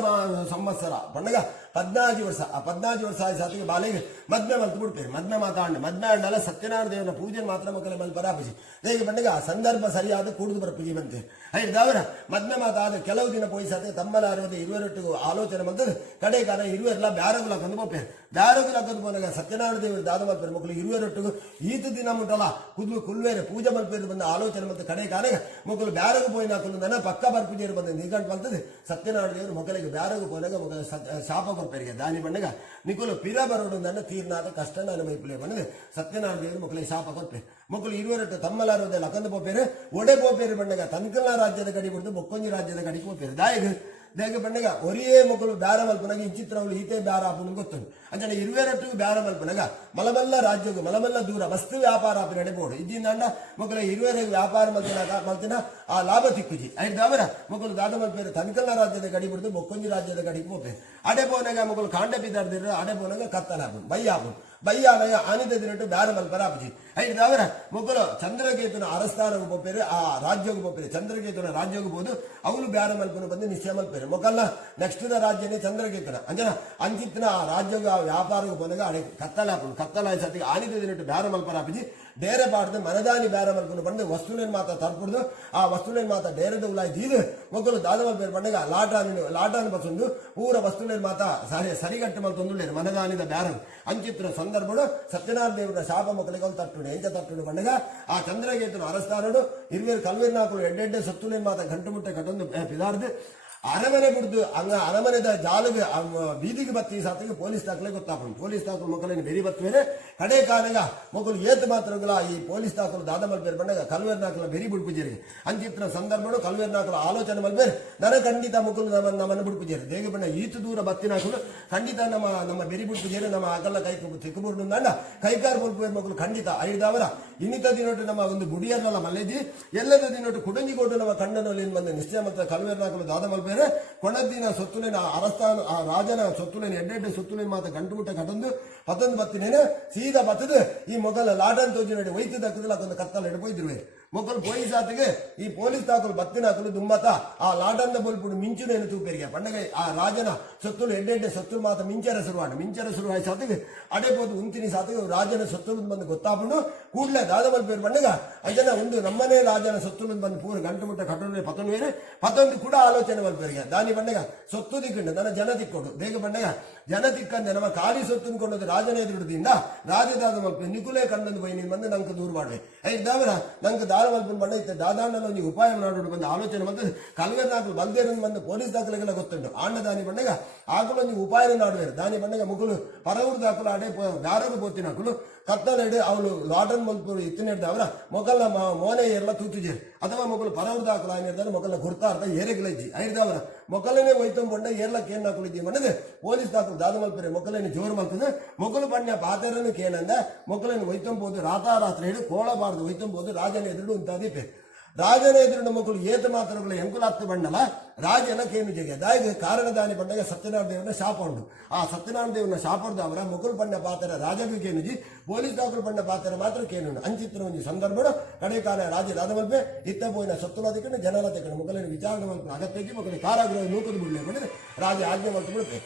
ಸಂವತ್ಸರ ಪಂಡಗ 14 ವರ್ಷ ಆ 14 ವರ್ಷ ಆದ ಸಾತಿಗೆ ಬಾಲೆಗೆ ಮದ್ಮೆ ಮಲ್ತು ಬಿಡ್ತೇವೆ ಮದ್ಮೆ ಮಾತಾಂಡ ಮದ್ಮೆ ಅಂಡಲ್ಲ ಸತ್ಯನಾರಾಯಣ ದೇವನ ಪೂಜೆ ಮಾತ್ರ ಮಕ್ಕಳ ಮಲ್ ಬರಾಪಜಿ ಹೇಗೆ ಪಂಡಗ ಸಂದರ್ಭ ಸರಿಯಾದ ಕೂಡುದು ಬರಪಜಿ ಬಂತೆ ಐದು ದಾವರ ಮದ್ಮೆ ಮಾತಾದ ಕೆಲವು ದಿನ ಪೋಯಿ ಸಾತಿಗೆ ತಮ್ಮಲ 60 ಆಲೋಚನೆ ಬಂತದ್ದು ಕಡೆ ಕಾಲ ಇರುವೆಲ್ಲ ಬ್ಯಾರಗುಲ ಕಂದು ಬೋಪೇರು ಬ್ಯಾರಗುಲ ಕಂದು ಬೋನಾಗ ಸತ್ಯನಾರಾಯಣ ದೇವರು ದಾದ ಮಲ್ಪೇರು ಮಕ್ಕಳು ಇರುವೆರೊಟ್ಟಿಗೂ ಈತ ದಿನ ಮುಟ್ಟಲ್ಲ ಕುದು ಕುಲ್ವೇರೆ ಪೂಜೆ ಮಲ್ಪೇರು ಬಂದ ಆಲೋಚನೆ ಮತ್ತು ಕಡೆ ಕಾಲ ಮಕ್ಕಳು ಬ್ಯಾರಗು ಪೋಯಿನ ಕುಲ್ಲು ನನ್ನ ಪಕ್ಕ ಬರ್ಪುಜೇರು ಬಂದ ನಿಗಂಟು ಬರ್ತದೆ ಸತ್ಯನಾರಾಯಣ ದೇವರು ಮಕ್ಕಳಿಗೆ ಬ್ಯಾರಗು ಪೋನಾಗ ಮಕ್ಕಳ ಶಾಪ ಕೊರ್ಪೇರಿಗೆ ದಾನಿ ಬಣ್ಣಗ ನಿಕುಲು ಪಿರ ಬರೋಡು ನನ್ನ ತೀರ್ನಾದ ಕಷ್ಟ ನಾನು ಮೈಪುಲೆ ಬಂದಿದೆ ಸತ್ಯನಾರಾಯಣ ದೇವರು ಮಕ್ಕಳಿಗೆ ಶಾಪ ಕೊರ್ಪೆ ಮಕ್ಕಳು ಇರುವರಟ್ಟು ತಮ್ಮಲಾರೋದೆಲ್ಲ ಅಕಂದು ಪೋಪೇರು ಒಡೆ ಪೋಪೇರು ಬಣ್ಣಗ ತನಕಲ ರಾಜ್ಯದ ಕಡಿ ಬಿಡ್ದು ಬೊಕ್ಕೊಂಜಿ ರಾಜ್ಯದ ಕಡಿಗೆ ಪೋಪೇರು ದಾಯಿಗೆ ದೇಗ ಬಣ್ಣಗ ಒರಿಯೇ ಮಕ್ಕಳು ಬ್ಯಾರ ಮಲ್ಪನಾಗ ಇಂಚಿತ್ರವಳು ಈತೆ ಬ್ಯಾರ ಆಪುನು ಗೊತ್ತುಂಡು ಅಂಚನೆ ಇರುವೆರಟ್ಟಿಗೂ ಬ್ಯಾರ ಮಲ್ಪನಾಗ ಮಲಮಲ್ಲ ರಾಜ್ಯಗೂ ಮಲಮಲ್ಲ ದೂರ ವಸ್ತು ವ್ಯಾಪಾರ ಆಪಿ ನಡೆಬೋದು ಇದ್ದಿಂದ ಮಕ್ಕಳ ಇರುವೆರೆಗೆ ವ್ಯಾಪಾರ ಮಲ್ತಿನ ಆ ಲಾಭ ತಿಕ್ಕುಜಿ ಐದು ಅವರ ಮಕ್ಕಳು ದಾದ ಮಲ್ಪೇರು ತನಕಲ್ಲ ರಾಜ್ಯದ ಗಡಿ ಬಿಡ್ದು ಬೊಕ್ಕೊಂಜಿ ರಾಜ್ಯದ ಗಡಿಗೆ ಹೋಗ್ಬೇಕು ಅಡೆ ಪೋನಾಗ ಮಕ್ಕಳು ಕಾಂಡ ಬಿದ್ದಾಡ್ದಿರ ಅಡೆ ಪೋನಾಗ ಕತ್ತಲ ಆಪು ಬಯ್ಯ ಆಪು ಬಯ್ಯಾನಯ ಆನಿದ ದಿನಟ್ಟು ಬ್ಯಾರ ಮಲ್ಪರಾಪಜಿ ಐದು ಅವರ ಮಕ್ಕಳು ಚಂದ್ರಕೇತುನ ಅರಸ್ಥಾನಗೂ ಪೋಪೇರು ಆ ರಾಜ್ಯಗೂ ಪೋಪೇರು ಚಂದ್ರಕೇತುನ ರಾಜ್ಯಗೂ ಬೋದು ಅವಳು ಬ್ಯಾರ ಮಲ್ಪನು ಬಂದು ನಿಶ್ಚಯ ಮಲ್ಪೇರು ಮೊಕಲ್ನ ನೆಕ್ಸ್ಟ್ ರಾಜ್ಯನೇ ಚಂದ್ರಕೇತನ ಅಂಜನ ಅಂಚಿತ್ತಿನ ಆ ರಾಜ್ಯಗೂ ಆ ವ್ಯಾಪಾರಗೂ ಪೋನಾಗ ಅಡೆ ಕತ್ತಲಾಪು ಕತ್ತಲ ಸತಿಗೆ ಆನಿದ ದಿನಟ್ಟು ಬ್ಯಾರ ಮಲ್ಪರಾಪಜಿ ಡೇರೆ ಪಾಡ್ದು ಮನದಾನಿ ಬ್ಯಾರ ಮಲ್ಪನು ಬಂದು ವಸ್ತುನೇನು ಮಾತ ತರ್ಪುಡ್ದು ಆ ವಸ್ತುನೇನು ಮಾತ ಡೇರದ ಉಲಾಯಿ ದೀದು ಮಕ್ಕಳು ದಾದ ಮಲ್ಪೇರು ಬಂದಾಗ ಲಾಟಾನು ಬಸೊಂದು ಪೂರ ವಸ್ತುನೇನು ಮಾತ ಸರಿಗಟ್ಟು ಮಲ್ತೊಂದುಳ್ಳೇರು ಮನದಾನಿದ ಬ್ಯಾರ ಅಂಚಿತ್ರ ಸಂದರ್ಭಗಳು ಸತ್ಯನಾರಾಯಣ ದೇವರ ಶಾಪ ಮಕ್ಕಳಿಗೆ ಒಂದು ತಟ್ಟುಡು ಎಂಚ ತಟ್ಟುಡು ಬಂದಾಗ ಆ ಚಂದ್ರಕೇತುನ ಅರಸ್ತಾನೋಡು ಇರುವೇರು ಕಲ್ವೇರ್ನಾಕುಳು ಎಡ್ಡೆಡ್ಡೆ ಸತ್ತುನೇನು ಮಾತ ಗಂಟು ಮುಟ್ಟೆ ಕಟ್ಟೊಂದು ಪಿದಾರ್ದು ಅರಮನೆ ಬಿಡ್ದು ಹಂಗ ಅರಮನೆದ ಜಾಲಗೆ ಬೀದಿಗೆ ಬತ್ತಿ ಸಾತಿಗೆ ಪೊಲೀಸ್ ದಾಖಲೆ ಗೊತ್ತಾಪುಂಡು ಪೊಲೀಸ್ ದಾಖಲು ಮಕ್ಕಳನ್ನು ಬೆರಿ ಬತ್ತುವೇನೆ ಕಡೆ ಕಾಲಗ ಮಕ್ಕಳು ಏತು ಮಾತ್ರಗಳ ಈ ಪೊಲೀಸ್ ದಾಖಲು ದಾದ ಮಲ್ಪೇರು ಬಂದಾಗ ಕಲ್ವೇರ್ನಾಕಲ ಬೆರಿ ಬಿಡ್ಪುಜೇರಿಗೆ ಅಂಚಿತ್ರ ಸಂದರ್ಭಗಳು ಕಲ್ವೇರ್ನಾಕಲ ಆಲೋಚನೆ ಮಲ್ಪೇರು ನನ ಖಂಡಿತ ಮಕ್ಕಳು ನಮ್ಮನ್ನು ಬಿಡ್ಪುಜೇರು ದೇಗ ಬಣ್ಣ ಈತು ದೂರ ಬತ್ತಿನಾಕಲು ಖಂಡಿತ ನಮ್ಮ ಬೆರಿ ಬಿಡ್ಪುಜೇರು ನಮ್ಮ ಆಗಲ್ಲ ಕೈ ತಿಕ್ಕುಬುರ್ನು ಅಂಡ ಕೈಕಾರ್ ಮುಲ್ಪೇರು ಮಕ್ಕಳು ಖಂಡಿತ ಐದವರ ಇನ್ನಿತ ದಿನೊಟ್ಟು ನಮ್ಮ ಒಂದು ಗುಡಿಯರ್ನಲ್ಲ ಮಲ್ಲೆದಿ ಎಲ್ಲದ ದಿನೊಟ್ಟು ಕುಡಂಜಿಗೋಟು ನಮ್ಮ ಕಣ್ಣನಲ್ಲಿ ಬಂದ ನಿಶ್ಚಯ ಮತ್ತು ಕಲ್ವೇರ್ನಾಕಲು ದಾದ ಮಲ್ಪೇರು ಕೊಣದಿನ ಸೊತ್ತುಲೇನ ಅರಸ್ಥಾನ ಆ ರಾಜನ ಸೊತ್ತುಲೇನ ಎಡ್ಡೆಡ್ಡೆ ಸೊತ್ತುಲೇನ ಮಾತ ಗಂಟು ಮುಟ್ಟ ಕಟಂದು ಪತ್ತೊಂದು ಬತ್ತಿನೇನು ಸೀದಾ ಬತ್ತದು ಈ ಮೊಗಲ ಲಾಟನ್ ತೋಜಿ ನಡಿ ಒಯ್ತಿದ್ದ ಹಾಕಿದ್ರೆ ಅದೊಂದು ಕತ್ತಲ ಹಿಡ್ಕೊಯ್ದಿರುವೆ ಮೊಗಲು ಪೊಯ್ ಸಾತಿಗೆ ಈ ಪೊಲೀಸ್ ತಾಕಲು ಬತ್ತಿನ ಹಾಕಲು ದುಮ್ಮತ ಆ ಲಾಟಂದ ಬೋಲ್ಪುಡು ಮಿಂಚುನೇನು ತೂಪೇರಿಗೆ ಪಂಡಗ ಆ ರಾಜನ ಸೊತ್ತುಲು ಎಡ್ಡೆಡ್ಡೆ ಸೊತ್ತುಲು ಮಾತ ಮಿಂಚರ ಶುರುವಾಯಿ ಸಾತಿಗೆ ಅಡೆಬೋದು ಉಂತಿನಿ ಸಾತಿಗೆ ರಾಜನ ಸೊತ್ತುಲು ಬಂದು ಗೊತ್ತಾಪುಂಡು ಕೂಡಲೇ ದಾದ ಮಲ್ಪೇರು ಪಂಡಗ ಅಂಜನ ಒಂದು ನಮ್ಮನೆ ರಾಜನ ಸೊತ್ತುಲು ಬಂದು ಪೂರ ಗಂಟು ಮುಟ್ಟ ಕಟ್ಟೋದ್ರೆ ಪತ್ತೊಂದು ಕೂಡ ಆಲೋಚನೆ ಮಲ್ಪೇರಿಗೆ ದಾನಿ ಪಂಡಗ ಸೊತ್ತು ದಿಕ್ಕಂಡು ನನ್ನ ಜನ ತಿಕ್ಕೊಡು ಬೇಗ ಪಂಡಗ ಜನ ತಿಕ್ಕಂದೆ ನಮ್ಮ ಖಾಲಿ ಸೊತ್ತು ಕೊಂಡದ್ದು ರಾಜನ ಎದುರುದಿಂದ ರಾಜದಾದ ಮಲ್ಪೆ ನಿಕುಲೇ ಕಂಡಂದು ಬೈ ನೀನು ಬಂದು ನಂಗೆ ದೂರ ಮಾಡುವೆ ಐದು ದಾವರ ನಂಗೆ ದಾರ ಮಲ್ಪನ ಬಣ್ಣ ಇತ್ತು ದಾದಾಂಡಲ್ಲ ಒಂದು ಉಪಾಯ ಮಾಡೋದು ಬಂದು ಆಲೋಚನೆ ಬಂದು ಕಲ್ವೇರ್ನಾಕಲು ಬಲ್ದೇರನ್ನು ಬಂದು ಪೊಲೀಸ್ ದಾಖಲೆಗೆಲ್ಲ ಗೊತ್ತುಂಟು ಆಂಡ ದಾನಿ ಬಣ್ಣಗ ಆಕಲು ಒಂದು ಉಪಾಯ ನಾಡುವೇರು ದಾನಿ ಬಣ್ಣಗ ಮುಗುಲು ಪರವ್ರ ದಾಖಲು ಅಡೆ ಬ್ಯಾರಗು ಬೋತಿನ ಹಾಕಲು ಕತ್ತಲೆಡು ಅವಳು ಲಾಟನ್ ಮಲ್ಪರು ಇತ್ತಿನಿಡ್ದ ಅವರ ಮೊಕಲ್ನ ಮೋನೆ ಎಲ್ಲ ತೂತುಜೇರು ಅಥವಾ ಮೊಗಲು ಪರವ್ರ ದಾಖಲು ಆಗಿರ್ತಾರೆ ಮೊಕಲ್ನ ಗುರ್ತಾರ್ಥ ಏರೆಗಿಲಜ್ಜಿ ಐದವರ ಮೊಕಲನೆ ಒಯ್ತಂಬೊಂಡ ಏರ್ಲಕ್ಕೆ ಏನ್ ಹಾಕಲಿದ್ದೀವಿ ಮನದೆ ಪೊಲೀಸ್ ದಾಖಲು ದಾದ ಮಲ್ಪರೆ ಮೊಕಲೇನು ಜೋರು ಮಲ್ತದೆ ಮೊಕಲು ಬಣ್ಣ ಪಾತೆರನ್ನು ಕೇನಂದ ಮೊಕಲೇನು ಒಯ್ತಂಬೋದು ರಾತಾರಾತ್ರಿ ಹಿಡಿದು ಕೋಳಬಾರ್ದು ಒಯ್ತಂಬೋದು ರಾಜನ ಎದುರು ಇಂತಾದೀಪೆ ರಾಜನ ಎದುರು ಮಕ್ಕಳು ಏತ ಮಾತ್ರಗಳ ಎಂಕುಲಾತ್ತು ಬಣ್ಣಲ ರಾಜನ ಕೇನು ಜಗೆ ದಾಯಿಗೆ ಕಾರಣದಾನಿ ಬಂದಾಗ ಸತ್ಯನಾರಾಯಣ ದೇವನ ಶಾಪ ಉಂಟು ಆ ಸತ್ಯನಾರಾಯಣ ದೇವನ ಶಾಪದ ಅವರ ಮೊಗಲು ಬಣ್ಣ ಪಾತ್ರ ರಾಜಗೂ ಕೇನುಜಿ ಪೊಲೀಸ್ ದಾಖಲು ಬಣ್ಣ ಪಾತ್ರ ಮಾತ್ರ ಕೇನು ಅಂಚಿತ್ರ ಒಂದು ಸಂದರ್ಭ ಕಡೆ ಕಾಲ ರಾಜ ದಾದ ಮಲ್ಪೆ ಇತ್ತ ಪೋಯಿನ ಸತ್ತುಲ ತಿಕ್ಕಂಡು ಜನಲ ತಿಕ್ಕಂಡು ಮೊಗಲಿನ ವಿಚಾರಣೆ ಮಲ್ಪೆ ಅಗತ್ಯಕ್ಕೆ ಮಕ್ಕಳಿಗೆ ಕಾರಾಗೃಹ ನೂಕದ ಬಿಡಲೇ ಬಂದಿದೆ ರಾಜ ಆಜ್ಞೆ ಮಲ್ತು ಬಿಡುತ್ತೆ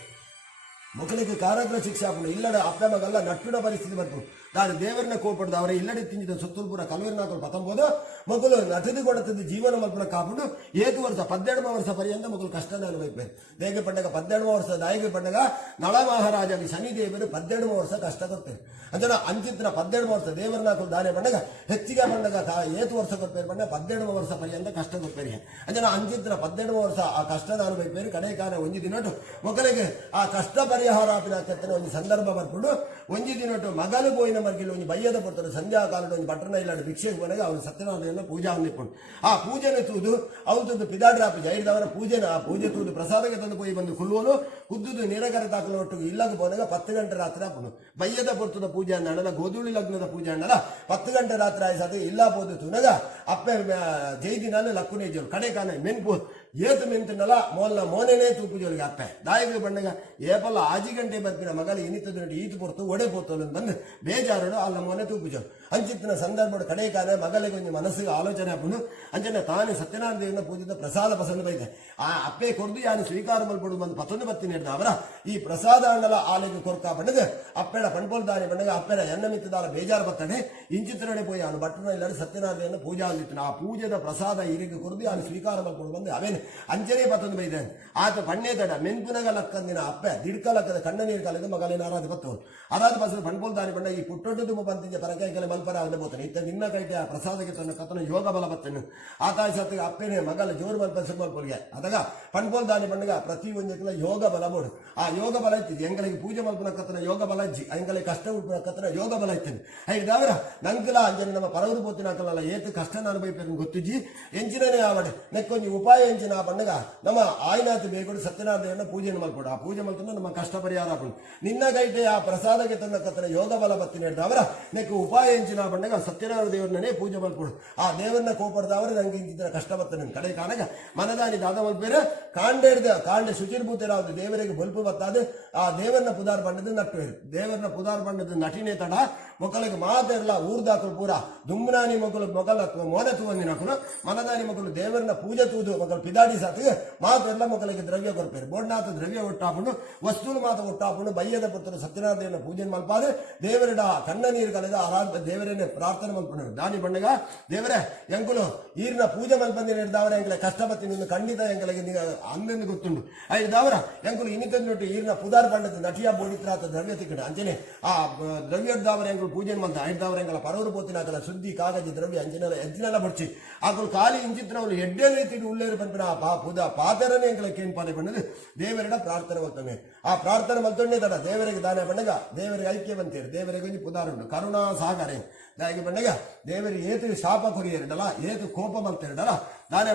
ಮಕ್ಕಳಿಗೆ ಕಾರಾಗೃಹ ಶಿಕ್ಷೆ ಹಾಕೊಂಡು ಇಲ್ಲಡ ಅಪ್ಪ ಮಗಲ್ಲ ನಟ್ಟುನ ಪರಿಸ್ಥಿತಿ ಬರ್ತು ನಾನು ದೇವರನ್ನ ಕೋಪಡ್ದು ಅವರ ಇಲ್ಲಡೆ ತಿಂಜಿದ ಸೊತ್ತುಲ್ ಪೂರ ಕಲ್ವೇರ್ನಾಕಲು ಪತಂಬೋದು ಮಕ್ಕಳು ನಟದಿ ಕೊಡುತ್ತದೆ ಜೀವನ ಮಲ್ಪನ ಕಾಪುಂಡು 7 ವರ್ಷ 12 ವರ್ಷ ಪರ್ಯಂತ ಮಕ್ಕಳು ಕಷ್ಟನ ಅನುಭವಿಸ್ಬೇಕು ದೇಗೆ ಪಂಡಗ 12 ವರ್ಷ ದಾಯಿಗೆ ಪಂಡಗ ನಳ ಮಹಾರಾಜಾಗಿ ಶನಿ ದೇವರು 12 ವರ್ಷ ಕಷ್ಟ ಕೊಡ್ತೇವೆ ಅಂಜನ ಅಂಚಿತ್ರ 12 ವರ್ಷ ದೇವರನಾಕಲು ದಾನೆ ಪಂಡಗ ಹೆಚ್ಚಿಗೆ ಪಂಡಗ 7 ವರ್ಷ ಕೊಡ್ತೇವೆ ಪಂಡ 12 ವರ್ಷ ಪರ್ಯಂತ ಕಷ್ಟ ಕೊಡ್ತೇವೆ ಅಂಜನ ಅಂಚಿತ್ರ 12 ವರ್ಷ ಆ ಕಷ್ಟದ ಅನುಭವಿಸ್ಬೇಕು ಕಡೆ ಕಾಲ ಒಂದು ದಿನಟ್ಟು ಮಕ್ಕಳಿಗೆ ಆ ಕಷ್ಟ ಪರಿಹಾರ ಆಪಿನ ಕೆತ್ತನೆ ಒಂದು ಸಂದರ್ಭ ಬರ್ಕೊಂಡು ಒಂಜಿ ದಿನಟ್ಟು ಮಗಲು ಬೋಯಿನ ಮರ್ಗಿಲು ಒಂದು ಬಯ್ಯದ ಬರ್ತಾರೆ ಸಂಧ್ಯಾ ಕಾಲದ ಒಂದು ಬಟ್ಟಣ ಇಲ್ಲಾಡು ಭಿಕ್ಷೆಗೆ ಬಂದಾಗ ಅವನು ಸತ್ಯನಾರಾಯಣ ಪೂಜಾ ಅಂದಿಕೊಂಡು ಆ ಪೂಜೆನ ತೂದು ಅವತ್ತು ಪಿದಾಡ್ರಾಪಿ ಜೈದವರ ಪೂಜೆನ ಆ ಪೂಜೆ ತೂದು ಪ್ರಸಾದಕ್ಕೆ ತಂದು ಪೋಯಿ ಬಂದು ಕುಲ್ಲುವನು ಕುದ್ದುದು ನೀರಗರೆ ತಾಕಲು ಒಟ್ಟಿಗೆ ಇಲ್ಲಗೆ ಹೋದಾಗ 10 ಗಂಟೆ ರಾತ್ರಿ ಹಾಪನು ಬಯ್ಯದ ಪೊರ್ತದ ಪೂಜೆ ಅಂದಲ್ಲ ಗೋಧೂಳಿ ಲಗ್ನದ ಪೂಜೆ ಅಂದಲ್ಲ 10 ಗಂಟೆ ರಾತ್ರಿ ಆಯ್ಸದು ಇಲ್ಲ ಬೋದು ತುನಗ ಅಪ್ಪೆ ಜೈದಿನಾಲೆ ಲಕ್ಕುನೇ ಜೋರು ಕಡೆ ಕಾನೆ ಮೆನ್ಪು ಏತು ಮೆಂತನಲ್ಲ ಮೋನೆನೇ ತೂಪು ಜೋಲಿಗೆ ಅಪ್ಪೆ ದಾಯಿಗೆ ಬಂದಾಗ ಏಪಲ್ಲ ಆಜಿ ಗಂಟೆ ಬರ್ಪಿನ ಮಗಲ ಇನಿತದ ಈತು ಪೊರ್ತು ಒಡೆ ಪೋರ್ತು ಬಂದು ಬೇಜಾರು ಅಲ್ಲ ಮೋನೆ ತೂಪು ಜೋರು ಅಂಚಿತ್ತಿನ ಸಂದರ್ಭ ಕಡೆ ಕಾನೆ ಮಗಲಿಗೆ ಒಂದು ಮನಸ್ಸಿಗೆ ಆಲೋಚನೆ ಹಾಕೊಂಡು ಅಂಚನೆ ತಾನೇ ಸತ್ಯನಾರಾಯಣ ದೇವನ ಪೂಜಿತ ಪ್ರಸಾದ ಪಸಂದ ಬೈತೆ ಆ ಅಪ್ಪೆ ಕೊಡ್ದು ಯಾನು ಸ್ವೀಕಾರ ಮಲ್ಪಡು ಬಂದು 11 ಬತ್ತಿ ನೀಡಿದ ಅವರ ಈ ಪ್ರಸಾದ ಅಂಡಲ ಆಲೆಗೆ ಕೊರ್ಕ ಬಂಡದು ಅಪ್ಪೆಡ ಪಣ್ಪೋಲ್ ದಾರಿ ಬಂದಾಗ ಅಪ್ಪೆಡ ಎನ್ನ ಮಿತ್ತದಾರ ಬೇಜಾರು ಬತ್ತಡೆ ಇಂಚಿತ್ರಡೆ ಪೋಯಿ ಅವನು ಬಟ್ಟಣ ಇಲ್ಲದೆ ಸತ್ಯನಾರಾಯಣ ಪೂಜಾ ಅಂದಿತ್ತು ಆ ಪೂಜೆದ ಪ್ರಸಾದ ಇರಿಗೆ ಕೊರ್ದು ಯಾನು ಸ್ವೀಕಾರ ಮಲ್ಪಡು ಬಂದು ಅವೇನು ಅಂಚನೆ 11 ಬೈದೆ ಆತ ಪಣ್ಣೆ ತಡ ಮೆನ್ಪುನಗ ಲಕ್ಕಂದಿನ ಅಪ್ಪೆ ದಿಡ್ಕ ಲಕ್ಕದ ಕಣ್ಣ ನೀರು ಕಾಲದ ಮಗಲಿನ ಆರಾಧ ಬತ್ತವನು ಅರಾಧ ಬಸ್ ಪಣ್ಪೋಲ್ ದಾರಿ ಬಂಡ ಈ ಪುಟ್ಟೊಡ್ಡು ತುಂಬ ಬಂತಿದ್ದ ಪರಕಾಯಿಕಲೆ ಮಲ್ಪರ ಅವನೇ ಬೋತಾನೆ ಇತ್ತ ನಿನ್ನ ಕೈತೆ ಆ ಪ್ರಸಾದಕ್ಕೆ ತನ್ನ ಕಥನ ಯೋಗ ಬಲ ಬತ್ತನು ಆತಾಯ ಸತ್ತಿಗೆ ಅಪ್ಪೇನೆ ಮಗಲ ಜೋರು ಮಲ್ಪ ಸಿಂಬಲ್ಪುಲ್ಗೆ ಅದಾಗ ಪಣ್ಪೋಲ್ ದಾನಿ ಬಂಡಗ ಪ್ರತಿ ಒಂದಕ್ಕೆಲ್ಲ ಯೋಗ ಬಲ ಬೋಡು ಆ ಯೋಗ ಬಲ ಇತ್ತಿದ್ದು ಎಂಗಳಿಗೆ ಪೂಜೆ ಮಲ್ಪನ ಕಥನ ಯೋಗ ಬಲ ಇಜ್ಜಿ ಎಂಗಳಿಗೆ ಕಷ್ಟ ಉಳ್ಪನ ಕಥನ ಯೋಗ ಬಲ ಇತ್ತೇನೆ ಹಾಗಿದಾವರ ನಂಕಲ ಅಂಜನೆ ನಮ್ಮ ಪರವರು ಬೋತಿನ ಹಾಕಲ್ಲ ಏತು ಕಷ್ಟ ಅನುಭವಿಪೇರು ಗೊತ್ತಿಜ್ಜಿ ಎಂಚಿನೇ ಆವಡೆ ನೆಕ್ಕೊಂಜಿ ಉಪಾಯ ಎಂಚಿನ ಆ ಬಂಡಗ ನಮ್ಮ ಆಯ್ನಾತು ಬೇಕೊಡು ಸತ್ಯನಾರಾಯಣ ಪೂಜೆಯನ್ನು ಮಲ್ಪಡು ಆ ಪೂಜೆ ಮಲ್ಪನ ನಮ್ಮ ಕಷ್ಟ ಪರಿಹಾರ ಹಾಕೊಂಡು ನಿನ್ನ ಕೈತೆ ಆ ಪ್ರಸಾದಕ್ಕೆ ತನ್ನ ಕಥನ ಯೋಗ ಬಲ ಬತ್ತಿನ ಹಿಡಿದವರ ನೆಕ್ಕು ಉಪಾಯ ಎಂಚಿನ ಬಂಡಗ ಸತ್ಯನಾರಾಯಣ ದೇವರನ್ನೇ ಪೂಜೆ ಮಲ್ಪಡು ಆ ದೇವರನ್ನ ಕೋಪಡ್ದವರ ನಂಗೆ ಇಂಚಿನ ಕಷ್ಟ ಬರ್ತನೆ ಕಡೆ ಕಾಣಗ ಮನದಾನಿ ದಾದ ಮಲ್ಪೇರೆ ಕಾಂಡೆ ಶುಚಿರ್ಭೂತರಾದ ದೇವರಿಗೆ ಬಲ್ಪು ಬತ್ತಾದೆ ಆ ದೇವರನ್ನ ಪುದಾರ್ ಬಂಡದ ನಟ್ಟು ದೇವರನ್ನ ಪುದಾರ್ ಬಂಡದ ನಟಿನೇ ತಡ ಮೊಕ್ಕಲಿಗೆ ಮಾತೆಲ್ಲ ಊರ್ದಾಕಲು ಪೂರ ದುಮ್ನಾನಿ ಮಕ್ಕಳು ಮೊಗಲ ಮೋನೆ ತೂವಂದಿನ ಹಾಕಲು ಮನದಾನಿ ಮಕ್ಕಳು ದೇವರನ್ನ ಪೂಜೆ ತೂದು ಮಕ್ಕಳು ಪಿದಾಡಿ ಸಾತಿಗೆ ಮಾತೆಲ್ಲ ಮಕ್ಕಳಿಗೆ ದ್ರವ್ಯ ಕೊಡ್ಪೇರು ಬೋಡ್ನಾಥ ದ್ರವ್ಯ ಒಟ್ಟಾಪುಂಡು ವಸ್ತುಲು ಮಾತ ಒಟ್ಟಾಪುಂಡು ಬಯ್ಯದ ಪುತ್ರ ಸತ್ಯನಾರಾಯಣ ಪೂಜೆ ಮಲ್ಪಾದೆ ದೇವರಿಡ ಕಣ್ಣ ನೀರು ಕಳೆದ ಆರಾಧ ದೇವರನ್ನೇ ಪ್ರಾರ್ಥನೆ ಮಲ್ಪುಂಡು ದಾನಿ ಬಂಡಗ ದೇವರೇ ಎಂಕುಲು ಈರಿನ ಪೂಜೆ ಮಲ್ಪಂದಿನ ಹಿಡಿದವರ ಎಂಕಲೆ ಕಷ್ಟ ಬತ್ತಿ ನಿನ್ನ ಖಂಡಿತ ಎಂಕಲಿಗೆ ಅಂದೆಂದು ಗೊತ್ತುಂಡು ಐದವರ ಎಂಕುಲು ಇನ್ನಿತಂದು ಈರಿನ ಪುದಾರ್ ಬಂಡದ ನಟಿಯ ಬೋಡಿತ್ರಾತ ದ್ರವ್ಯ ತಿಕ್ಕಡ ಅಂಚನೆ ಆ ದ್ರವ್ಯದವರ ಎಂಕಲು ಪೂಜೆ ಮಲ್ತ ಐದವರ ಎಂಕಲ ಪರವರು ಪೋತಿನ ಹಾಕಲ ಸುದ್ದಿ ಕಾಗಜಿ ದ್ರವ್ಯ ಅಂಚಿನೆಲ್ಲ ಎಜ್ಜಿನೆಲ್ಲ ಬಡ್ಚಿ ಆಕಲು ಖಾಲಿ ಇಂಚಿತ್ರವನು ಎಡ್ಡೆ ರೀತಿ ಉಳ್ಳೇರು ಬಂದಿನ ಆ ಪಾತರನೇ ಎಂಕಲ ಕೇನ್ಪಾಲೆ ಬಂಡದು ದೇವರಿಡ ಪ್ರಾರ್ಥನೆ ಮಲ್ತನೆ ಆ ಪ್ರಾರ್ಥನೆ ಮಲ್ತೊಂಡೆ ತಡ ದೇವರಿಗೆ ದಾನ ಬಂಡಗ ದೇವರಿಗೆ ಐಕ್ಯ ಬಂತೇರು ದೇವರಿಗೆ ಒಂದು ಪುದಾರುಂಡು ಕರುಣಾ ಸಾಗರೆ ದಾಯಿಗೆ ಬಂಡಗ ದೇವರಿಗೆ ಏತು ಶಾಪ ಕೊರಿಯರಿಡಲ್ಲ ಏತು ಕೋಪ ಮಲ್ತಿರಡಲ್ಲ ದಾನೆ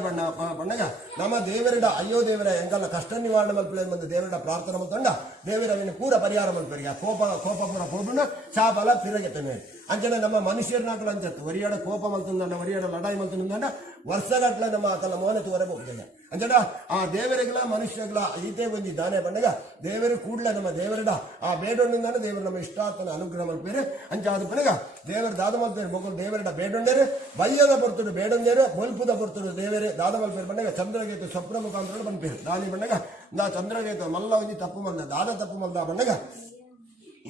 ಬಣ್ಣಗ ನಮ್ಮ ದೇವರಿಡ ಅಯ್ಯೋ ದೇವರ ಎಂಕಲ್ಲ ಕಷ್ಟ ನಿವಾರಣೆ ಮಲ್ಪಲೆ ಬಂದು ದೇವರಿಡ ಪ್ರಾರ್ಥನೆ ಮಲ್ತೊಂಡ ದೇವರ ಪೂರ ಪರಿಹಾರ ಮಲ್ಪರಿಗೆ ಕೋಪ ಪೂರ ಹೋಗ್ಬಿಟ್ಟು ಶಾಪಲ ತಿರಗೆತ್ತನೆ ಅಂಚನೆ ನಮ್ಮ ಮನುಷ್ಯರನ್ನಾಕಲ ಅಂಚತ್ತು ಒರಿಯಾಡ ಕೋಪ ಮಲ್ತಂದ ಒರಿಯಾಡ ಲಡಾಯಿ ಮಲ್ತಂದ ವರ್ಷಗಟ್ಲೆ ನಮ್ಮ ಆಕಲ ಮೋನತ್ತು ಹೊರಗೆ ಹೋಗ್ತದೆ ಅಂಚನ ಆ ದೇವರಿಗೆಲ್ಲ ಮನುಷ್ಯಗಳ ಈತೆ ಒಂಜಿ ದಾನೆ ಬಂಡಗ ದೇವರು ಕೂಡಲೇ ನಮ್ಮ ದೇವರಿಡ ಆ ಬೇಡೊಂಡಿಂದ ದೇವರು ನಮ್ಮ ಇಷ್ಟಾರ್ಥನ ಅನುಗ್ರಹ ಮಲ್ಪೇರು ಅಂಚ ಅದು ಬನಗ ದೇವರು ದಾದ ಮಲ್ಪೇರು ಮಗು ದೇವರಿಡ ಬೇಡೊಂಡೇರು ಬಯ್ಯದ ಬರ್ತುಡು ಬೇಡೊಂಡೇರು ಮಲ್ಪುದ ಬರ್ತುಡು ದೇವರೇ ದಾದ ಮಲ್ಪೇರು ಬಂಡಗ ಚಂದ್ರಗೇತು ಸ್ವಪ್ನ ಮುಖಾಂತರ ಬಂದ್ಪೇರು ದಾನಿ ಬಂಡಗ ನಾ ಚಂದ್ರಗೇತು ಮಲ್ಲ ಒಂಜಿ ತಪ್ಪು ಮಲ್ದ ದಾದ ತಪ್ಪು ಮಲ್ದ ಬಂಡಗ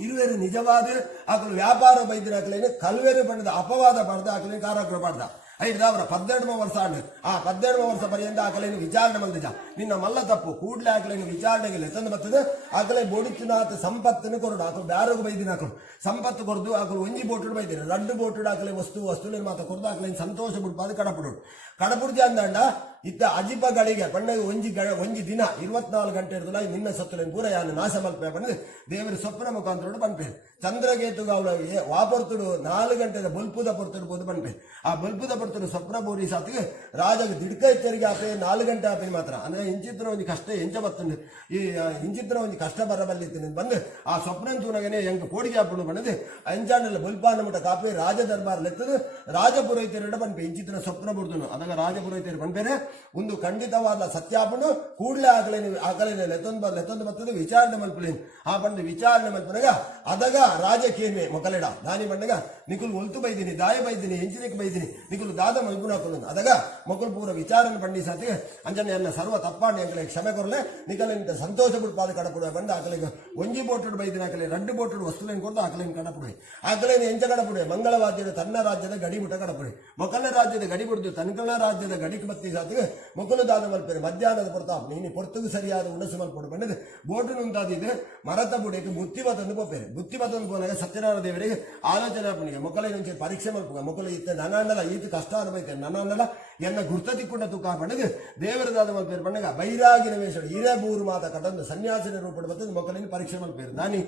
ಇರುವೆರು ನಿಜವಾದ ಆಕಲು ವ್ಯಾಪಾರ ಬೈದಿನ ಹಾಕಲೇನು ಕಲ್ವೇರು ಬಣ್ಣದ ಅಪವಾದ ಪಡೆದ ಹಾಕಲೇನು ಕಾರಾಗ್ರಹ ಪಡ್ದ ಐದು ಅವರ 12వ ವರ್ಷ ಆಂಡು ಆ 12వ ವರ್ಷ ಪರ್ಯಂತ ಆಕಲೇನು ವಿಚಾರಣೆ ಮಲ್ದಿಜ ನಿನ್ನ ಮಲ್ಲ ತಪ್ಪು ಕೂಡ್ಲೆ ಆಕಲೇನು ವಿಚಾರಣೆಗೆ ತಂದು ಬರ್ತದೆ ಆಕಲೇ ಬೋಡಿಚಿನಾಥ ಸಂಪತ್ತನ್ನು ಕೊರಡು ಆಕಲು ಬ್ಯಾರೋಗ ಬೈದಿನ ಹಾಕಲು ಸಂಪತ್ತು ಕೊರದು ಆಕಲು ಒಂಜಿ ಬೋಟುಡು ಬೈದಿನ 2 ಬೋಟುಡು ಆಕಲೇ ವಸ್ತುವಿನ ಮಾತ ಕೊರದು ಆಕಲೇನು ಸಂತೋಷ ಬಿಡ್ಪಾದು ಕಡಪುಡು ಕಡಪುಡ್ಜಿ ಅಂದಂಡ ಇತ್ತ ಅಜಿಪಗಳಿಗೆ ಪಣ್ಣಗೆ ಒಂಜಿ ದಿನ 24 ಗಂಟೆ ಇರ್ತಲ್ಲ ನಿನ್ನ ಸತ್ತುಲೇನು ಪೂರ ಯಾನು ನಾಶ ಮಲ್ಪೆ ಬಂದು ದೇವರ ಸ್ವಪ್ನ ಮುಖಾಂತರ ಬಂದ್ಪೇರು ಚಂದ್ರಗೇತುಗ ಅವಳ ವಾಪರ್ತುಡು 4 ಗಂಟೆದ ಬಲ್ಪುದ ಪೊರ್ತುಡು ಬೋದು ಬಂದ್ಪೇರು ಆ ಬಲ್ಪುದ ಪೊರ್ತುಡು ಸ್ವಪ್ನ ಬೋರಿ ಸಾತಿಗೆ ರಾಜಗೆ ದಿಡ್ಕ ಎಚ್ಚರಿಗೆ ಆಪೆ 4 ಗಂಟೆ ಆಪೆ ಮಾತ್ರ ಅಂದ್ರೆ ಇಂಚಿತ್ರ ಒಂದು ಕಷ್ಟ ಎಂಚ ಬರ್ತಂಡು ಈ ಇಂಚಿತ್ರ ಒಂದು ಕಷ್ಟ ಬರಬಲ್ಲಿತ್ತು ಬಂದು ಆ ಸ್ವಪ್ನ ತೂನಗನೆ ಎಂಕ ಕೋಡಿಗೆ ಹಾಕೊಂಡು ಬಂದದೆ ಅಂಜಾನೆಲ್ಲ ಬಲ್ಪಾನ ಮುಟ ಕಾಪೆ ರಾಜ ದರ್ಬಾರ್ ಲೆತ್ತದು ರಾಜಪುರೋಹಿತರಿಡ ಬಂದ್ಪೆ ಇಂಚಿತ್ರ ಸ್ವಪ್ನ ಬಿಡ್ದನು ಅದಾಗ ರಾಜಪುರೋಹಿತರು ಬಂದ್ಪೇರೆ ಒಂದು ಖಂಡಿತವಾದ ಸತ್ಯಾಪನು ಕೂಡಲೇ ಆಗಲೇನೆ ಲೆತ್ತೊಂದು ಬರ್ತದೆ ವಿಚಾರಣೆ ಮಲ್ಪಲೇನು ಆ ಬಂದು ವಿಚಾರಣೆ ಮಲ್ಪನಾಗ ಅದಾಗ ರಾಜಕೀಯಮೆ ಮೊಕಲೆಡ ದಾನಿ ಬಂಡಗ ನಿಕುಲ್ ಒಲ್ತು ಬೈದಿನಿ ದಾಯ ಬೈದಿನಿ ಎಂಚಿನಿಕ್ ಬೈದಿನಿ ನಿಕುಲ್ ದಾದ ಮಲ್ಪುನ ಹಾಕೊಂಡು ಅದಾಗ ಮಕ್ಕಳು ಪೂರ ವಿಚಾರಣೆ ಬಂಡಿ ಸಾತಿಗೆ ಅಂಜನೆ ಅನ್ನ ಸರ್ವ ತಪ್ಪಾಣಿ ಅಂಕಲೆ ಕ್ಷಮೆ ಕೊರಲೆ ನಿಕಲಿಂದ ಸಂತೋಷ ಬಿಡ್ಪಾದ ಕಡಪುಡ ಬಂದು ಆಕಲಿಗೆ ಒಂಜಿ ಬೋಟುಡು ಬೈದಿನ ಆಕಲೆ 2 ಬೋಟುಡು ವಸ್ತುಲೇನು ಕೊಟ್ಟು ಆಕಲೇನು ಕಡಪುಡೆ ಆಕಲೇನು ಎಂಚ ಕಡಪುಡೆ ಮಂಗಳವಾದ್ಯದ ತನ್ನ ರಾಜ್ಯದ ಗಡಿ ಬಿಟ್ಟ ಕಡಪುಡೆ ಮೊಕಲ ರಾಜ್ಯದ ಗಡಿ ಬಿಡ್ದು ತನ್ಕಲ ರಾಜ್ಯದ ಗಡಿಗೆ ಬತ್ತಿ ಸಾತಿಗೆ ಮೊಕಲು ದಾನ ಮಲ್ಪೇರೆ ಮಧ್ಯಾಹ್ನದ ಪ್ರತಾಪ್ ನೀನು ಪೊರ್ತುಗು ಸರಿಯಾದ ಉಣಸು ಮಲ್ಪಡು ಬಂದಿದೆ ಬೋಟು ನುಂತಾದಿದೆ ಮರತ ಬುಡಕ್ಕೆ ಬುತ್ತಿಮತನ್ನು ಪೋಪೇರೆ ಬುತ್ತಿಮತನ್ನು ಪೋನಾಗ ಸತ್ಯನಾರಾಯಣ ದೇವರಿಗೆ ಆಲೋಚನೆ ಹಾಪಣಿಗೆ ಮೊಕಲ ಪರೀಕ್ಷೆ ಮಲ್ಪುಗ ಮೊಕಲು ಇತ್ತ ನಾನಲ್ಲ ಈತ ಕಷ್ಟ ಕಷ್ಟ ಅನುಭವಿತೇನೆ ನನ್ನನ್ನೆಲ್ಲ ಎನ್ನ ಗುರ್ತತಿಕ್ಕುಂಡ ತೂಕ ಪಡೆದು ದೇವರದಾದ ಮಲ್ಪೇರು ಪಂಡಗ ಬೈರಾಗಿನ ವೇಷ ಇರೇ ಮೂರು ಮಾತ ಕಟಂದು ಸನ್ಯಾಸಿನ ರೂಪದ ಬರ್ತದೆ ಮೊಕ್ಕಲಿನ ಪರೀಕ್ಷೆ ಮಲ್ಪೇರು ನಾನಿ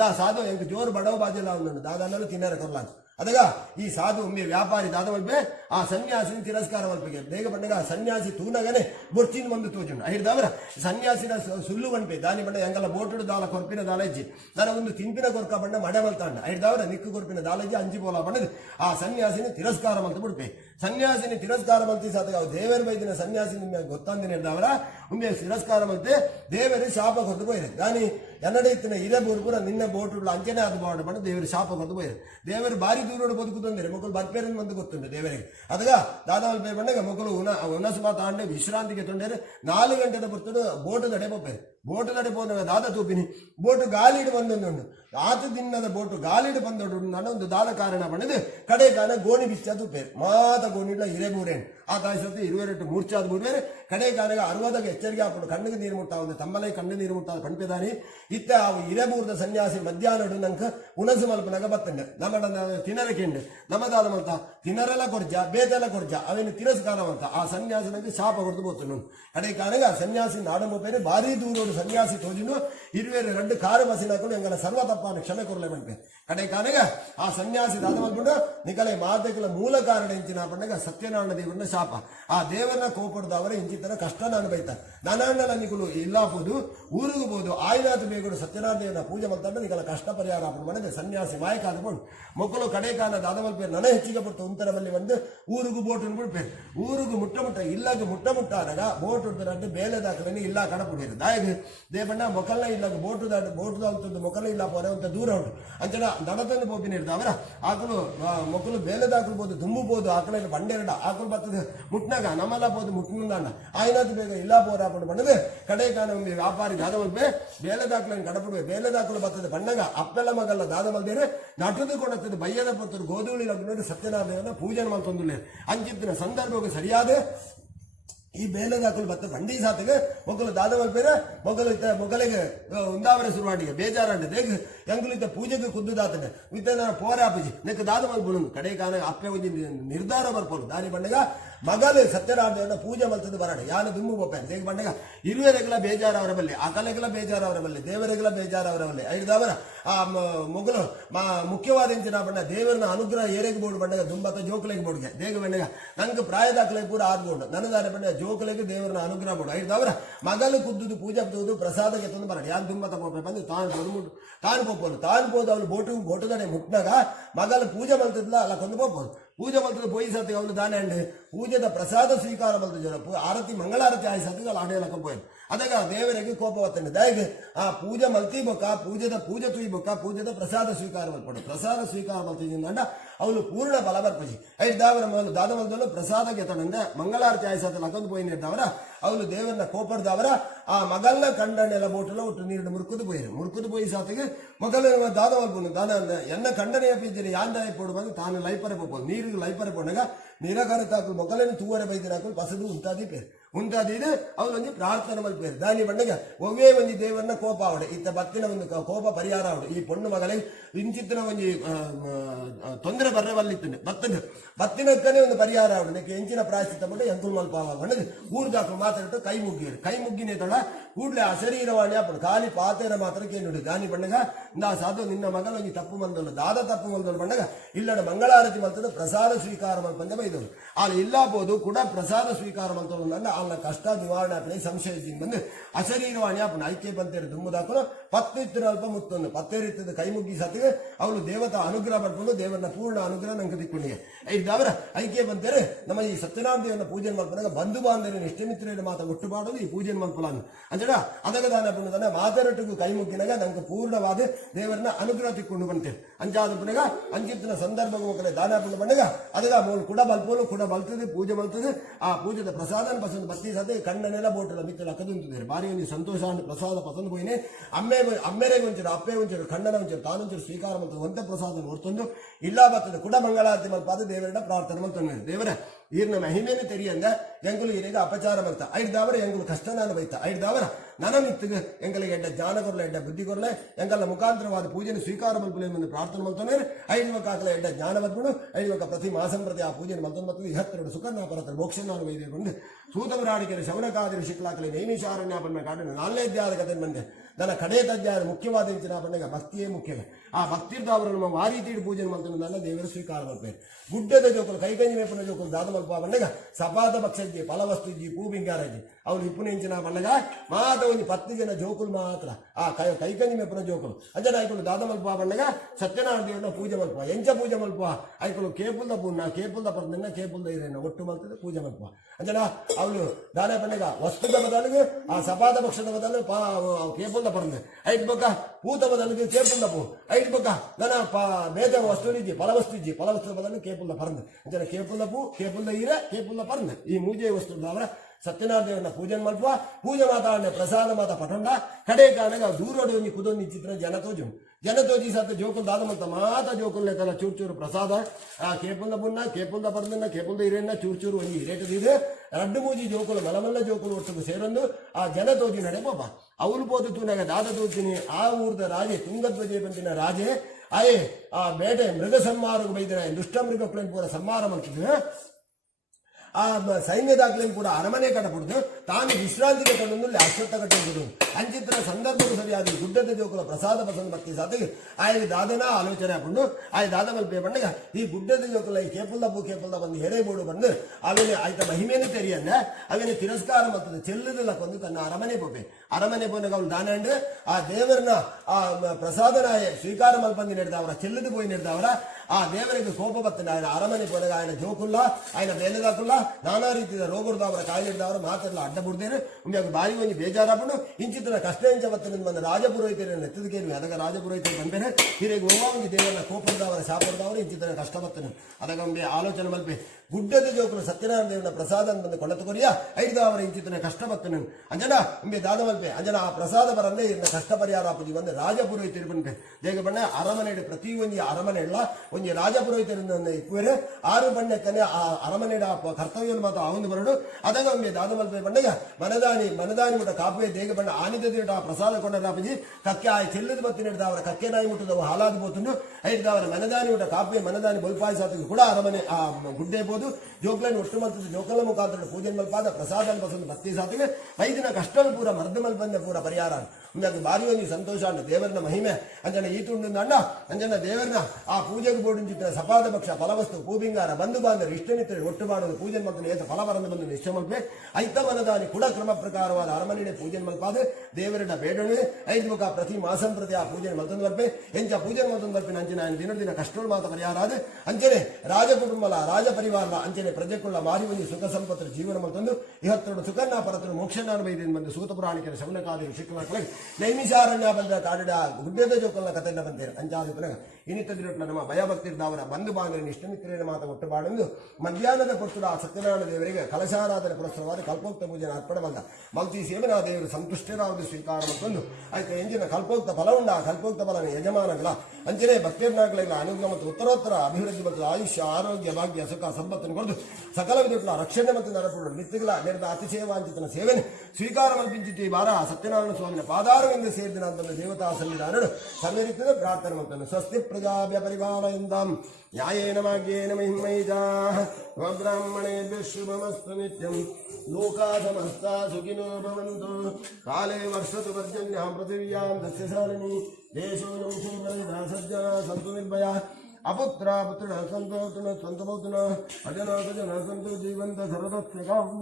ದಾ ಸಾಧು ಎಂಕ್ ಜೋರು ಬಡವ ಬಾಜೆಲ್ಲ ಅವನನ್ನು ದಾದನ್ನೆಲ್ಲ ತಿನ್ನರ ಕೊರ್ಲಾಂಚು ಅದಗ ಈ ಸಾಧು ಒಮ್ಮೆ ವ್ಯಾಪಾರಿ ದಾದ ಮಲ್ಪೆ ಆ ಸನ್ಯಾಸಿನ ತಿರಸ್ಕಾರ ಮಲ್ಪೆಗೆ ಬೇಗ ಪಂಡಗ ಸನ್ಯಾಸಿ ತೂನಗನೆ ಬೊರ್ಚಿನ ಒಂದು ತೋಜುಂಡು ಹಿಡ್ದವರ ಸನ್ಯಾಸಿನ ಸುಳ್ಳು ಮನ್ಪೆ ದಾನಿ ಪಂಡ ಎಂಗಲ್ಲ ಬೋಟುಡು ದಾಲ ಕೊರ್ಪಿನ ದಾಲಜ್ಜಿ ನನ್ನ ಒಂದು ತಿಂಪಿನ ಕೊರ್ಕ ಪಂಡ ಮಡೆ ಮಲ್ತಾಂಡ ಹಿಡ್ದವರ ನಿಕ್ಕು ಕೊರ್ಪಿನ ದಾಲಜ್ಜಿ ಅಂಜಿ ಬೋಲ ಪಂಡದು ಆ ಸನ್ಯಾಸಿನ ತಿರಸ್ಕಾರ ಮಲ್ತು ಬಿಡ್ಪೆ ಸನ್ಯಾಸಿನಿ ತಿರಸ್ಕಾರ ಮಲ್ತಿ ಸಾಧಕ ದೇವರ ಬೈದಿನ ಸನ್ಯಾಸಿನ ಗೊತ್ತಂದಿನ ಹಿಡ್ದವರ ಒಮ್ಮೆ ತಿರಸ್ಕಾರ ಮಲ್ತೆ ದೇವರು ಶಾಪ ಕೊಟ್ಟು ಹೋಯ್ರೆ ದಾನಿ ಎನ್ನಡೆ ಇತ್ತಿನ ಇರೇ ಬೋರ್ಪುರ ನಿನ್ನ ಬೋಟುಡ್ಲ ಅಂಚನೆ ಅದು ಬಾಡ ಪಂಡ ದೇವರು ಶಾಪ ಕೊಟ್ಟು ಹೋಯ್ರೆ ದೇವರು ಬಾರಿ ದೂರ ಬದುಕುತ್ತಂದ್ರೆ ಮಕ್ಕಳು ಬರ್ಪೇರನ್ ಬಂದು ಗೊತ್ತುಂಟು ದೇವರಿಗೆ ಅದಗ ದಾದಾವಲ್ ಪೇ ಬಂದಾಗ ಮಕ್ಕಳು ಉನಸುಮ ತಾಂಡೆ ವಿಶ್ರಾಂತಿಗೆ ತೊಂದರೆ 4 ಗಂಟೆದ ಬರ್ತಡು ಬೋಟು ದಡೆ ಪೋಪೇರು ಬೋಟು ದಡೆ ಪೋದಾಗ ದಾದ ತೂಪಿನಿ ಬೋಟು ಗಾಲಿಡು ಬಂದೊಂದುಂಡು ಆತ ದಿನದ ಬೋಟು ಗಾಲಿಡು ಬಂದೊಂಡು ನಾನು ಒಂದು ದಾದ ಕಾರಣ ಪಡೆದು ಕಡೆ ಕಾಲ ಗೋಣಿ ಬಿಚ್ಚ ತೂಪೇರು ಮಾತ ಗೋಣಿಡ್ಲ ಹಿರೇ ಬೂರೇನು ಆ ತಾಯಿಸತ್ತು 22 ಮೂರ್ಚಾದ ಬೂರೇರು ಕಡೆ ಕಾಲಾಗ 60ಗೆ ಎಚ್ಚರಿಕೆ ಹಾಕೊಂಡು ಕಣ್ಣಿಗೆ ನೀರು ಮುಟ್ಟ ಒಂದು ತಮ್ಮಲೈ ಕಣ್ಣು ನೀರು ಮುಟ್ಟ ಪಂಪೆದಾನಿ ಇತ್ತ ಅವು ಹಿರೇಬೂರ್ದ ಸನ್ಯಾಸಿ ಮಧ್ಯಾಹ್ನ ನಂಕ ಉಣಸು ಮಲ್ಪನಾಗ ಬತ್ತಂಡೆ ನಮ್ಮ ತಿನ್ನರಕೆಂಡು ನಮ್ಮದಾದ ಮಲ್ತ ತಿನ್ನರೆಲ್ಲ ಕೊರ್ಜ ಬೇತೆಲ್ಲ ಕೊರ್ಜ ಅವೇನು ತಿರಸ್ಕಾರವಂತ ಆ ಸನ್ಯಾಸಿನಿಗೆ ಶಾಪ ಕೊಡ್ದು ಬೋತು ಕಡೆ ಕಾಲಾಗ ಸನ್ಯಾಸಿ ನಾಡಂಬೋಪೇನೆ ಭಾರಿ ದೂರೋಡು ಸನ್ಯಾಸಿ ತೋಜಿನು 22 ಕಾರು ಬಸಿನ ಹಾಕೊಂಡು ಎಂಗಲ ಸರ್ವ ತಪ್ಪಾನು ಕ್ಷಮೆ ಕೊರಲೆ ಬಂಪೆ ಕಡೆ ಕಾಲಾಗ ಆ ಸನ್ಯಾಸಿ ದಾದ ಮಲ್ಪುಂಡು ನಿಕಲೆ ಮಾತೆಗಳ ಮೂಲ ಕಾರಣ ಇಂಚಿನ ಪಂಡಗ ಸತ್ಯನಾರಾಯಣ ದೇವರನ್ನ ಶಾಪ ಆ ದೇವರನ್ನ ಕೋಪಡ್ದವರ ಇಂಚಿತರ ಕಷ್ಟ ನಾನು ಬೈತ ನಾನಾಂಡಲ ನಿಕಲು ಇಲ್ಲಾಪೋದು ಊರಿಗಬಹುದು ಆಯ್ನಾಥ ಬೇಗಡು ಸತ್ಯನಾರಾಯಣ ದೇವನ ಪೂಜೆ ಮಾಡ್ತಾಂಡ ನಿಕಲ ಕಷ್ಟ ಪರಿಹಾರ ಮಾಡಿದೆ ಸನ್ಯಾಸಿ ಮಾಯಕಾದಕೊಂಡು ಮಕ್ಕಳು ಕಡೆ ಕಾಲ ದಾದ ಮಲ್ಪೇರು ನನ ಹೆಚ್ಚಿಗೆ ಬಿಟ್ಟು ಉಂತರ ಬಲ್ಲಿ ಬಂದು ಊರಿಗೂ ಬೋಟು ಬಿಡ್ಪೇರು ಊರಿಗೂ ಮುಟ್ಟ ಇಲ್ಲಾಗ ಮುಟ್ಟಾದಾಗ ಬೋಟ್ ಉಡ್ತಾರೆ ಬೇಲೆ ದಾಖಲೆ ಇಲ್ಲ ಕಡಪುಡಿರು ದಾಯಗೆ ದೇವಣ್ಣ ಮೊಕಲ್ನ ಇಲ್ಲಾಗ ಬೋಟು ದಾಲ್ತದ್ದು ಮೊಕಲ ಇಲ್ಲ ಪೋರೆ ಅಂತ ದೂರ ಉಂಟು ಅಂಚನ ದಡತಂದು ಬೋಪಿನ ಇರ್ತಾವರ ಆಕಳು ಮೊಕ್ಕಲು ಬೇಲೆ ದಾಕಲ್ಬೋದು ತುಂಬಬಹುದು ಆಕಳ ಬಂಡೆರಡ ಆಕಳು ಬರ್ತದೆ ಮುಟ್ನಾಗ ನಮ್ಮಲ್ಲ ಬೋದು ಮುಟ್ನಂದಾಂಡ ಆಯ್ನಾತ್ ಬೇಗ ಇಲ್ಲ ಪೋರ ಹಾಕೊಂಡು ಬಂಡದೆ ಕಡೆ ಕಾಲ ಒಮ್ಮೆ ವ್ಯಾಪಾರಿ ದಾದ ಮಲ್ಪೆ ಬೇಲೆ ದಾಖಲೆ ಕಡಪುಡುವೆ ಬೇಲೆ ದಾಖಲು ಬರ್ತದೆ ಬಣ್ಣಗ ಅಪ್ಪೆಲ್ಲ ಮಗಲ್ಲ ದಾದ ಮಲ್ದೇನೆ ನಟದು ಕೊಡುತ್ತದೆ ಬಯ್ಯದ ಪತ್ತರು ಗೋಧೂಳಿ ಲಗ್ನ ಸತ್ಯನಾರಾಯಣ ಪೂಜೆ ಮಾಡ್ತೊಂದುಲೆ ಅಂಚಿತ್ತಿನ ಸಂದರ್ಭಕ್ಕೆ ಸರಿಯಾದ ಈ ಬೇಲೆ ದಾಖಲು ಬತ್ತ ಬಂಡಿ ಸಾತಿಗೆ ಮೊಗಲು ದಾದ ಮಲ್ಪೇರ ಮೊಗಲಿಗೆ ಉಂದಾವರ ಶುರುವಾಡಿಗೆ ಬೇಜಾರಂಡೆ ದೇಗ ಎಂಗುಲಿತ ಪೂಜೆಗೆ ಖುದ್ದು ದಾತನೆ ವಿದ್ಯನ ಪೋರಾಪಜಿ ನೆಕ್ ದಾದ ಮಲ್ಪುಳು ಕಡೆ ಕಾಲ ಅಪ್ಪೆ ಒಂದು ನಿರ್ಧಾರ ಬರ್ಪೋರು ದಾನಿ ಬಂಡಗ ಮಗಲು ಸತ್ಯನಾರಾಯಣ ಪೂಜೆ ಮಲ್ತದ್ದು ಬರಾಡ ಯಾನು ದುಮ್ಮು ಬೋಪೆ ದೇಗ ಬಂಡಗ ಹಿರಿಯರೆಗಳ ಬೇಜಾರವರ ಬಲ್ಲಿ ಅಕಲೆಗಳ ಬೇಜಾರವರ ಬಲ್ಲಿ ದೇವರೆಗಳ ಬೇಜಾರವರ ಬಲ್ಲಿ ಐದವರ ಆ ಮೊಗಲು ಮುಖ್ಯವಾದ ಇಂಚಿನ ಬಣ್ಣ ದೇವರನ ಅನುಗ್ರಹ ಏರೆಗೆ ಬೋರ್ಡು ಬಂಡಗ ದುಂಬತ್ತ ಜೋಕಲೆಗೆ ಬೋರ್ಡ್ಗೆ ದೇಗ ಬಂಡಗ ನಂಗೆ ಪ್ರಾಯ ದಾಖಲೆ ಪೂರ ಆದ್ಬೋರ್ಡು ನನ್ನದಾರ ಬಂಡ ಜೋಕಲೆಗೆ ದೇವರನ ಅನುಗ್ರಹ ಬೋರ್ಡು ಐದವರ ಮಗಲು ಕುದ್ದುದು ಪೂಜೆ ಬುವುದು ಪ್ರಸಾದಕ್ಕೆ ತಂದು ಬರಾಡ ಯಾರು ದುಂಬತ್ತ ಪೋಪೆ ಬಂದು ತಾನು ಪೋಪೋಲು ತಾನು ಪೋದು ಅವಳು ಬೋಟುದಡೆ ಮುಟ್ನಾಗ ಮಗಲು ಪೂಜೆ ಮಲ್ತದ್ಲ ಅಲ್ಲ ಕೊಂದು ಪೋಪೋದು ಪೂಜೆ ಮಲ್ತದ ಪೋಯಿ ಸತ್ತಿಗೆ ಅವನು ದಾನೆ ಅಂಡೆ ಪೂಜೆದ ಪ್ರಸಾದ ಸ್ವೀಕಾರ ಮಲ್ತ ಜನ ಆರತಿ ಮಂಗಳಾರತಿ ಆಯಿ ಸತ್ತಿಗೆ ಅಲ್ಲ ಆಡೇಲಕ್ಕ ಪೋಯ್ ಅದಾಗ ದೇವರಿಗೆ ಕೋಪ ಬರ್ತಂಡೆ ದಯಗೆ ಆ ಪೂಜೆ ಮಲ್ತಿ ಬೊಕ್ಕ ಪೂಜೆ ತುಯ್ಬೊಕ್ಕ ಪೂಜೆದ ಪ್ರಸಾದ ಸ್ವೀಕಾರ ಮಲ್ಪಡು ಪ್ರಸಾದ ಸ್ವೀಕಾರ ಮಲ್ತಿದ್ದ ಅವಳು ಪೂರ್ಣ ಬಲ ಬರ್ಪಜಿ ಐದಾವರ ಮೊದಲು ದಾದ ಮೊದಲು ಪ್ರಸಾದಕ್ಕೆ ತನಂದ ಮಂಗಳಾರತಿ ಆಯಿ ಸತ್ತ ಲಕ್ಕಂದು ಪೋಯಿನ ಇದ್ದವರ ಅವಳು ದೇವರನ್ನ ಕೋಪಡ್ದವರ ಆ ಮಗಲ್ನ ಕಂಡನೆಲ್ಲ ಬೋಟಲ್ಲ ಒಟ್ಟು ನೀರು ಮುರುಕುದು ಪೋಯಿ ಸಾತಿಗೆ ಮಗಲ ದಾದ ಮಲ್ಪುನು ದಾದ ಎನ್ನ ಕಂಡನೆಯ ಪಿಜ್ಜನೆ ಯಾಂದಾಯ ಪೋಡು ಬಂದು ತಾನು ಲೈಪರೆ ಪೋಪೋದು ನೀರಿಗೆ ಲೈಪರೆ ಪೋಣಗ ನಿರಗಾರ ತಾಕಲು ಮೊಗಲನ್ನು ತೂವರೆ ಬೈದಿರ ಹಾಕಲು ಪಸದು ಉಂಟಾದಿ ಪೇರು ಉಂಟಾದಿದ್ದು ಅವಳೊಂದು ಪ್ರಾರ್ಥನೆ ಮಲ್ಪೇರು ದಾನಿ ಬಂಡಗ ಒವ್ವೇ ಒಂದು ದೇವರನ್ನ ಕೋಪ ಅವಡೆ ಇತ್ತ ಬತ್ತಿನ ಒಂದು ಕೋಪ ಪರಿಹಾರ ಅವಡು ಈ ಪೊಣ್ಣು ಮಗಲೇ ಇಂಚಿತ್ತಿನ ಒಂದು ತೊಂದರೆ ಬರ್ರೆ ಬಲ್ಲಿತ್ತು ಬತ್ತಿನಕ್ಕನೇ ಒಂದು ಪರಿಹಾರ ಅವಡು ನೆಕ್ಕೆ ಎಂಚಿನ ಪ್ರಾಯಶ್ಚಿತ್ತ ಬಂದು ಎಂಕುಲ್ ಮಲ್ಪ ಬಂಡದು ಊರ್ದಾಕಲು ಮಾತಾಡಿಟ್ಟು ಕೈ ಮುಗ್ಗಿನೇ ತೊಡ ಕೂಡಲೇ ಆ ಶರೀರವಾಣಿ ಹಾಪಡು ಖಾಲಿ ಪಾತೆರ ಮಾತ್ರ ಕೇಳುಡು ದಾನಿ ಬಂಡಗ ನಾ ಸಾಧು ನಿನ್ನ ಮಗನ ಒಂದು ತಪ್ಪು ಮಂದಲು ದಾದ ತಪ್ಪು ಮಂದಲು ಬಂಡಗ ಇಲ್ಲಡ ಮಂಗಳಾರತಿ ಮಲ್ತದ ಪ್ರಸಾದ ಸ್ವೀಕಾರ ಮಲ್ಪಂದೆ ಬೈದವರು ಅಲ್ಲಿ ಇಲ್ಲಾಬೋದು ಕೂಡ ಪ್ರಸಾದ ಸ್ವೀಕಾರ ಮಲ್ತವಳು ನನ್ನ ಅವನ ಕಷ್ಟ ನಿವಾರಣೆ ಆಪಣೆ ಸಂಶಯದಿಂದ ಬಂದು ಅಶರೀರವಾಣಿ ಆಪಣ ಐಕ್ಯ ಬಂತೇರಿ ದುಮ್ಮದಾಕಲು ಪತ್ತಿತ್ತಿನ ಅಲ್ಪ ಮುತ್ತೊಂದು ಪತ್ತೇರಿತ್ತದ ಕೈ ಮುಗ್ಗಿ ಸತ್ತಿಗೆ ಅವಳು ದೇವತಾ ಅನುಗ್ರಹ ಮಾಡ್ಕೊಂಡು ದೇವರನ್ನ ಪೂರ್ಣ ಅನುಗ್ರಹ ನಂಗೆ ತಿಕ್ಕೊಂಡಿಗೆ ಐದವರ ಐಕ್ಯ ಬಂತೇರೆ ನಮ್ಮ ಈ ಸತ್ಯನಾರಾಯಣ ದೇವನ ಪೂಜೆ ಮಾಡ್ಕೊಂಡಾಗ ಬಂಧು ಬಾಂಧವ್ಯ ನಿಷ್ಠೆ ಮಿತ್ರರ ಮಾತ ಒಟ್ಟು ಮಾಡೋದು ಈ ಪೂಜೆ ಮಲ್ಪಲಾನು ಅಂಜಡ ಅದಗ ದಾನ ಪುಣ್ಯದಾನ ಮಾತಾಡಟ್ಟಿಗೂ ಕೈ ಮುಗ್ಗಿನಾಗ ನಂಗೆ ಪೂರ್ಣವಾದ ದೇವರನ್ನ ಅನುಗ್ರಹ ತಿಕ್ಕೊಂಡು ಬಂತೇನೆ ಅಂಜಾದ ಪುಣಗ ಅಂಚಿತ್ತಿನ ಸಂದರ್ಭ ಮಕ್ಕಳೇ ದಾನ ಪುಣ್ಯ ಬಂಡಗ ಅದಗ ಮೂಲ ಕೂಡ ಬಲ್ಪೋಲು ಕೂಡ ಬಲ್ತದೆ ಪೂಜೆ ಮಲ್ತದೆ ಆ ಪೂಜೆದ ಪ್ರಸಾದನ ಪಸಂದು ಬತ್ತಿ ಸತೆ ಕಣ್ಣನೆಲ್ಲ ಬೋಟಲ್ಲ ಮಿತ್ತಲ ಕದುಂತಿದ್ದಾರೆ ಬಾರಿ ಒಂದು ಸಂತೋಷ ಪ್ರಸಾದ ಪಸಂದು ಹೋಯ್ನೆ ಅಮ್ಮೆ ಅಮ್ಮೆರೆಗೆ ಒಂಚೂರು ಅಪ್ಪೆ ಒಂಚೂರು ಖಂಡನ ಒಂಚೂರು ತಾನೊಂಚೂರು ಸ್ವೀಕಾರ ಮಾಡ್ತಾರೆ ಒಂದೇ ಪ್ರಸಾದ ಹೊರತೊಂದು ಇಲ್ಲ ಬರ್ತದೆ ಕೂಡ ಮಂಗಳಾರತಿ ಮಲ್ಪಾದ ದೇವರನ್ನ ಪ್ರಾರ್ಥನೆ ಮಾಡ್ತಾನೆ ದೇವರ ಈರ್ನ ಮಹಿಮೇನೆ ತೆರಿಯಂಗ ಎಂಕುಲು ಈರೆಗ ಅಪಚಾರ ಮಾಡ್ತಾ ಐಡ್ದವರ ಎಂಕುಲು ಕಷ್ಟ ನಾನು ಬೈತಾ ಐಡ್ದವರ ನನಮಿತ್ತಿಗೆ ಎಂಕಲಿಗೆ ಎಡ್ಡ ಜ್ಞಾನ ಕೊರಲೆ ಎಡ್ಡ ಬುದ್ಧಿ ಕೊರಲೆ ಎಂಕಲ್ಲ ಮುಖಾಂತರವಾದ ಪೂಜೆನ ಸ್ವೀಕಾರ ಮಲ್ಪಲೆ ಎಂದು ಪ್ರಾರ್ಥನೆ ಮಾಡ್ತಾನೆ ಐಡ್ಮಕ್ಕಾಗಲ ಎಡ್ಡ ಜ್ಞಾನ ಬರ್ಬಿಡು ಐಡ್ಮಕ್ಕ ಪ್ರತಿ ಮಾಸಂ ಪ್ರತಿ ಆ ಪೂಜೆನ ಮತ್ತೊಂದು 12 ಸುಖನ ಪರತರ ಮೋಕ್ಷ ನಾನು ವೈದ್ಯಗೊಂಡು ಸೂತವರಾಡಿಕೆರೆ ಶವನಕಾದಿರಿ ಶಿಕ್ಲಾಕಲೆ ನೈಮಿಷಾರಣ್ಯಾಪನ್ನ ಕಾಡಿನ 4ನೇ ಅಧ್ಯಾಯದ ಕಥೆ ಬಂದೆ ನನ್ನ ಕಡೆ ಅಧ್ಯಾಯ ಮುಖ್ಯವಾದ ಇಂಚಿನ ಬಂದಾಗ ಭಕ್ತಿಯೇ ಮುಖ್ಯವೇ ಆ ಭಕ್ತಿರ್ದ ಅವರು ನಮ್ಮ ವಾರೀತೀಡು ಪೂಜೆ ಮಾಡ್ತಾನಲ್ಲ ದೇವರು ಸ್ವೀಕಾರ ಮಾಡ್ತಾರೆ ಗುಡ್ಡದ ಜೋಕಲು ಕೈಗಂಜಿ ಮೇಪನ ಜೋಕಲು ದಾದ ಮಲ್ಪ ಬಂದಾಗ ಸಪಾದ ಭಕ್ಷಜ್ಜಿ ಫಲವಸ್ತುಜ್ಜಿ ಪೂಬಿಂಗಾರಜ್ಜಿ ಅವನು ಇಪ್ಪುನ ಇಂಚಿನ ಬಂದಾಗ ಮಾತ ಒಂದು 10 ಜನ ಜೋಕುಲು ಮಾತ್ರ ಆ ಕೈಗಂಜಿ ಮೇಪನ ಜೋಕಲು ಅಂಜನ ಆಯ್ಕೊಂಡು ದಾದ ಮಲ್ಪ ಬಂದಾಗ ಸತ್ಯನಾರಾಯಣ ದೇವರನ್ನ ಪೂಜೆ ಮಲ್ಪ ಎಂಚ ಪೂಜೆ ಮಲ್ಪ ಆಯ್ಕೊಂಡು ಕೇಪುಲ್ದ ಪೂರ್ಣ ಕೇಪುಲ್ದ ಪರ್ದನ್ನ ಕೇಪುಲ್ದ ಇರೇನ ಒಟ್ಟು ಮಾಡ್ತದೆ ಪೂಜೆ ಮಲ್ಪ ಅಂಜನ ಅವಳು ದಾನ ಬಂದಾಗ ವಸ್ತುದ ಬದಲಿಗೆ ಆ ಸಪಾದ ಭಕ್ಷದ ಬದಲು ಕೇಪುಲ್ದ ಪರ್ದೆ ಐಟ್ ಬೊಕ್ಕ ಪೂತ ಬದಲಿಗೆ ಕೇಪುಲ್ದ ಪೂ ಐಟ್ ಬೊಕ್ಕ ನನ್ನ ಬೇದ ವಸ್ತು ಇಜ್ಜಿ ಫಲವಸ್ತು ಬದಲು ಕೇಪುಲ್ದ ಪರಂದೆ ಅಂಜನ ಕೇಪುಲ್ದ ಪೂ ಕೇಪುಲ್ದ ಈರ ಕೇಪುಲ್ದ ಪರಂದೆ ಈ ಮೂಜೆ ವಸ್ತು ಅವರ ಸತ್ಯನಾರಾಯಣ ದೇವರನ್ನ ಪೂಜೆ ಮಲ್ಪ ಪೂಜೆ ಮಾತಾಡನೆ ಪ್ರಸಾದ ಮಾತ ಪಠಂಡ ಕಡೆ ಕಾರಣಗ ದೂರೋಡಿ ಒಂದು ಕುದೊಂದು ಚಿತ್ರ ಜನತೋಜಿ ಸತ್ತ ಜೋಕುಲ್ ದಾದ ಮತ್ತ ಮಾತ ಜೋಕುಲ್ ಲೆಕ್ಕಲ್ಲ ಚೂರು ಪ್ರಸಾದ ಆ ಕೇಪುಲ್ದ ಬುನ್ನ ಕೇಪುಲ್ದ ಪರಂದನ್ನ ಕೇಪುಲ್ದ ಹಿರಿಯನ್ನ ಚೂರು ಒಂಜಿ ರೇಟದಿದೆ 2 ಮೂಜಿ ಜೋಕುಲು ಮಲಮಲ್ಲ ಜೋಕುಲು ಒಟ್ಟಿಗೆ ಸೇರೊಂದು ಆ ಜನತೋಜಿ ನಡೆ ಪಾಪ ಅವಳು ಪೋದು ತೂನಾಗ ದಾದ ತೋರ್ತೀನಿ ಆ ಊರ್ದ ರಾಜೆ ತುಂಗಧ್ವಜೆ ಬಂದಿನ ರಾಜೆ ಆಯೇ ಆ ಬೇಟೆ ಮೃಗ ಸಂಹಾರ ಬೈದಿನ ದುಷ್ಟ ಮೃಗಗಳನ್ನು ಪೂರ ಸಂಹಾರ ಮಾಡ್ತಿದ್ದೆ ಆ ಸೈನ್ಯದಾಗ್ಲೇನು ಕೂಡ ಅರಮನೆ ಕಟ್ಟಬಿಡುದು ತಾನು ವಿಶ್ರಾಂತಿಗೆ ತಂದು ಅಶ್ವತ್ಥ ಕಟ್ಟಿಬಿಡುದು ಅಂಚಿತ್ರ ಸಂದರ್ಭವು ಸರಿಯಾದ ಗುಡ್ಡದ ಜೋಕುಲ ಪ್ರಸಾದ ಪಸಂದ್ ಭಕ್ತಿ ಸಾತಿಗೆ ಆಯ್ದು ದಾದನ ಆಲೋಚನೆ ಹಾಕೊಂಡು ಆಯ್ದು ದಾದ ಮಲ್ಪೆ ಬಂದಾಗ ಈ ಗುಡ್ಡದ ಜೋಕುಲ ಈ ಕೇಪುಲ್ದ ಬಂದು ಎಡೆ ಬೋಡು ಬಂದು ಅವನೇ ಆಯ್ತ ಮಹಿಮೇನೆ ತೆರಿಯಂದ ಅವನೇ ತಿರಸ್ಕಾರ ಮಾಡ್ತದೆ ಚೆಲ್ಲದಲ್ಲ ಕೊಂದು ತನ್ನ ಅರಮನೆ ಬಂದಾಗ ಅವಳು ದಾನ ಅಂಡು ಆ ದೇವರನ್ನ ಆ ಪ್ರಸಾದನ ಸ್ವೀಕಾರ ಮಲ್ಪಂದು ನಡೆದವರ ಚೆಲ್ಲದು ಪೋಯಿ ನಡೆದವರ ಆ ದೇವರಿಗೆ ಕೋಪ ಬರ್ತದೆ ఆయన ಅರಮನೆ ಬಂದಾಗ ఆయన ಜೋಕುಲ್ಲ ఆయన ಬೇಲೆದಾಕುಲ್ಲ ನಾನಾ ರೀತಿಯ ರೋಗದವರ ಕಾಯಿಲೆದವರ ಮಾತೆಲ್ಲ ಅಡ್ಡ ಬಿಡ್ದೇನೆ ಒಮ್ಮೆ ಬಾರಿ ಒಂದು ಬೇಜಾರಾಪಣ್ಣು ಇಂಚಿತ್ರ ಕಷ್ಟ ಇಂಚ ಬರ್ತದೆ ಬಂದ ರಾಜಪುರೋಹಿತರನ್ನು ಎತ್ತದಕ್ಕೇನು ಅದಕ್ಕೆ ರಾಜಪುರೋಹಿತರು ಬಂದೇನೆ ಹಿರಿಯ ಹೋಗಿ ದೇವರನ್ನ ಕೋಪದವರ ಶಾಪದವರು ಇಂಚಿತ್ರ ಕಷ್ಟ ಬರ್ತದೆ ಅದಕ್ಕೆ ಒಮ್ಮೆ ಆಲೋಚನೆ ಮಲ್ಪೆ ಗುಡ್ಡದ ಜೋಕುಲು ಸತ್ಯನಾರಾಯಣ ದೇವನ ಪ್ರಸಾದ ಬಂದು ಕೊಳತು ಕೊರಿಯ ಐದವರ ಇಂಚಿತ್ರ ಕಷ್ಟ ಬರ್ತನೆ ಅಂಜನ ಒಮ್ಮೆ ದಾದ ಮಲ್ಪೆ ಅಂಜನ ಆ ಪ್ರಸಾದ ಬರಲ್ಲೇ ಇನ್ನ ಕಷ್ಟ ಪರಿಹಾರ ಆಪದಿ ಬಂದು ರಾಜಪುರೋಹಿತರು ಬಂದೆ ದೇಗ ಬಣ್ಣ ಅರಮನೆ ಪ್ರತಿ ಒಂದು ಅರಮನೆ ಇಲ್ಲ ಒಂದು ರಾಜಪುರೋಹಿತರಿಂದ ಇಕ್ಕುವರೆ 6 ಬಣ್ಣಕ್ಕನೆ ಆ ಅರಮನೆಯ ಕರ್ತವ್ಯ ಮಾತ್ರ ಅವನು ಬರಡು ಅದಾಗ ಒಮ್ಮೆ ದಾದ ಮಲ್ಪೆ ಬಂದಾಗ ಮನದಾನಿ ಮುಟ್ಟ ಕಾಪುವೆ ದೇಗ ಬಣ್ಣ ಆನಿದ ಆ ಪ್ರಸಾದ ಕೊಂಡರಾಪಜಿ ಕಕ್ಕೆ ಆ ಚೆಲ್ಲದ ಬತ್ತಿ ನಡೆದ ಅವರ ಕಕ್ಕೆ ನಾಯಿ ಮುಟ್ಟದವು ಹಾಲಾದ ಬೋತುಂಡು ಐದವರ ಮನದಾನಿ ಮುಟ್ಟ ಕಾಪುವೆ ಮನದಾನಿ ಬಲ್ಪಾಯಿ ಸಾತಿಗೆ ಕೂಡ ಅರಮನೆ ಆ ಗುಡ್ಡೆ ಬೋದು ಜೋಕ್ಲನ್ನು ಒಟ್ಟು ಮಾಡ್ತದೆ ಜೋಕಲ ಮುಖಾಂತರ ಪೂಜೆ ಮಲ್ಪಾದ ಪ್ರಸಾದ ಬಸಂದು ಭಕ್ತಿ ಸಾತಿಗೆ 5 ದಿನ ಕಷ್ಟಗಳು ಪೂರ ಮರ್ದ ಮಲ್ಪಂದೆ ಪೂರ ಪರಿಹಾರ ಮುಂದೆ ಬಾರಿ ಒಂದು ಸಂತೋಷ ಅಂಡ ದೇವರನ ಮಹಿಮೆ ಅಂಜನ ಈ ತುಂಡು ಅಂಡ ಅಂಜನ ದೇವರನ ಆ ಪೂಜೆಗೆ ಬೋಡಿನ ಸಪಾದ ಪಕ್ಷ ಫಲವಸ್ತು ಪೂಬಿಂಗಾರ ಬಂಧು ಬಾಂಧವರು ಇಷ್ಟಮಿತ್ರರು ಒಟ್ಟು ಮಾಡೋದು ಪೂಜೆ ಮಾಡ್ತಾನೆ ಏತ ಫಲವರನ್ನು ಬಂದು ನಿಶ್ಚಯ ಮಲ್ಪೆ ಐತ ಮನದಾನಿ ಕೂಡ ಕ್ರಮ ಪ್ರಕಾರವಾದ ಅರಮನೆ ಪೂಜೆ ಮಲ್ಪಾದ ದೇವರನ್ನ ಬೇಡಣೆ 5 ಮುಖ ಪ್ರತಿ ಮಾಸಂ ಪ್ರತಿ ಆ ಪೂಜೆ ಮಲ್ತಂದು ಬರ್ಪೆ ಎಂಚ ಪೂಜೆ ಮಲ್ತಂದು ಬರ್ಪೆ ಅಂಚನೆ ದಿನ ಕಷ್ಟಗಳು ಮಾತ ಪರಿಹಾರ ಆದ ಅಂಚನೆ ರಾಜಕುಟುಂಬಲ ರಾಜ ಪರಿವಾರ ಅಂಚನೆ ಪ್ರಜೆಕೊಳ್ಳ ಮಾರಿ ಒಂದು ಸುಖ ಸಂಪತ್ತರ ಜೀವನ ಮಲ್ತಂದು 22 ಸುಖನ್ನ ಪರತರು ಮೋಕ್ಷನಾನ ಬೈದಿಂದ ಬಂದು ಸೂತ ಪುರಾಣಿಕರ ಶವನಕಾದಿರು ಶಿಕ್ಷಣ ನೈಮಿಷಾರಣ್ಯ ಬಂದ ಕಾಡಿಡ ಗುಡ್ಡದ ಜೋಕಲ್ನ ಕಥೆಯಿಂದ ಬಂದೇನೆ ಅಂಚಾದ ಇನ್ನಿತ್ತದಿರಟ್ಲ ನಮ್ಮ ಭಯಭಕ್ತಿರ್ದವರ ಬಂಧು ಬಾಂಧವರ ಇಷ್ಟಮಿತ್ರರ ಮಾತ ಒಟ್ಟು ಬಾಳೆಂದು ಮಧ್ಯಾಹ್ನದ ಕೊಟ್ಟು ಆ ಸತ್ಯನಾರಾಯಣ ದೇವರಿಗೆ ಕಲಶಾರಾಧನೆ ಪುರಸ್ಸರವಾದ ಕಲ್ಪೋಕ್ತ ಪೂಜೆನ ಅರ್ಪಣೆ ಬಂದ ಮಲ್ತಿ ಸೇವನಾ ದೇವರು ಸಂತುಷ್ಟರಾದ ಸ್ವೀಕಾರ ಮತ್ತೊಂದು ಆಯ್ತು ಎಂಜಿನ ಕಲ್ಪೋಕ್ತ ಫಲ ಉಂಡ ಕಲ್ಪೋಕ್ತ ಫಲನ ಯಜಮಾನಗಳ ಅಂಚನೆ ಭಕ್ತಿರ್ನಾಗಲಿಲ್ಲ ಅನುಗ್ರಹ ಮತ್ತು ಉತ್ತರೋತ್ತರ ಅಭಿವೃದ್ಧಿ ಮತ್ತು ಆಯುಷ್ಯ ಆರೋಗ್ಯ ಭಾಗ್ಯ ಸುಖ ಸಂಪತ್ತನ್ನು ಕೊಟ್ಟು ಸಕಲ ವಿಧಗಳ ರಕ್ಷಣೆ ಮತ್ತು ನರಪುರ ನಿತ್ಯಗಳ ನೆರೆದ ಅತಿಶಯವಾಂಚಿತನ ಸೇವನೆ ಸ್ವೀಕಾರ ಮಲ್ಪಿಂಚಿತಿ ಬಾರ ಸತ್ಯನಾರಾಯಣ ಸ್ವಾಮಿನ ಪಾದಾರವಿಂದ ಸೇರಿದ ಅಂತಂದು ದೇವತಾ ಸನ್ನಿಧಾನಗಳು ಸರ್ವರಿತದ ಪ್ರಾರ್ಥನೆ ಮಾಡ್ತಾನೆ ಸ್ವಸ್ತಿ ಪ್ರಜಾಭ್ಯ ಪರಿಪಾಲಯಂತಾಂ ನ್ಯಾಯೇನ ಮಾರ್ಗೇಣ ಮಹಿಮೈಜಾಃ ಸ್ವಬ್ರಾಹ್ಮಣೇಭ್ಯಃ ಶುಭಮಸ್ತು ನಿತ್ಯಂ ಲೋಕಾ ಸಮಸ್ತಾ ಸುಖಿನೋ ಭವಂತು ಕಾಲೇ ವರ್ಷತು ಪರ್ಜನ್ಯಃ ಪೃಥಿವ್ಯಾಂ ಸಸ್ಯಶಾಲಿನಿ ದೇಶೋಯಂ ಸುಂದರಿತಾ ಸಜ್ಜನಾ ಸಂತು ನಿರ್ಭಯಾಃ ಅಪುತ್ರ ಪುತ್ರ ಸಂತಮೌತುನ ಅಜನ ಸಂತು ಜೀವಂತ ಸರ್ವದತ್ಸಗಾಂ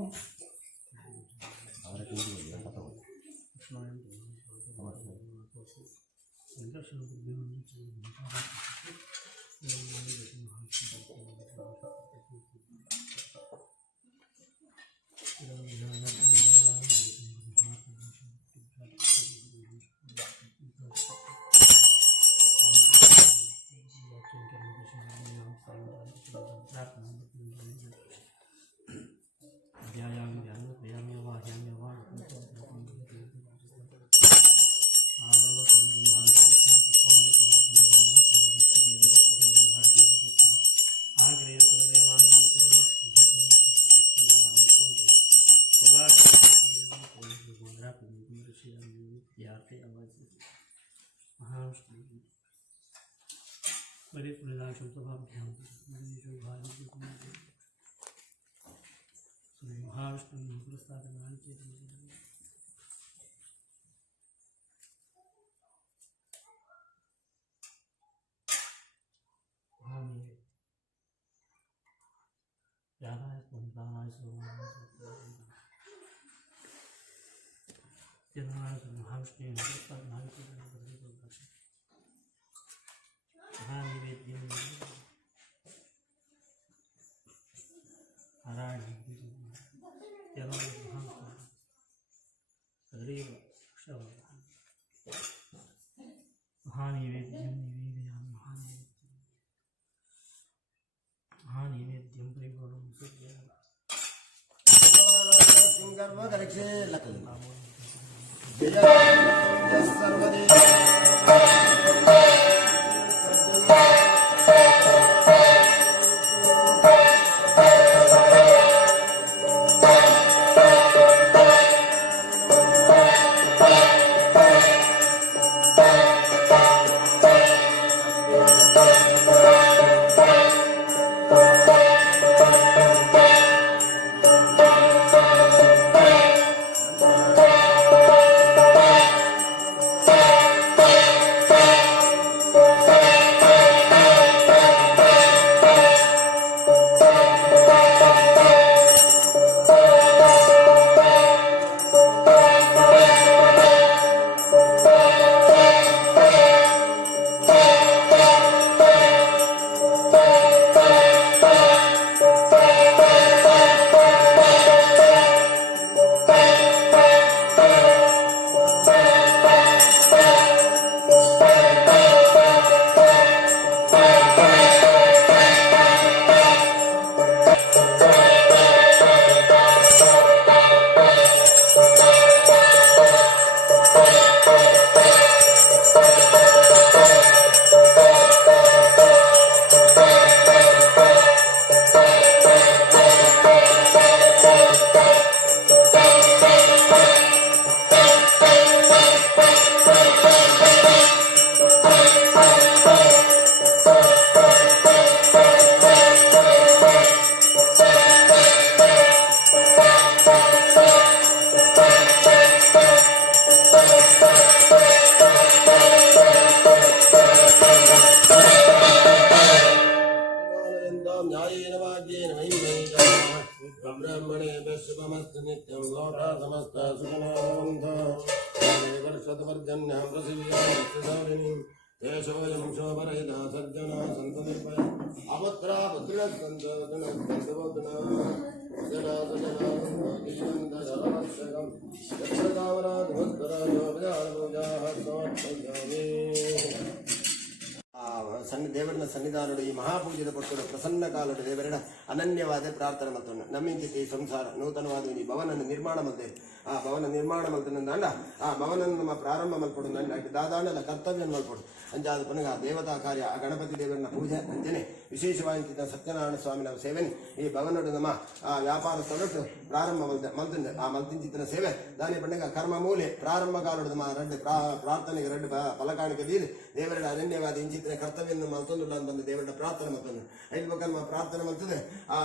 ದೇವರನ್ನ ಸನ್ನಿಧಾನದ ಈ ಮಹಾಪೂಜೆದ ಕೊಟ್ಟು ಪ್ರಸನ್ನ ಕಾಲದ ದೇವರನ್ನ ಅನನ್ಯವಾದ ಪ್ರಾರ್ಥನೆ ಮತ್ತು ನಮ್ಮಿಂಚಿತ ಈ ಸಂಸಾರ ನೂತನವಾದ ಈ ಭವನ ನಿರ್ಮಾಣ ಮಲ್ತೇವೆ ಆ ಭವನ ನಿರ್ಮಾಣ ಮಲ್ತನಂದ ಆ ಭವನ ನಮ್ಮ ಪ್ರಾರಂಭ ಮಲ್ಪಡು ನನ್ನ ದಾದಾಂಡಲ ಕರ್ತವ್ಯ ಮಲ್ಪಡು ಅಂಜಾದ ಪುನಃ ದೇವತಾ ಕಾರ್ಯ ಆ ಗಣಪತಿ ದೇವರನ್ನ ಪೂಜೆ ಅಂಜನೆ ವಿಶೇಷವಾಗಿ ಸತ್ಯನಾರಾಯಣ ಸ್ವಾಮಿನ ಸೇವೆನೆ ಈ ಭವನಡು ನಮ್ಮ ಆ ವ್ಯಾಪಾರ ತೊಡಟು ಪ್ರಾರಂಭ ಮಲ್ತಂಡ ಆ ಮಲ್ತಿಂಚಿತನ ಸೇವೆ ದಾನಿ ಪಂಡಗ ಕರ್ಮ ಮೂಲೆ ಪ್ರಾರಂಭ ಕಾಲದ ನಮ್ಮ ರೆಡ್ಡು ಪ್ರಾರ್ಥನೆಗೆ ರೆಡ್ಡು ಫಲಕಾಣಿಕೆ ದೀಲಿ ದೇವರ ಅನನ್ಯವಾದ ಇಂಚಿತನ ಕರ್ತವ್ಯ ಮಲ್ತೊಂದು ಬಂದ ದೇವರ ಪ್ರಾರ್ಥನೆ ಮತ್ತೊಂದು ಐದು ಬಕ್ಕ ನಮ್ಮ ಪ್ರಾರ್ಥನೆ ಮಲ್ತದೆ ಆ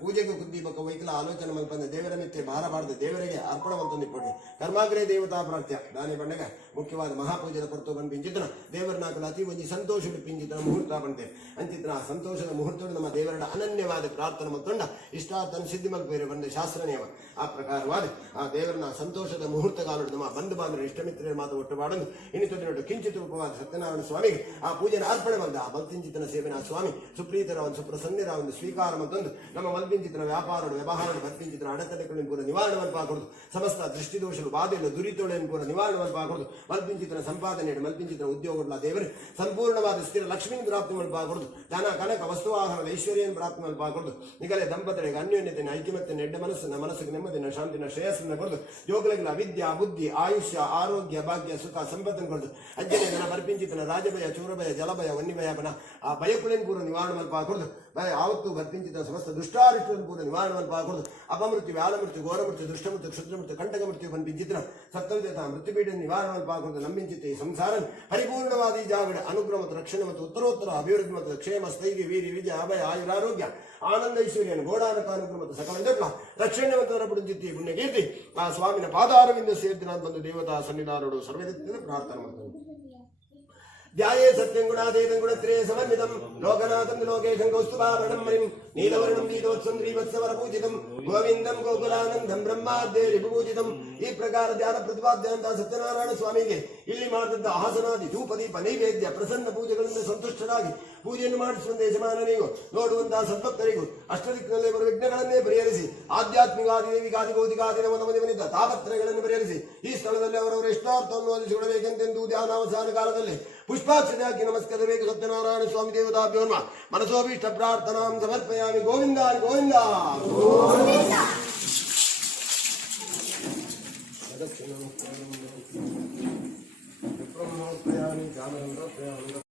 ಪೂಜೆಗೂ ಕುದ್ದಿ ಬಕ್ಕ ವೈಕಲ ಆಲೋಚನೆ ಮಲ್ಪಂದ ದೇವರ ಮಿತ್ತೆ ಭಾರಬಾರದು ದೇವರಿಗೆ ಅರ್ಪಣ ಮಲ್ತೊಂದು ಇಪ್ಪಡಿ ಕರ್ಮಾಗ್ರೇ ದೇವತಾ ಪ್ರಾರ್ಥ್ಯ ದಾನಿ ಪಂಡಗ ಮುಖ್ಯವಾದ ಮಹಾಪೂಜೆದ ಕೊರತು ಬಂದು ಪಿಂಚಿತನ ದೇವರ ನಾಕಲು ಅತಿ ಒಂಜಿ ಸಂತೋಷ ಪಿಂಚಿತನ ಮುಹೂರ್ತ ಬಂತೆ ಅಂಚಿತನ ಆ ಸಂತೋಷದ ಮುಹೂರ್ತ ನಮ್ಮ ದೇವರ ಅನನ್ಯವಾದ ಪ್ರಾರ್ಥನೆ ಮತ್ತೊಂಡ ಇಷ್ಟಾರ್ಥನ ಸಿದ್ಧಿ ಮಲ್ಪೇರು ಬಂದ ಶಾಸ್ತ್ರ ನಿಯಮ ಆ ಪ್ರಕಾರವಾದ ಆ ದೇವರನ್ನ ಸಂತೋಷದ ಮುಹೂರ್ತ ಕಾಲ ನಮ್ಮ ಬಂಧು ಬಾಂಧವರು ಇಷ್ಟಮಿತ್ರರ ಮಾತು ಒಟ್ಟು ಮಾಡಲು ಇನ್ನಿತೊಂದು ಕಿಂಚಿತ ರೂಪವಾದ ಸತ್ಯನಾರಾಯಣ ಸ್ವಾಮಿಗೆ ಆ ಪೂಜೆನ ಅರ್ಪಣೆ ಬಂದ ಆ ಮಲ್ಪಿಂಚಿತನ ಸೇವೆನ ಸ್ವಾಮಿ ಸುಪ್ರೀತರ ಒಂದು ಸುಪ್ರಸನ್ನರ ಒಂದು ಸ್ವೀಕಾರ ಮತ್ತೊಂದು ನಮ್ಮ ಮಲ್ಪಿಂಚಿತನ ವ್ಯಾಪಾರ ವ್ಯವಹಾರ ಮಲ್ಪಿಂಚಿತನ ಅಡೆತಡೆಗಳನ್ನು ಕೂಡ ನಿವಾರಣೆ ಮಲ್ಪಾಕೊಡುದು ಸಮಸ್ತ ದೃಷ್ಟಿದೋಷಗಳು ಬಾಧೆಗಳು ದುರಿತೋಳೆಯನ್ನು ಕೂಡ ನಿವಾರಣೆ ಮಲ್ಪಾಕೊಡುದು ಮಲ್ಪಿಂಚಿತನ ಸಂಪಾದನೆ ಮಲ್ಪಿಂಚಿತನ ಉದ್ಯೋಗಗಳ ದೇವರು ಸಂಪೂರ್ಣವಾದ ಸ್ಥಿರ ಲಕ್ಷ್ಮೀ ಪ್ರಾಪ್ತಿ ಮಲ್ಪಾಕೊಡುದು ಧನ ಕನಕ ವಸ್ತುವಾಹನದ ಐಶ್ವರ್ಯನ ಪ್ರಾಪ್ತಿ ಮಲ್ಪಾಕೊಡುದು ನಿಗಲೇ ದಂಪತಿಗಳಿಗೆ ಅನ್ಯೋನ್ಯತೆ ಐಕ್ಯಮತ್ಯ ನೆಡ್ಡ ಮನಸ್ಸನ್ನ ಮನಸ್ಸಿಗೆ ನೆಮ್ಮದಿನ ಶಾಂತಿನ ಶ್ರೇಯಸ್ಸನ್ನ ಕೊಡುದು ಯೋಗಲಿಗಳ ವಿದ್ಯಾ ಬುದ್ಧಿ ಆಯುಷ್ಯ ಆರೋಗ್ಯ ಭಾಗ್ಯ ಸುಖ ಸಂಪತ್ತನ್ನು ಕೊಡುದು ಅಜ್ಜನೆ ದನ ಬರ್ಪಿಂಚಿತನ ರಾಜಭಯ ಚೂರಭಯ ಜಲಭಯ ವನ್ಯಭಯಪನ ಆ ಭಯಕುಳೇನು ಪೂರ್ವ ನಿವಾರಣೆ ಮಲ್ಪಾಕೊಡುದು ಭಯ ಆವತ್ತು ಬರ್ಪಿಂಚಿತನ ಸಮಸ್ತ ದುಷ್ಟಾರಿಷ್ಟನ್ನು ಪೂರ್ವ ನಿವಾರಣೆ ಮಲ್ಪಾಕೊಡುದು ಅಪಮೃತ್ಯು ವ್ಯಾಲಮೃತ್ಯು ಘೋರಮೃತ್ಯು ದುಷ್ಟಮೃತ್ಯು ಕ್ಷುದ್ರಮೃತ್ಯು ಕಂಟಕ ಮೃತ್ಯು ಕನ್ಪಿಂಚಿತ್ರ ಸಪ್ತವಿಧತ ಮೃತ್ಯುಪೀಠ ನಿವಾರಣೆ ಪಾಕುವುದು ನಂಬಿಂಚಿತೆ ಸಂಸಾರ ಪರಿಪೂರ್ಣವಾದ ಈ ಜಾಗಡ ಅನುಗ್ರಹ ಮತ್ತು ರಕ್ಷಣೆ ಮತ್ತು ಉತ್ತರೋತ್ತರ ಅಭಿವೃದ್ಧಿ ಮತ್ತು ಕ್ಷೇಮ ಸ್ಥೈರ್ಯ ವೀರ್ಯ ವಿಜಯ ಅಭಯ ಆಯುರಾರೋಗ್ಯ ಆನಂದ ಐಶ್ವರ್ಯ ಗೋಡಾನಕ ಅನುಗ್ರಹ ಮತ್ತು ಸಕಲ ಜಟ್ಲ ರಕ್ಷಣೆ ಮತ್ತು ಪುಣ್ಯಚಿತ್ತಿ ಪುಣ್ಯಕೀರ್ತಿ ಆ ಸ್ವಾಮಿನ ಪಾದಾರವಿಂದ ಸೇರಿದ ನಾನು ಬಂದು ದೇವತಾ ಸನ್ನಿಧಾನಗಳು ಸರ್ವರಿತ್ತಿನ ಪ್ರಾರ್ಥನೆ ಮಾಡ್ತೇನೆ. ध्याये सत्यं गुणादेतं गुणत्रये समन्वितं लोकनाथं लोकेशं कौस्तुभावरणं मणिं नीलवर्णं नीलोत्सं श्रीवत्सवरपूजितं गोविन्दं गोकुलानन्दं ब्रह्माद्य रिपुपूजितं ಈ ಪ್ರಕಾರ ಧ್ಯಾನ ಪ್ರತಿಪಾದ್ಯಂತ ಸತ್ಯನಾರಾಯಣ ಸ್ವಾಮಿಗೆ ಇಲ್ಲಿ ಮಾಡಿದಂತ ಆಸನಾದಿ ಧೂಪದೀಪ ನೈವೇದ್ಯ ಪ್ರಸನ್ನ ಪೂಜೆಗಳಿಂದ ಸಂತುಷ್ಟರಾಗಿ ಪೂಜೆಯನ್ನು ಮಾಡಿಸುವಂತ ಯಜಮಾನನಿಗೂ ನೋಡುವಂತಹ ಸದ್ಭಕ್ತರಿಗೂ ಅಷ್ಟದಿಕ್ಕಿನಲ್ಲಿ ಬರುವ ವಿಘ್ನಗಳನ್ನೇ ಪರಿಹರಿಸಿ ಆಧ್ಯಾತ್ಮಿಕಾದಿ ದೇವಿಗಾದಿ ಭೌತಿಕಾದಿ ನಮನಿಂದ ತಾಪತ್ರಯಗಳನ್ನು ಪರಿಹರಿಸಿ ಈ ಸ್ಥಳದಲ್ಲಿ ಅವರವರ ಇಷ್ಟಾರ್ಥವನ್ನು ಒಲಿಸಿಕೊಡಬೇಕೆಂತೆಂದು ಧ್ಯಾನಾವಸಾನ ಕಾಲದಲ್ಲಿ ಪುಷ್ಪಾಕ್ಷತೆ ಹಾಕಿ ನಮಸ್ಕರಿಸಬೇಕು. ಸತ್ಯನಾರಾಯಣ ಸ್ವಾಮಿ ದೇವತಾಭ್ಯೋನ್ಮ ಮನಸೋಭೀಷ್ಟ ಪ್ರಾರ್ಥನಾಂ ಸಮರ್ಪಯಾಮಿ. ಗೋವಿಂದ ಗೋವಿಂದ. ಪ್ರಯಾಣಿ